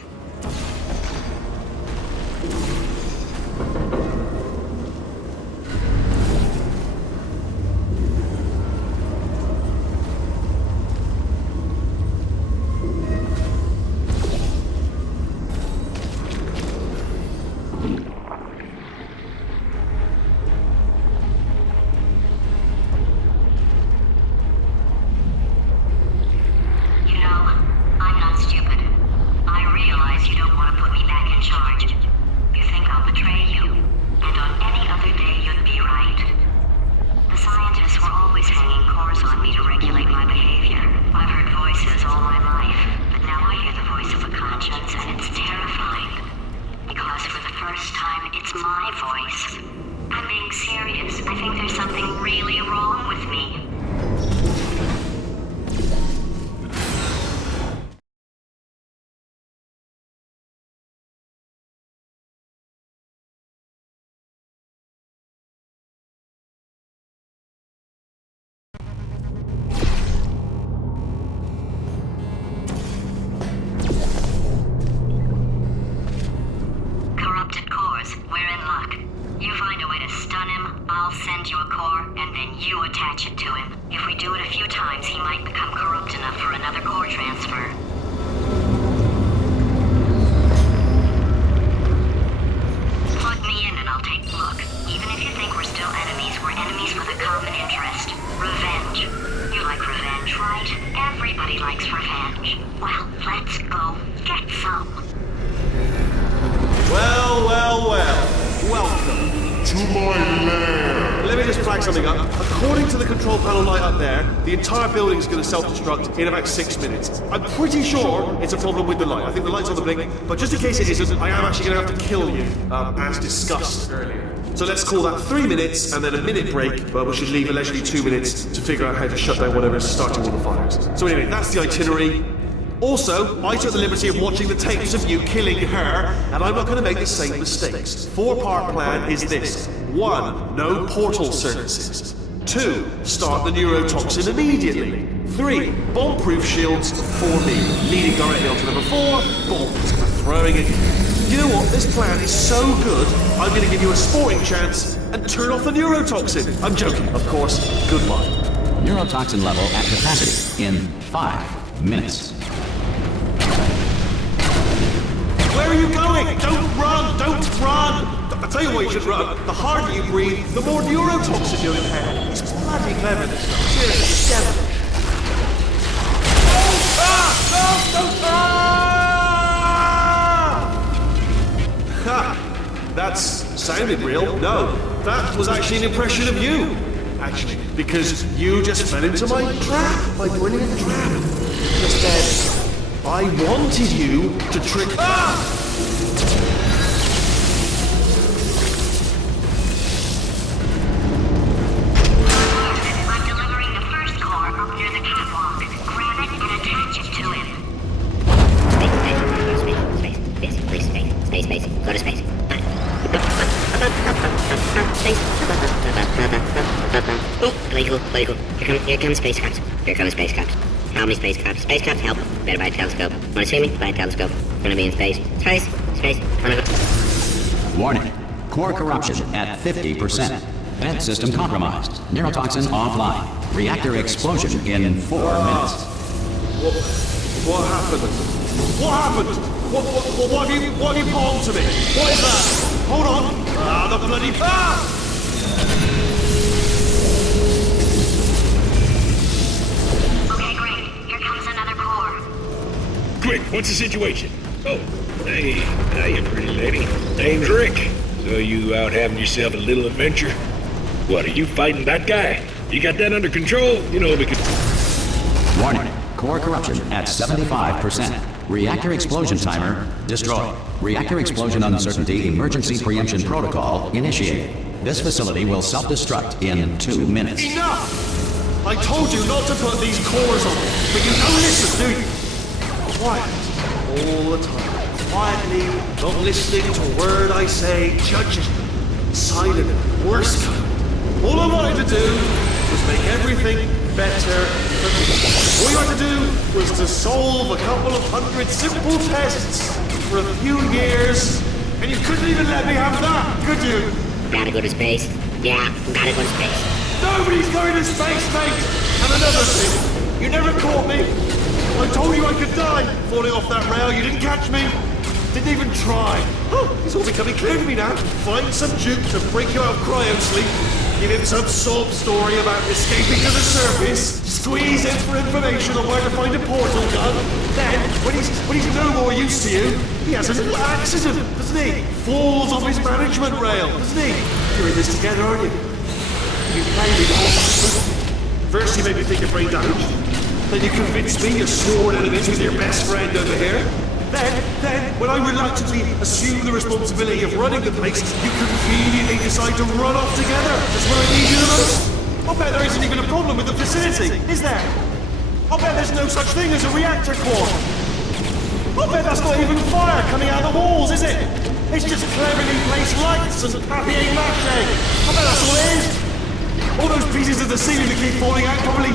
The entire building is going to self-destruct in about 6 minutes. I'm pretty sure it's a problem with the light. I think the light's on the blink, but just in case it isn't, I am actually going to have to kill you, as discussed earlier. So let's call that 3 minutes and then a minute break, but we should leave allegedly 2 minutes to figure out how to shut down whatever's starting all the fires. So anyway, that's the itinerary. Also, I took the liberty of watching the tapes of you killing her, and I'm not going to make the same mistakes. 4-part plan is this. 1. No portal services. 2. Start the neurotoxin immediately. 3. Bomb-proof shields for me. Leading directly onto number 4. Boom. Just kind of throwing it. You know what? This plan is so good, I'm going to give you a sporting chance and turn off the neurotoxin. I'm joking, of course. Goodbye. Neurotoxin level at capacity in 5 minutes. Where are you going? Don't run! Don't run! I'll tell you why you should run. The harder you breathe, the more neurotoxin you inhale. It's bloody clever, this stuff. Seriously, it's devilish. Ha! That sounded real. No, that was actually an impression of you. Actually, because you just fell into my trap, my brilliant trap. Just said, I wanted you to trick... Ah! I'm delivering the first core up near the catwalk. Grab it and attach it to him. Space. Go to space. Political. Here come space cops. How many space cops? Space cops, help. Better buy a telescope. Wanna see me? Buy a telescope. Gonna be in space. Space. Wanna go? Warning. Core corruption at 50%. Vent system compromised. Neurotoxin offline. Reactor explosion in 4 minutes. What happened? What have you palmed to me? What is that? Hold on. The bloody... Okay, great. Here comes another core. Quick, what's the situation? Oh, hey, pretty lady. Name's Rick. So you out having yourself a little adventure? What, are you fighting that guy? You got that under control? You know, because... Warning. Core corruption at 75%. Reactor explosion timer destroyed. Reactor explosion uncertainty emergency preemption protocol initiated. This facility will self-destruct in 2 minutes. Enough! I told you not to put these cores on, but you don't listen, do you? Quiet. All the time. Quietly, not listening to a word I say, judging. Silent, worst kind. All I wanted to do was make everything better for me. All you had to do was to solve a couple of hundred simple tests for a few years, and you couldn't even let me have that, could you? Gotta go to space. Yeah, gotta go to space. Nobody's going to space, mate! And another thing, you never caught me. I told you I could die falling off that rail. You didn't catch me. Didn't even try. Oh, it's all becoming clear to me now. Find some juke to break you out of cryo sleep. Give him some sob story about escaping to the surface. Squeeze in for information on where to find a portal gun. Then, when he's no more used to you, he has a little accident, doesn't he? Falls off his management rail, doesn't he? You're in this together, aren't you? You play me the whole... First you made me think of brain damage. Then you convinced me you're sworn enemies with your best friend over here. Then, when I reluctantly assume the responsibility of running the place, you conveniently decide to run off together just when I need you the most. I'll bet there isn't even a problem with the facility, is there? I'll bet there's no such thing as a reactor core. I'll bet that's not even fire coming out of the walls, is it? It's just cleverly placed lights and papier-mâché. I bet that's all it is. All those pieces of the ceiling that keep falling out, probably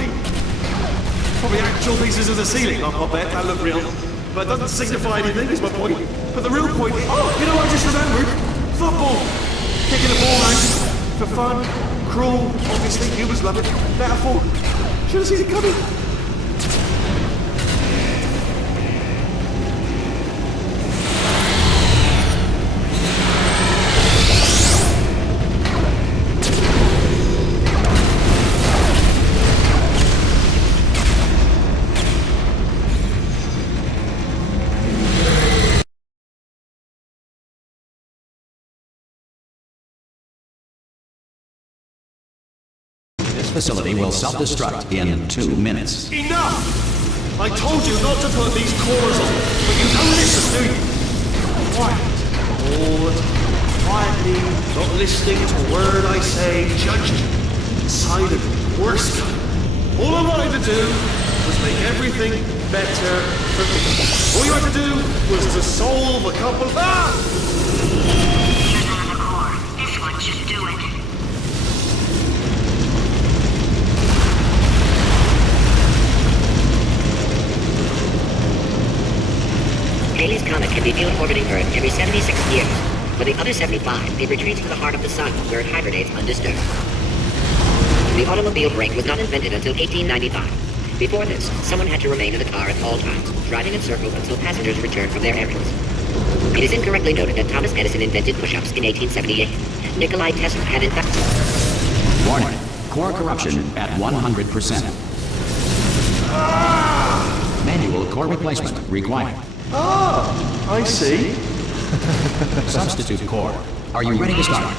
actual pieces of the ceiling. I'll bet that look real. But it doesn't signify anything, is my point. But the real point is, you know what I just remembered? Football. Kicking the ball out. For fun. Cruel. Obviously, humans love it. Metaphor. Should have seen it coming. Facility will self-destruct in 2 minutes. Enough! I told you not to put these cores on, but you don't listen, do you? Quiet. All the time. Quietly, not listening to a word I say, judging. Silent, worst kind. All I wanted to do was make everything better for me. All you had to do was to solve a couple of... Here's another core. This one should do it. Halley's Comet can be viewed orbiting Earth every 76 years. For the other 75, it retreats to the heart of the sun, where it hibernates undisturbed. The automobile brake was not invented until 1895. Before this, someone had to remain in the car at all times, driving in circles until passengers returned from their errands. It is incorrectly noted that Thomas Edison invented push-ups in 1878. Nikolai Tesla had in fact... Warning. Core corruption at 100%. Manual core replacement required. I see. Substitute core. Are you ready to start?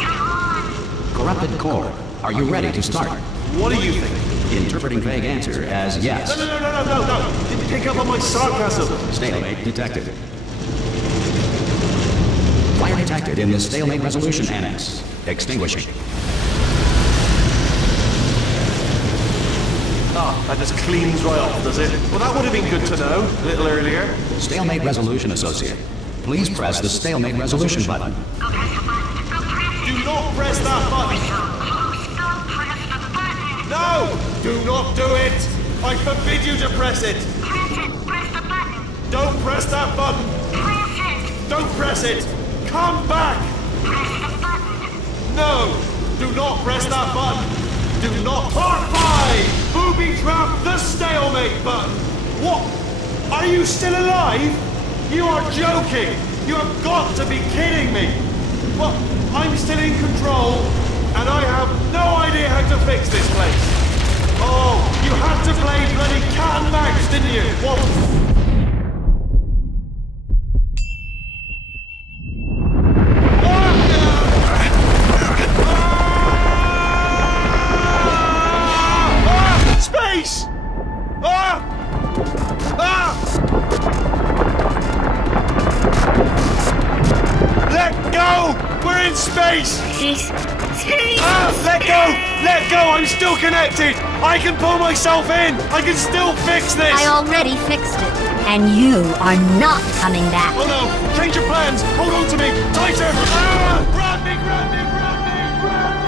Corrupted core. Are you ready to start? What do you think? Interpreting vague answer as yes. No. Didn't pick up on my sarcasm. Stalemate detected. Fire detected in the stalemate resolution annex. Extinguishing. That just cleans right off, does it? Well, that would have been good to know a little earlier. Stalemate resolution associate. Please press the stalemate resolution button. Go press the button. Go press it. Do not press that button. So close. Don't press the button. No! Do not do it! I forbid you to press it! Press it. Press the button. Don't press that button! Press it. Don't press it! Come back! Press the button. No! Do not press that button! Do not... Part 5! Booby trap the stalemate button! What? Are you still alive? You are joking! You have got to be kidding me! Well, I'm still in control, and I have no idea how to fix this place. Oh, you had to play bloody cat and mouse, didn't you? What? Ah! Ah! Let go! We're in space! Space! Ah! Let go! Let go! I'm still connected! I can pull myself in! I can still fix this! I already fixed it, and you are not coming back. Oh no! Change your plans! Hold on to me! Tighter! Ah! Grab me! Grab me! Grab me! Grab me!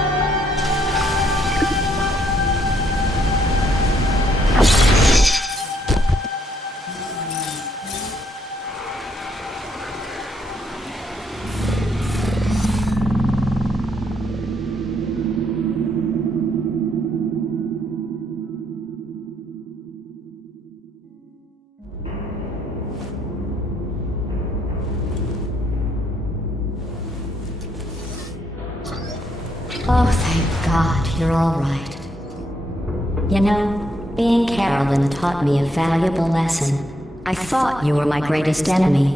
Oh, thank God, you're all right. You know, being Carolyn taught me a valuable lesson. I thought you were my greatest enemy,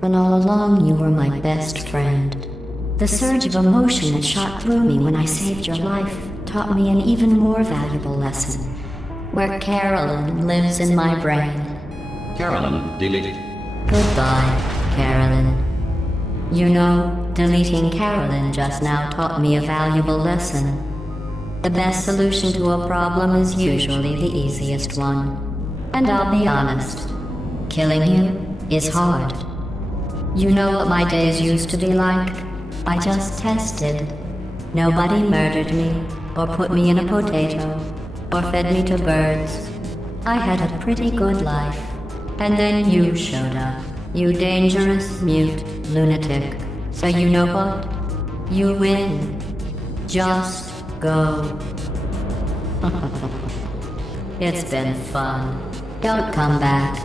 when all along you were my best friend. The surge of emotion that shot through me when I saved your life taught me an even more valuable lesson, where Carolyn lives in my brain. Carolyn, deleted. Goodbye, Carolyn. You know, deleting Carolyn just now taught me a valuable lesson. The best solution to a problem is usually the easiest one. And I'll be honest, killing you is hard. You know what my days used to be like? I just tested. Nobody murdered me, or put me in a potato, or fed me to birds. I had a pretty good life. And then you showed up. You dangerous, mute lunatic. So you know what? You win. Just go. It's been fun. Don't come back.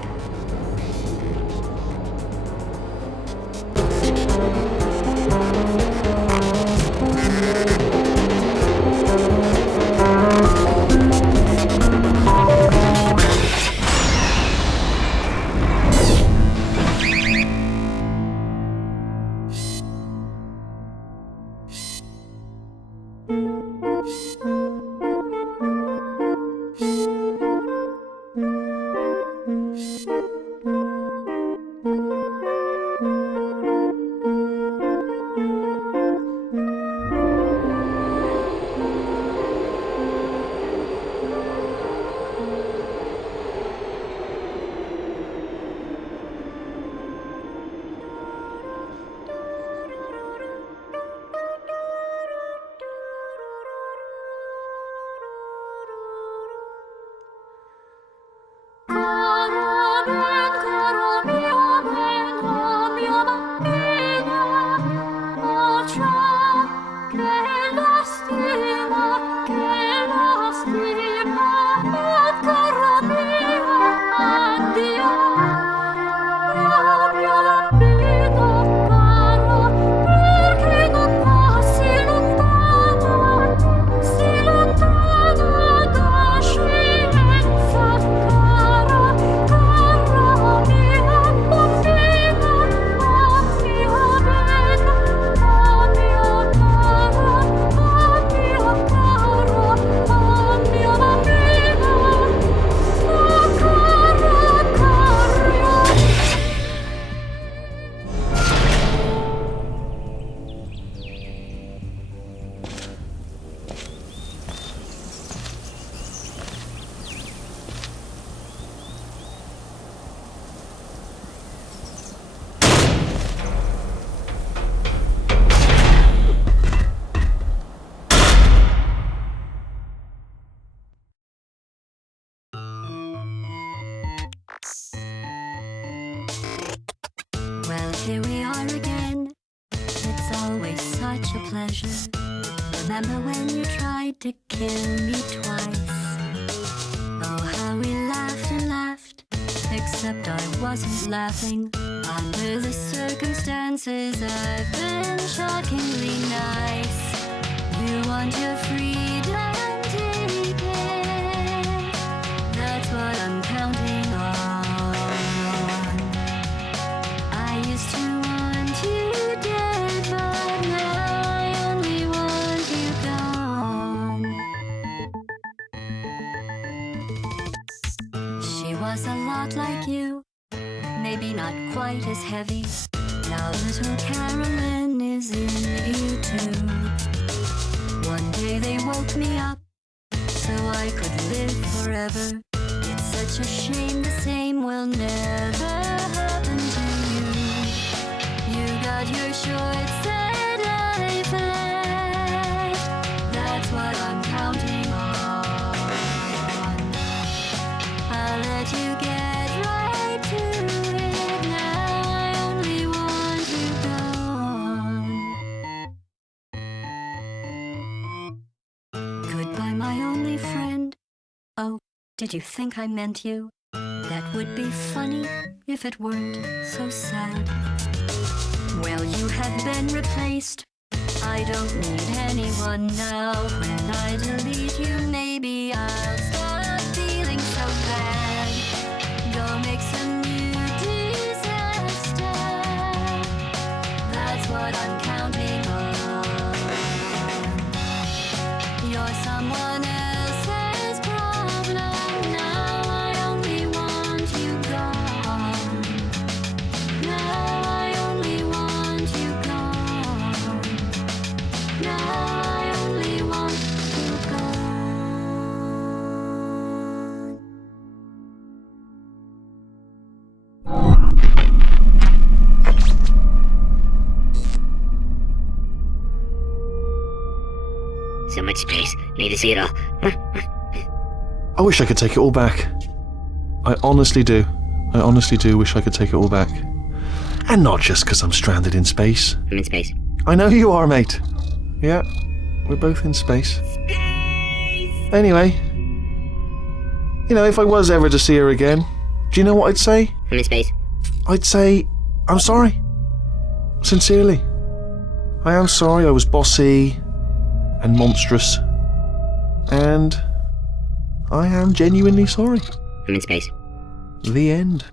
Here we are again. It's always such a pleasure. Remember when you tried to kill me twice? Oh, how we laughed and laughed. Except I wasn't laughing. Under the circumstances, I've been shockingly nice. You want your freedom, take it. That's what I'm counting on. I used to want you dead, but now I only want you gone. was a lot like you, maybe not quite as heavy. Now little Carolyn is in you too. One day they woke me up so I could live forever. It's such a shame the same will never happen to you. You got your shorts and life left. That's what I'm counting on. I'll let you get right to it now. I only want you gone. Goodbye, my only friend. Oh, did you think I meant you? That would be funny if it weren't so sad. Well, you have been replaced. I don't need anyone now. When I delete you, maybe I'll stop feeling so bad. Go make some new disaster. That's what I'm counting on. You're someone else's problem now. I only want you gone. Now I only want you gone. Now I only want you gone. So much space. Need to see it all. I wish I could take it all back. I honestly do. I honestly do wish I could take it all back. And not just because I'm stranded in space. I'm in space. I know you are, mate. Yeah, we're both in space. Anyway, you know, if I was ever to see her again, do you know what I'd say? I'm in space. I'd say, I'm sorry. Sincerely. I am sorry I was bossy and monstrous. And I am genuinely sorry. I'm in space. The end.